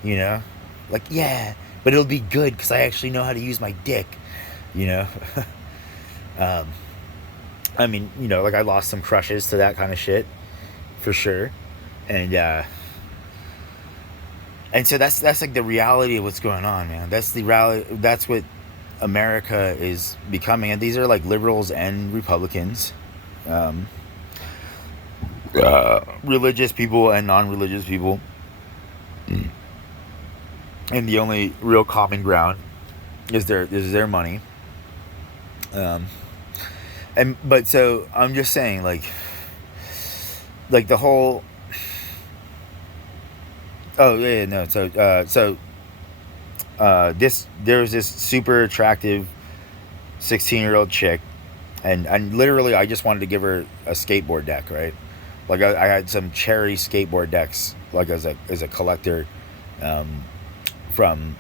you know? Like, yeah, but it'll be good because I actually know how to use my dick, you know? I mean, you know, like I lost some crushes to that kind of shit, for sure. And so that's like the reality of what's going on, man. That's the reality. That's what America is becoming. And these are like liberals and Republicans. Religious people and non-religious people, and the only real common ground is their money. But so I'm just saying, like the whole. Oh yeah, no. So there was this super attractive 16-year-old chick, and literally I just wanted to give her a skateboard deck, right? Like I had some cherry skateboard decks, like as a collector, from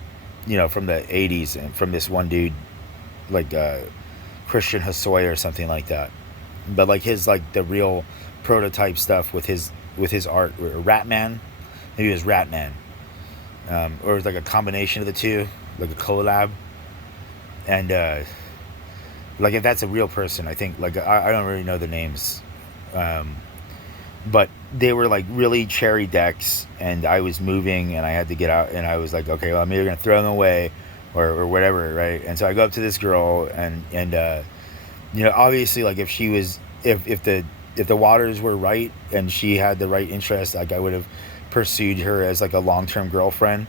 the 80s, and from this one dude, like Christian Hosoi or something like that. But like his, like the real prototype stuff with his art, Ratman, maybe it was Ratman, or it was like a combination of the two, like a collab. And like if that's a real person, I think, like I don't really know the names. But they were like really cherry decks, and I was moving and I had to get out, and I was like, okay, well, I'm either gonna throw them away or whatever, right? And so I go up to this girl, and you know, obviously, like if the waters were right and she had the right interest, like I would have pursued her as like a long-term girlfriend,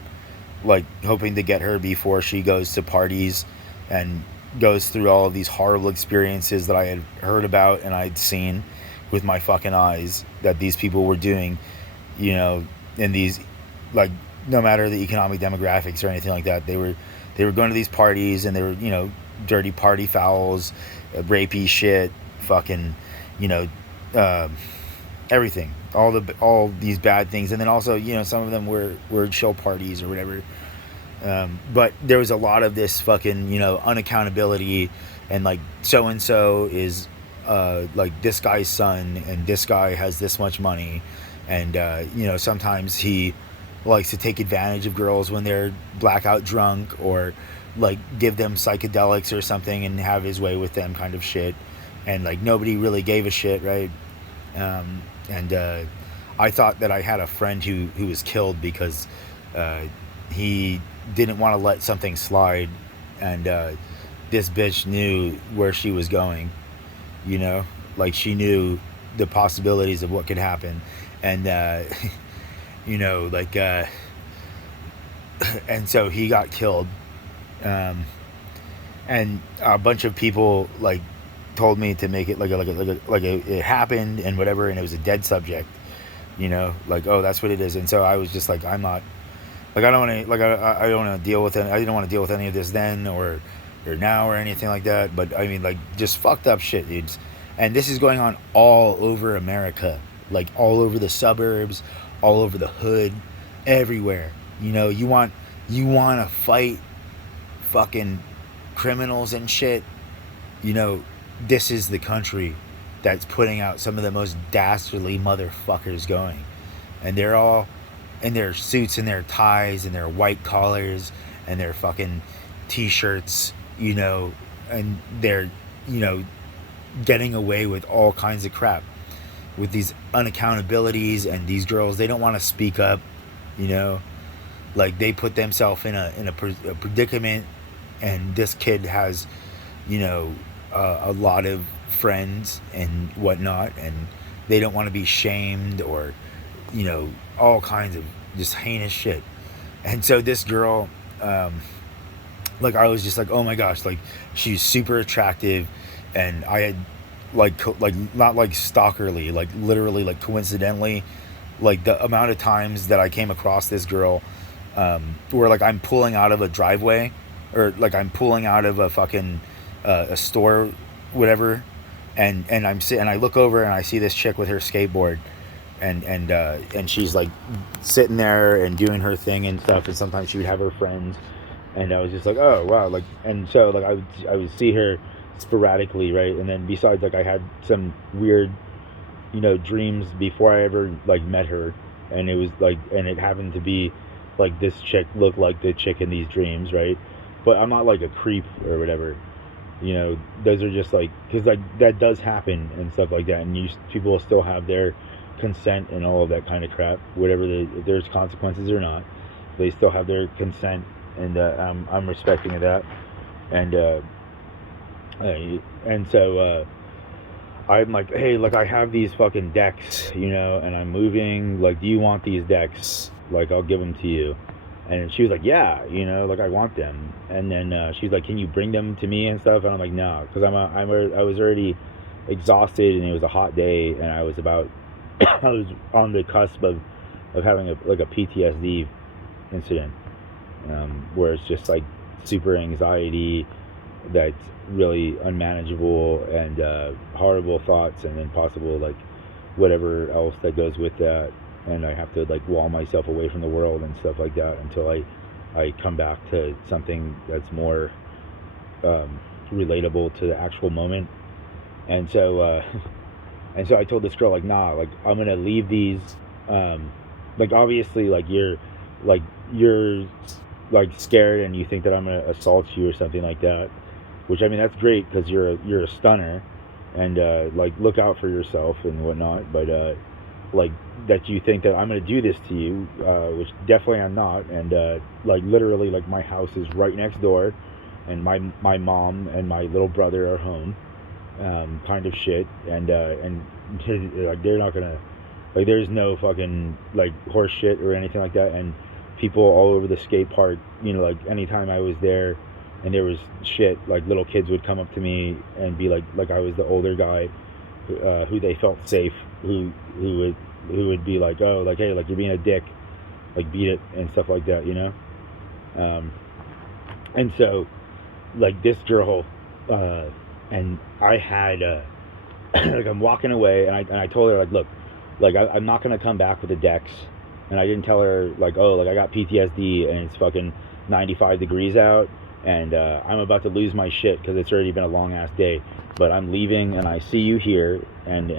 like hoping to get her before she goes to parties and goes through all of these horrible experiences that I had heard about and I'd seen with my fucking eyes that these people were doing, you know, in these like no matter the economic demographics or anything like that. They were going to these parties, and they were, you know, dirty party fouls, rapey shit, fucking, you know, everything, all these bad things. And then also, you know, some of them were chill parties or whatever. But there was a lot of this fucking, you know, unaccountability, and like so and so is like this guy's son, and this guy has this much money, and you know, sometimes he likes to take advantage of girls when they're blackout drunk, or like give them psychedelics or something and have his way with them, kind of shit. And like nobody really gave a shit, right? And I thought that I had a friend who was killed because he didn't want to let something slide, and this bitch knew where she was going, you know, like she knew the possibilities of what could happen. And you know, like and so he got killed, and a bunch of people like told me to make it like it happened and whatever, and it was a dead subject, you know, like, oh, that's what it is. And so I was just like, I'm not, like, I don't want to, like, I don't want to deal with it. I didn't want to deal with any of this then or now or anything like that. But I mean, like, just fucked up shit, dudes. And this is going on all over America, like all over the suburbs, all over the hood, everywhere. You know, you want to fight fucking criminals and shit. You know, this is the country that's putting out some of the most dastardly motherfuckers going. And they're all in their suits and their ties and their white collars and their fucking t-shirts, you know, and they're, you know, getting away with all kinds of crap with these unaccountabilities. And these girls, they don't want to speak up, you know, like they put themselves in a predicament. And this kid has, you know, a lot of friends and whatnot, and they don't want to be shamed or, you know, all kinds of just heinous shit. And so this girl, like, I was just like, oh my gosh, like, she's super attractive. And I had like not like stalkerly, like literally, like coincidentally, like the amount of times that I came across this girl, where like I'm pulling out of a driveway, or like I'm pulling out of a fucking a store, whatever, and I'm and I look over and I see this chick with her skateboard, and she's like sitting there and doing her thing and stuff. And sometimes she would have her friends, and I was just like, oh wow, like. And so like I would see her sporadically, right? And then besides, like, I had some weird, you know, dreams before I ever like met her, and it was like, and it happened to be like this chick looked like the chick in these dreams, right? But I'm not like a creep or whatever, you know. Those are just like, because like that does happen and stuff like that, and people will still have their consent and all of that kind of crap, whatever if there's consequences or not, they still have their consent, and I'm respecting of that. And so I'm like, hey, like, I have these fucking decks, you know, and I'm moving, like, do you want these decks? Like, I'll give them to you. And she was like, yeah, you know, like, I want them. And then she's like, can you bring them to me and stuff? And I'm like, no, because I was already exhausted, and it was a hot day, and I was about I was on the cusp of having a PTSD incident, where it's just like super anxiety that's really unmanageable, and horrible thoughts, and then possible like whatever else that goes with that. And I have to like wall myself away from the world and stuff like that until I come back to something that's more relatable to the actual moment. And so I told this girl, like, nah, like, I'm gonna leave these, like, obviously, like, you're like scared and you think that I'm gonna assault you or something like that, which, I mean, that's great because you're a stunner, and like, look out for yourself and whatnot. But like, that you think that I'm gonna do this to you, which definitely I'm not. And like, literally, like, my house is right next door, and my mom and my little brother are home, kind of shit. And like, they're not gonna, like, there's no fucking like horse shit or anything like that. And people all over the skate park, you know, like, anytime I was there and there was shit, like, little kids would come up to me and be like I was the older guy, who they felt safe, who would be like, oh, like, hey, like, you're being a dick, like beat it and stuff like that, you know. And so like this girl, and I had like I'm walking away, and I told her like, look, like I'm not gonna come back with the Dex, and I didn't tell her like, oh, like I got PTSD and it's fucking 95 degrees out, and I'm about to lose my shit because it's already been a long ass day, but I'm leaving and I see you here, and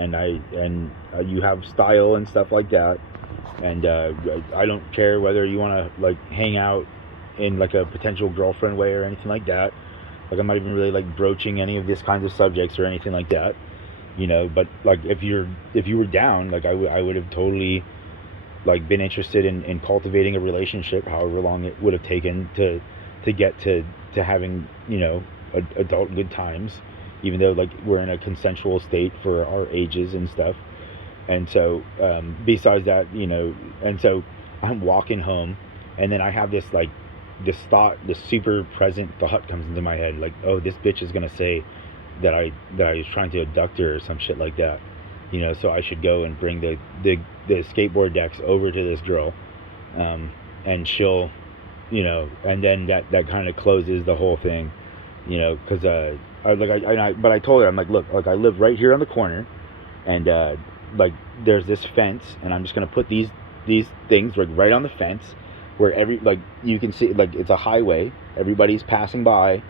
you have style and stuff like that, and I don't care whether you want to like hang out in like a potential girlfriend way or anything like that. Like I'm not even really like broaching any of this kinds of subjects or anything like that, you know. But like if you were down, like I would have totally like been interested in cultivating a relationship, however long it would have taken to get to having, you know, adult good times, even though like we're in a consensual state for our ages and stuff. And so besides that, you know, and so I'm walking home, and then I have this like this thought, this super present thought comes into my head, like, oh, this bitch is gonna say that I was trying to abduct her or some shit like that, you know. So I should go and bring the skateboard decks over to this girl, and she'll, you know, and then that kind of closes the whole thing, you know, because but I told her, I'm like, look, like I live right here on the corner, and like there's this fence, and I'm just gonna put these things like right on the fence where like you can see, like it's a highway, everybody's passing by,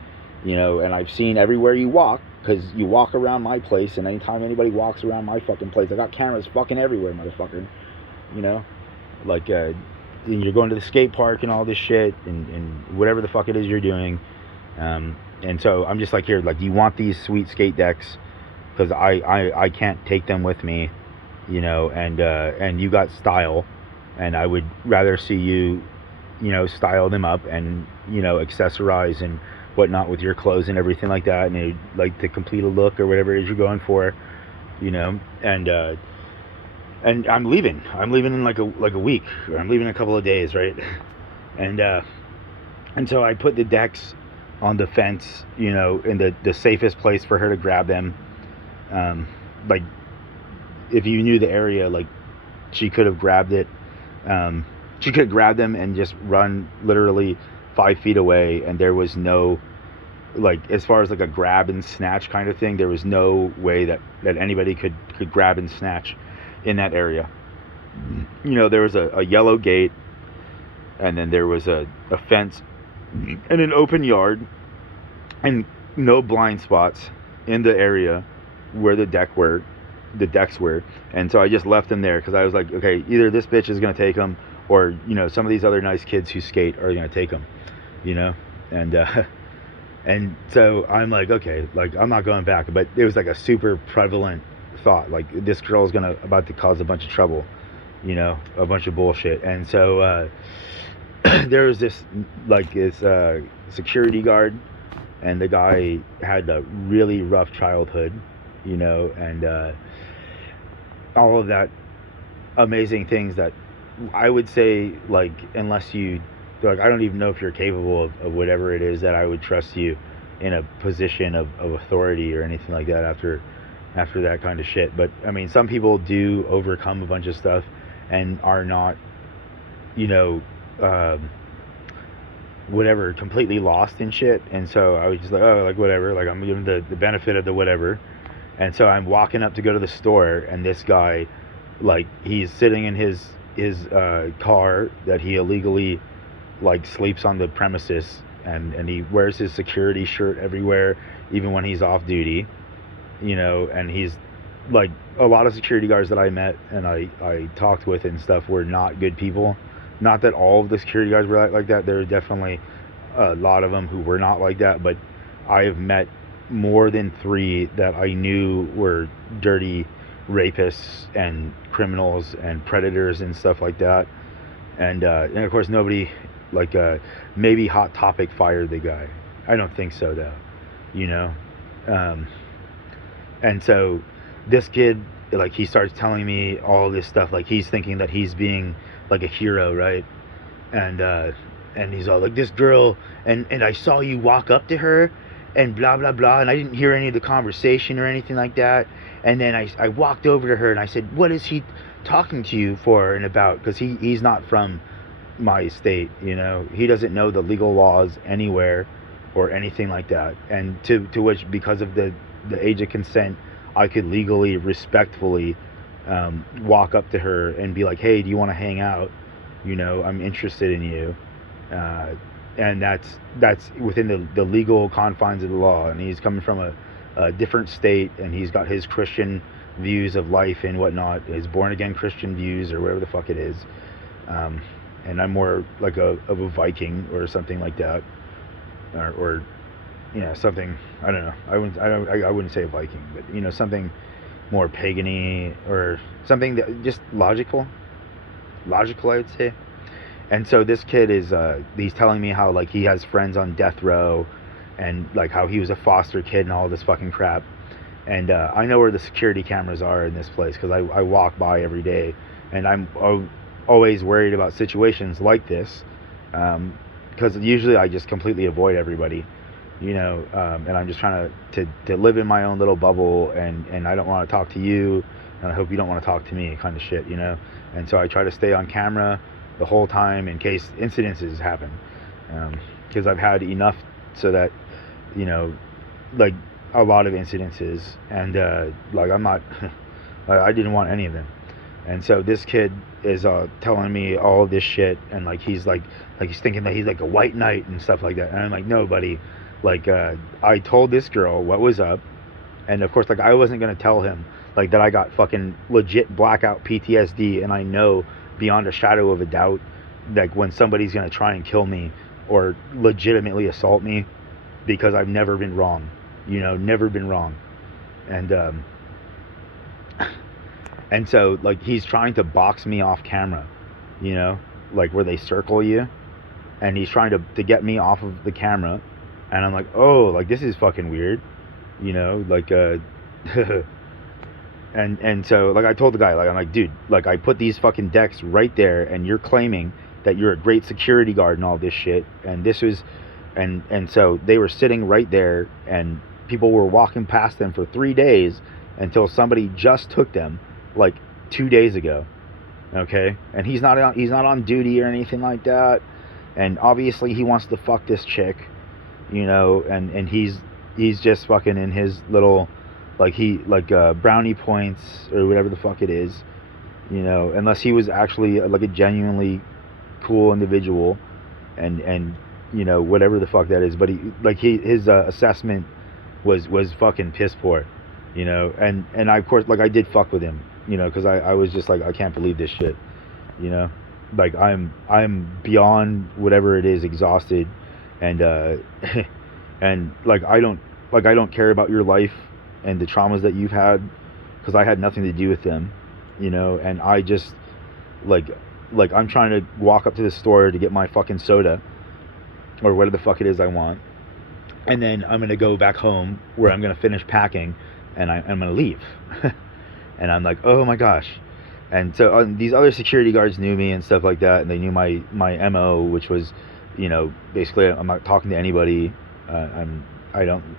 you know, and I've seen everywhere you walk, because you walk around my place, and anytime anybody walks around my fucking place, I got cameras fucking everywhere, motherfucker, you know, like you're going to the skate park and all this shit, and whatever the fuck it is you're doing, and so I'm just like, here, like, do you want these sweet skate decks, because I can't take them with me, you know, and you got style, and I would rather see you, you know, style them up and, you know, accessorize and whatnot with your clothes and everything like that, and like to complete a look or whatever it is you're going for, you know. And I'm leaving in like a week, or I'm leaving in a couple of days, right? And so I put the decks on the fence, you know, in the safest place for her to grab them. Like if you knew the area, like she could have grabbed it. She could grab them and just run literally 5 feet away, and there was no, like, as far as like a grab and snatch kind of thing, there was no way that anybody could grab and snatch in that area. You know, there was a yellow gate, and then there was a fence and an open yard, and no blind spots in the area where the decks were. And so I just left them there, because I was like, okay, either this bitch is gonna take them, or, you know, some of these other nice kids who skate are gonna take them, you know. And so I'm like, okay, like I'm not going back. But it was like a super prevalent thought, like this girl is about to cause a bunch of trouble, you know, a bunch of bullshit. And so there was this security guard, and the guy had a really rough childhood, you know, and all of that amazing things that I would say, like, unless you, like, I don't even know if you're capable of whatever it is that I would trust you in a position of authority or anything like that after that kind of shit. But I mean, some people do overcome a bunch of stuff and are not, you know, whatever, completely lost in shit. And so I was just like, oh, like, whatever, like, I'm giving the benefit of the whatever. And so I'm walking up to go to the store, and this guy, like, he's sitting in his car that he illegally, like, sleeps on the premises, and he wears his security shirt everywhere, even when he's off duty, you know. And he's like, a lot of security guards that I met and I talked with and stuff were not good people. Not that all of the security guards were like that. There were definitely a lot of them who were not like that, but I have met more than 3 that I knew were dirty rapists and criminals and predators and stuff like that. And of course nobody, like, maybe Hot Topic fired the guy. I don't think so, though, you know. And so this kid, like, he starts telling me all this stuff, like he's thinking that he's being like a hero, right? And he's all like, this girl, and I saw you walk up to her and blah blah blah, and I didn't hear any of the conversation or anything like that. And then I walked over to her and I said, what is he talking to you for and about? Because he's not from my state. You know, he doesn't know the legal laws anywhere or anything like that. And to which, because of the age of consent, I could legally, respectfully walk up to her and be like, hey, do you want to hang out? You know, I'm interested in you. And that's within the legal confines of the law. And he's coming from a different state, and he's got his Christian views of life and whatnot, his born again Christian views or whatever the fuck it is. And I'm more like of a Viking or something like that, or you know, something, I don't know. I wouldn't say a Viking, but you know, something more pagany or something that just logical, I'd say. And so this kid is he's telling me how like he has friends on death row, and like how he was a foster kid and all this fucking crap. And I know where the security cameras are in this place because I walk by every day, and I'm always worried about situations like this, because usually I just completely avoid everybody, you know, and I'm just trying to live in my own little bubble, and I don't want to talk to you, and I hope you don't want to talk to me, kind of shit, you know. And so I try to stay on camera the whole time in case incidences happen, because I've had enough so that, you know, like a lot of incidences, and like I'm not I didn't want any of them. And so this kid is telling me all this shit, and like he's thinking that he's like a white knight and stuff like that, and I'm like, no buddy, like I told this girl what was up, and of course like I wasn't gonna tell him like that I got fucking legit blackout PTSD, and I know beyond a shadow of a doubt like when somebody's gonna try and kill me or legitimately assault me, because I've never been wrong, you know, never been wrong. And so like he's trying to box me off camera, you know, like where they circle you, and he's trying to get me off of the camera, and I'm like, oh, like this is fucking weird, you know, like and so like I told the guy, like I'm like, dude, like I put these fucking decks right there, and you're claiming that you're a great security guard and all this shit, and this was and so they were sitting right there, and people were walking past them for 3 days until somebody just took them like 2 days ago, okay? And he's not on duty or anything like that, and obviously he wants to fuck this chick, you know, and he's just fucking in his little like brownie points or whatever the fuck it is, you know, unless he was actually like a genuinely cool individual, and you know, whatever the fuck that is. But his assessment was fucking piss poor, you know. And I, of course, like I did fuck with him, you know, because I was just like, I can't believe this shit, you know. Like I'm beyond whatever it is, exhausted, and and like I don't care about your life and the traumas that you've had, because I had nothing to do with them, you know. And I just like I'm trying to walk up to the store to get my fucking soda or whatever the fuck it is I want, and then I'm gonna go back home where I'm gonna finish packing, and I'm gonna leave. And I'm like, oh my gosh. And so these other security guards knew me and stuff like that, and they knew my MO, which was, you know, basically I'm not talking to anybody, I don't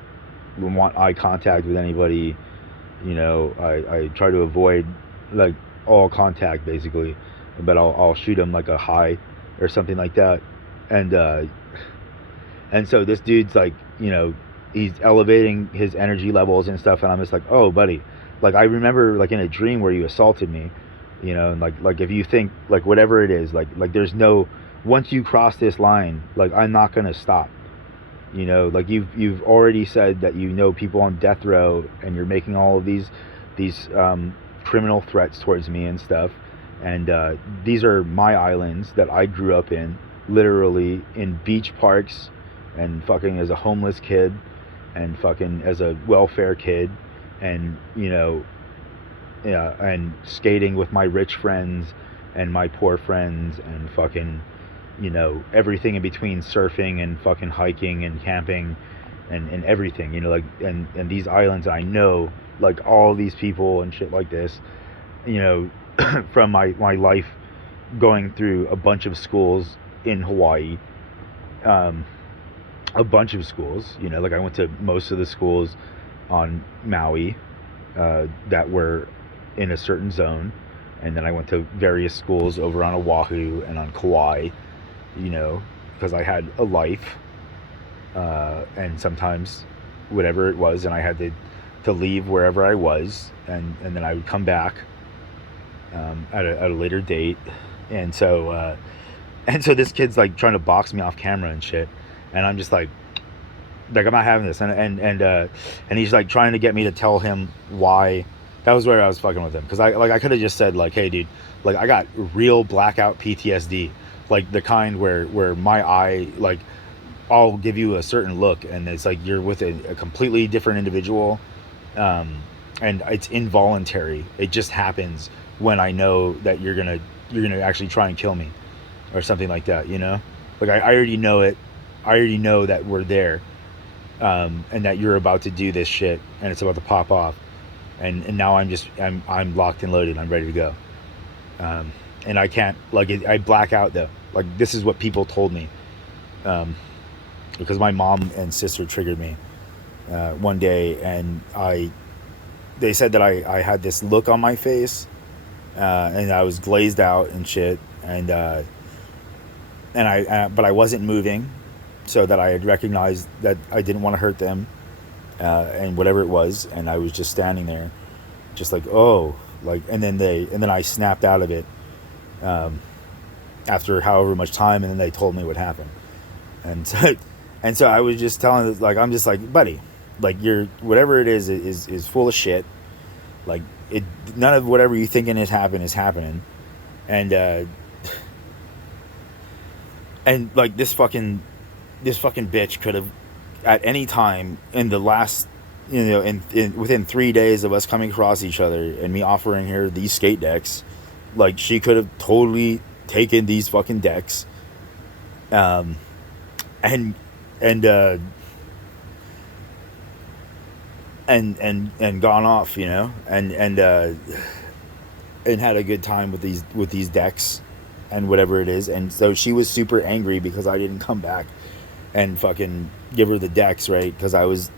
want eye contact with anybody, you know. I try to avoid like all contact basically, but I'll shoot him like a hi or something like that. And so this dude's like, you know, he's elevating his energy levels and stuff, and I'm just like, oh buddy, like I remember like in a dream where you assaulted me, you know, and like if you think like whatever it is, like there's no, once you cross this line, like I'm not gonna stop, you know. Like you've already said that you know people on death row, and you're making all of these criminal threats towards me and stuff, and these are my islands that I grew up in, literally in beach parks, and fucking as a homeless kid, and fucking as a welfare kid, and you know, yeah, and skating with my rich friends and my poor friends, and fucking, you know, everything in between, surfing and fucking hiking and camping and everything, you know, like, and these islands, I know like all these people and shit like this, you know, from my life going through a bunch of schools in Hawaii, a bunch of schools, you know, like I went to most of the schools on Maui that were in a certain zone, and then I went to various schools over on Oahu and on Kauai, you know, because I had a life, and sometimes whatever it was, and I had to leave wherever I was, and then I would come back at a later date, and so this kid's like trying to box me off camera and shit, and I'm just like I'm not having this, and he's like trying to get me to tell him why. That was where I was fucking with him, because I could have just said like, hey dude, like I got real blackout PTSD, like the kind where my eye, like I'll give you a certain look and it's like you're with a completely different individual, and it's involuntary. It just happens when I know that you're gonna actually try and kill me or something like that, you know? Like I already know it. I already know that we're there, and that you're about to do this shit and it's about to pop off, and now I'm locked and loaded. I'm ready to go, and I can't, like I black out though. Like this is what people told me, because my mom and sister triggered me one day, and they said that I had this look on my face, and I was glazed out and shit, and but I wasn't moving, so that I had recognized that I didn't want to hurt them, and whatever it was, and I was just standing there, just like, oh, like, and then I snapped out of it, after however much time, and then they told me what happened, and so I was just telling, like, I'm just like, buddy, like you're, whatever it is full of shit, like none of whatever you thinking is happening, and like this fucking bitch could have at any time in the last, you know, in within 3 days of us coming across each other and me offering her these skate decks, like she could have totally taken these fucking decks, and gone off, you know, and had a good time with these decks and whatever it is. And so she was super angry because I didn't come back and fucking give her the decks, right? Because I was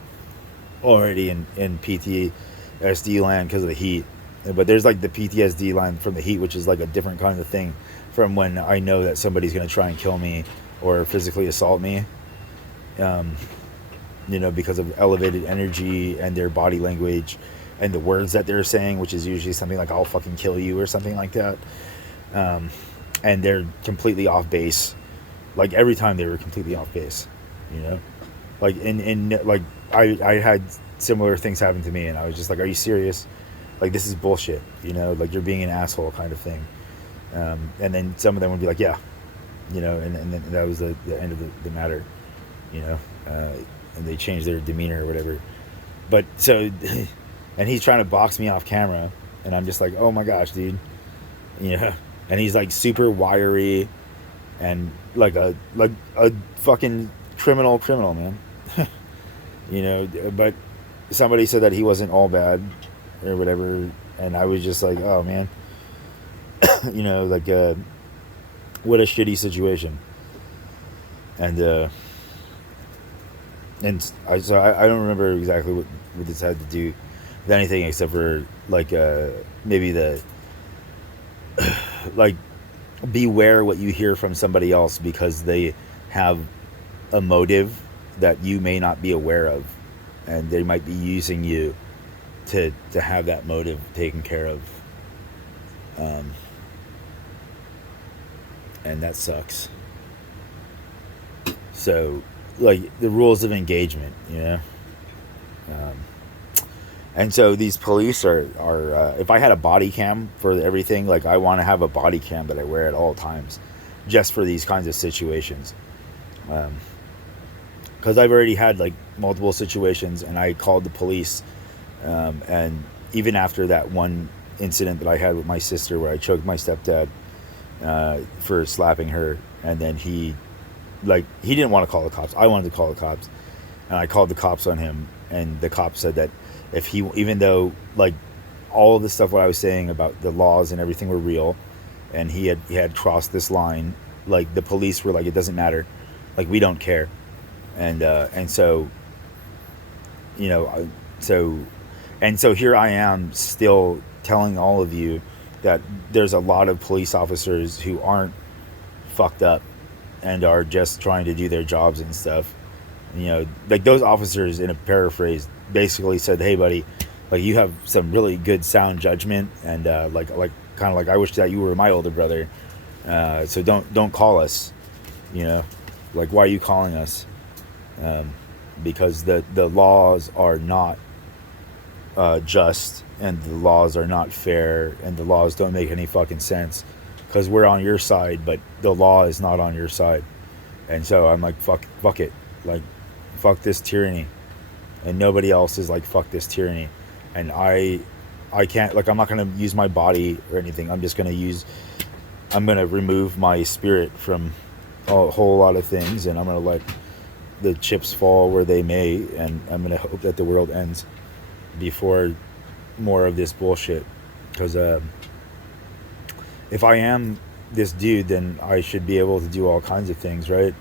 already in PTSD land because of the heat. But there's like the PTSD line from the heat, which is like a different kind of thing from when I know that somebody's going to try and kill me or physically assault me, you know, because of elevated energy and their body language and the words that they're saying, which is usually something like, I'll fucking kill you or something like that. And they're completely off base. Like every time they were completely off base, you know, like like I had similar things happen to me, and I was just like, are you serious? Like, this is bullshit, you know, like you're being an asshole kind of thing. And then some of them would be like, yeah, you know, and then that was the end of the matter, you know, and they changed their demeanor or whatever. But so, and he's trying to box me off camera, and I'm just like, oh my gosh, dude, you know, and he's like super wiry and like a fucking criminal, man. You know, but somebody said that he wasn't all bad or whatever, and I was just like, oh man, you know, like what a shitty situation. And I don't remember exactly what this had to do with anything except for like maybe the like, beware what you hear from somebody else, because they have a motive that you may not be aware of, and they might be using you to have that motive taken care of, and that sucks. So like the rules of engagement, you know, and so these police are if I had a body cam for everything, like I want to have a body cam that I wear at all times just for these kinds of situations, because I've already had like multiple situations, and I called the police, and even after that one incident that I had with my sister where I choked my stepdad for slapping her, and then he didn't want to call the cops. I wanted to call the cops, and I called the cops on him, and the cops said that if even though like all of the stuff what I was saying about the laws and everything were real, and he had crossed this line, like the police were like, it doesn't matter, like we don't care, and so, you know, so here I am still telling all of you that there's a lot of police officers who aren't fucked up, and are just trying to do their jobs and stuff. You know, like those officers, in a paraphrase, basically said, "Hey, buddy, like you have some really good sound judgment, and like kind of like I wish that you were my older brother. So don't call us. You know, like why are you calling us? Because the laws are not just, and the laws are not fair, and the laws don't make any fucking sense. Because we're on your side, but the law is not on your side." And so I'm like, fuck it, like fuck this tyranny, and nobody else is like fuck this tyranny. And I can't, like, I'm not gonna use my body or anything. I'm gonna remove my spirit from a whole lot of things, and I'm gonna let the chips fall where they may, and I'm gonna hope that the world ends before more of this bullshit. Because if I am this dude, then I should be able to do all kinds of things, right?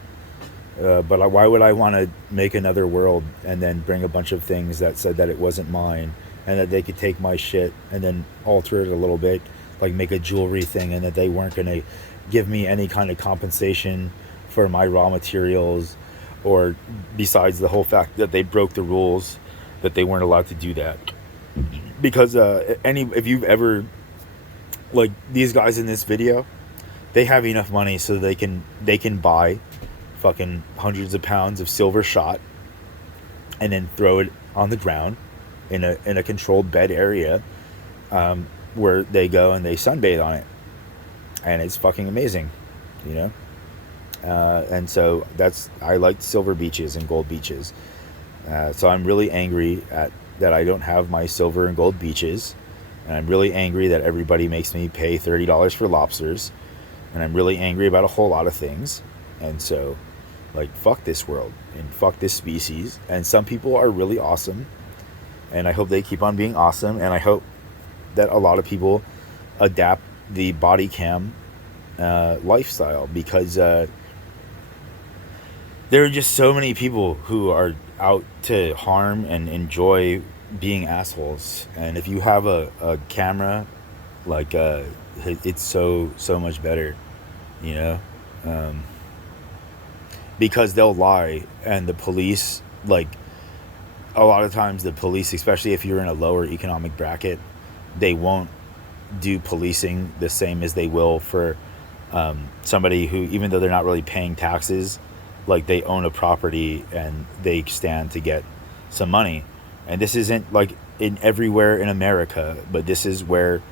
But why would I want to make another world and then bring a bunch of things that said that it wasn't mine, and that they could take my shit and then alter it a little bit, like make a jewelry thing, and that they weren't going to give me any kind of compensation for my raw materials, or besides the whole fact that they broke the rules, that they weren't allowed to do that. Because if you've ever, like these guys in this video, they have enough money so they can buy fucking hundreds of pounds of silver shot and then throw it on the ground in a controlled bed area, where they go and they sunbathe on it, and it's fucking amazing, you know. And so I like silver beaches and gold beaches. So I'm really angry that I don't have my silver and gold beaches, and I'm really angry that everybody makes me pay $30 for lobsters, and I'm really angry about a whole lot of things. And so, like, fuck this world and fuck this species. And some people are really awesome, and I hope they keep on being awesome, and I hope that a lot of people adapt the body cam lifestyle, because there are just so many people who are out to harm and enjoy being assholes. And if you have a camera, like it's so much better, you know. Because they'll lie, and the police, like, a lot of times the police, especially if you're in a lower economic bracket, they won't do policing the same as they will for somebody who, even though they're not really paying taxes, like, they own a property and they stand to get some money. And this isn't like in everywhere in America, but this is where,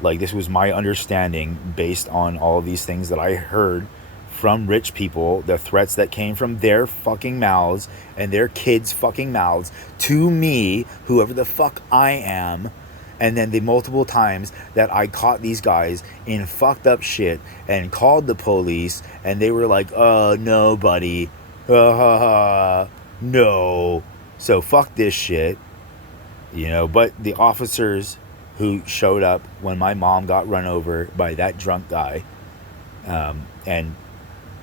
like, this was my understanding based on all of these things that I heard from rich people, the threats that came from their fucking mouths and their kids' fucking mouths to me, whoever the fuck I am. And then the multiple times that I caught these guys in fucked up shit and called the police, and they were like, no, buddy. No. So fuck this shit. You know, but the officers who showed up when my mom got run over by that drunk guy, and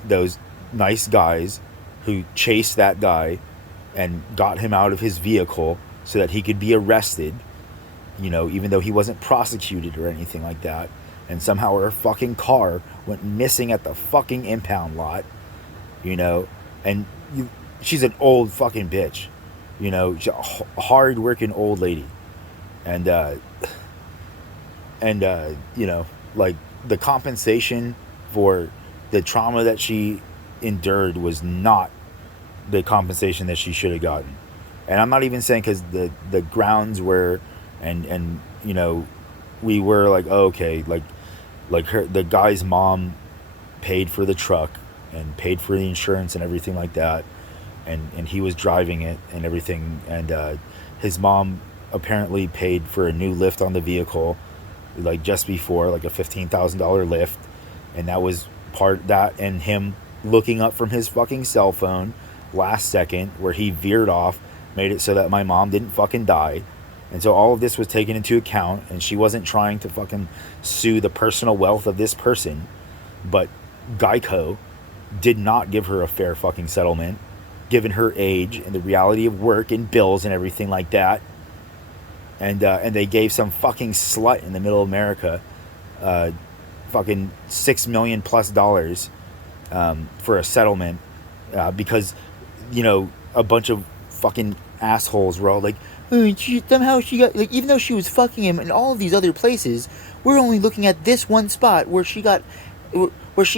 those nice guys who chased that guy and got him out of his vehicle so that he could be arrested, you know, even though he wasn't prosecuted or anything like that, and somehow her fucking car went missing at the fucking impound lot, you know. And she's an old fucking bitch, you know, she's a hard-working old lady, and you know, like, the compensation for the trauma that she endured was not the compensation that she should have gotten. And I'm not even saying, because the grounds were, and you know, we were like, oh, okay, like the guy's mom paid for the truck and paid for the insurance and everything like that, and he was driving it and everything, and his mom apparently paid for a new lift on the vehicle, like just before, like a $15,000 lift, and that was part that, and him looking up from his fucking cell phone last second where he veered off made it so that my mom didn't fucking die. And so all of this was taken into account, and she wasn't trying to fucking sue the personal wealth of this person, but Geico did not give her a fair fucking settlement, given her age and the reality of work and bills and everything like that. And they gave some fucking slut in the middle of America fucking $6 million plus for a settlement, because, you know, a bunch of fucking assholes were all like, oh, somehow she got, like, even though she was fucking him in all of these other places, we're only looking at this one spot where she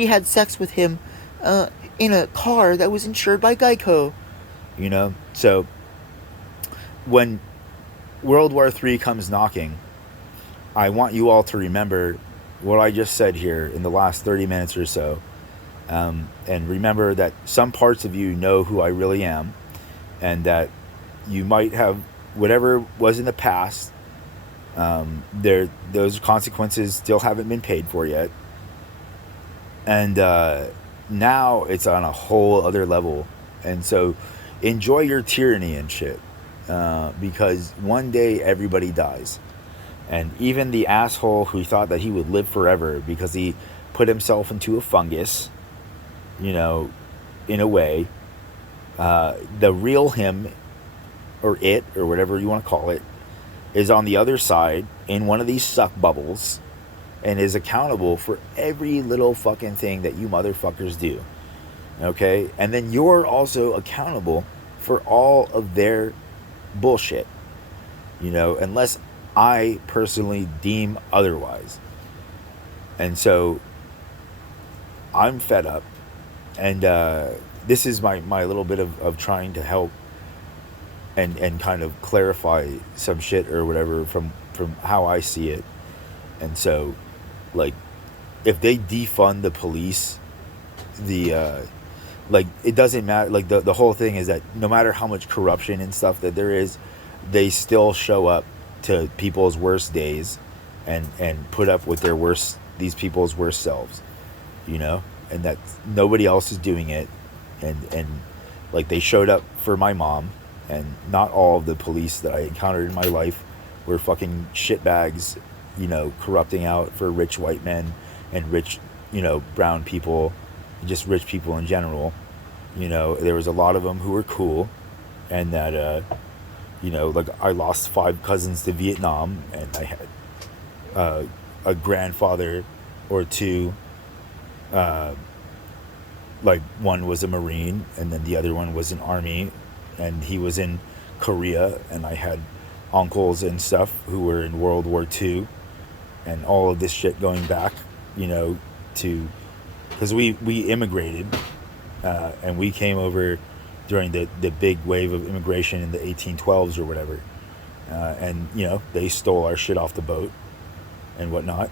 had sex with him in a car that was insured by Geico, you know. So when World War III comes knocking, I want you all to remember what I just said here in the last 30 minutes or so. And remember that some parts of you know who I really am, and that you might have whatever was in the past. Those consequences still haven't been paid for yet, and now it's on a whole other level. And so enjoy your tyranny and shit, because one day everybody dies. And even the asshole who thought that he would live forever because he put himself into a fungus, you know, in a way, the real him, or it, or whatever you want to call it, is on the other side in one of these suck bubbles and is accountable for every little fucking thing that you motherfuckers do. Okay? And then you're also accountable for all of their bullshit. You know, unless I personally deem otherwise. And so I'm fed up. And this is my little bit of trying to help and kind of clarify some shit or whatever from how I see it. And so, like, if they defund the police, like, it doesn't matter. Like, the whole thing is that no matter how much corruption and stuff that there is, they still show up to people's worst days and put up with these people's worst selves, you know, and that nobody else is doing it. And like, they showed up for my mom, and not all of the police that I encountered in my life were fucking shitbags, you know, corrupting out for rich white men and rich, you know, brown people, just rich people in general. You know, there was a lot of them who were cool, and that, you know, like, I lost 5 cousins to Vietnam, and I had a grandfather or 2, like, one was a Marine, and then the other one was an Army, and he was in Korea, and I had uncles and stuff who were in World War II, and all of this shit going back, you know, to, because we immigrated, and we came over during the big wave of immigration in the 1812s or whatever, and, you know, they stole our shit off the boat and whatnot,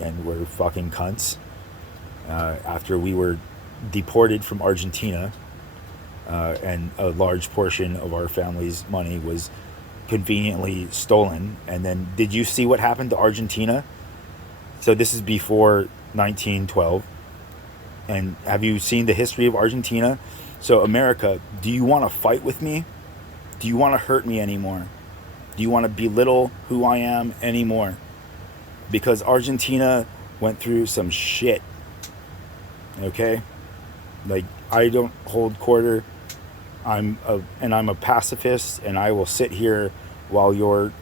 and were fucking cunts. After we were deported from Argentina, and a large portion of our family's money was conveniently stolen. And then, did you see what happened to Argentina? So this is before 1912. And have you seen the history of Argentina? So, America, do you want to fight with me? Do you want to hurt me anymore? Do you want to belittle who I am anymore? Because Argentina went through some shit. Okay? Like, I don't hold quarter. I'm a pacifist, and I will sit here while your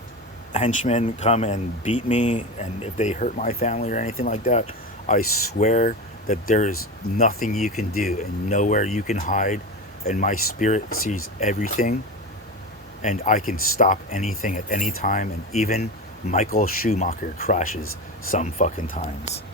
henchmen come and beat me, and if they hurt my family or anything like that, I swear that there is nothing you can do and nowhere you can hide, and my spirit sees everything, and I can stop anything at any time, and even Michael Schumacher crashes some fucking times.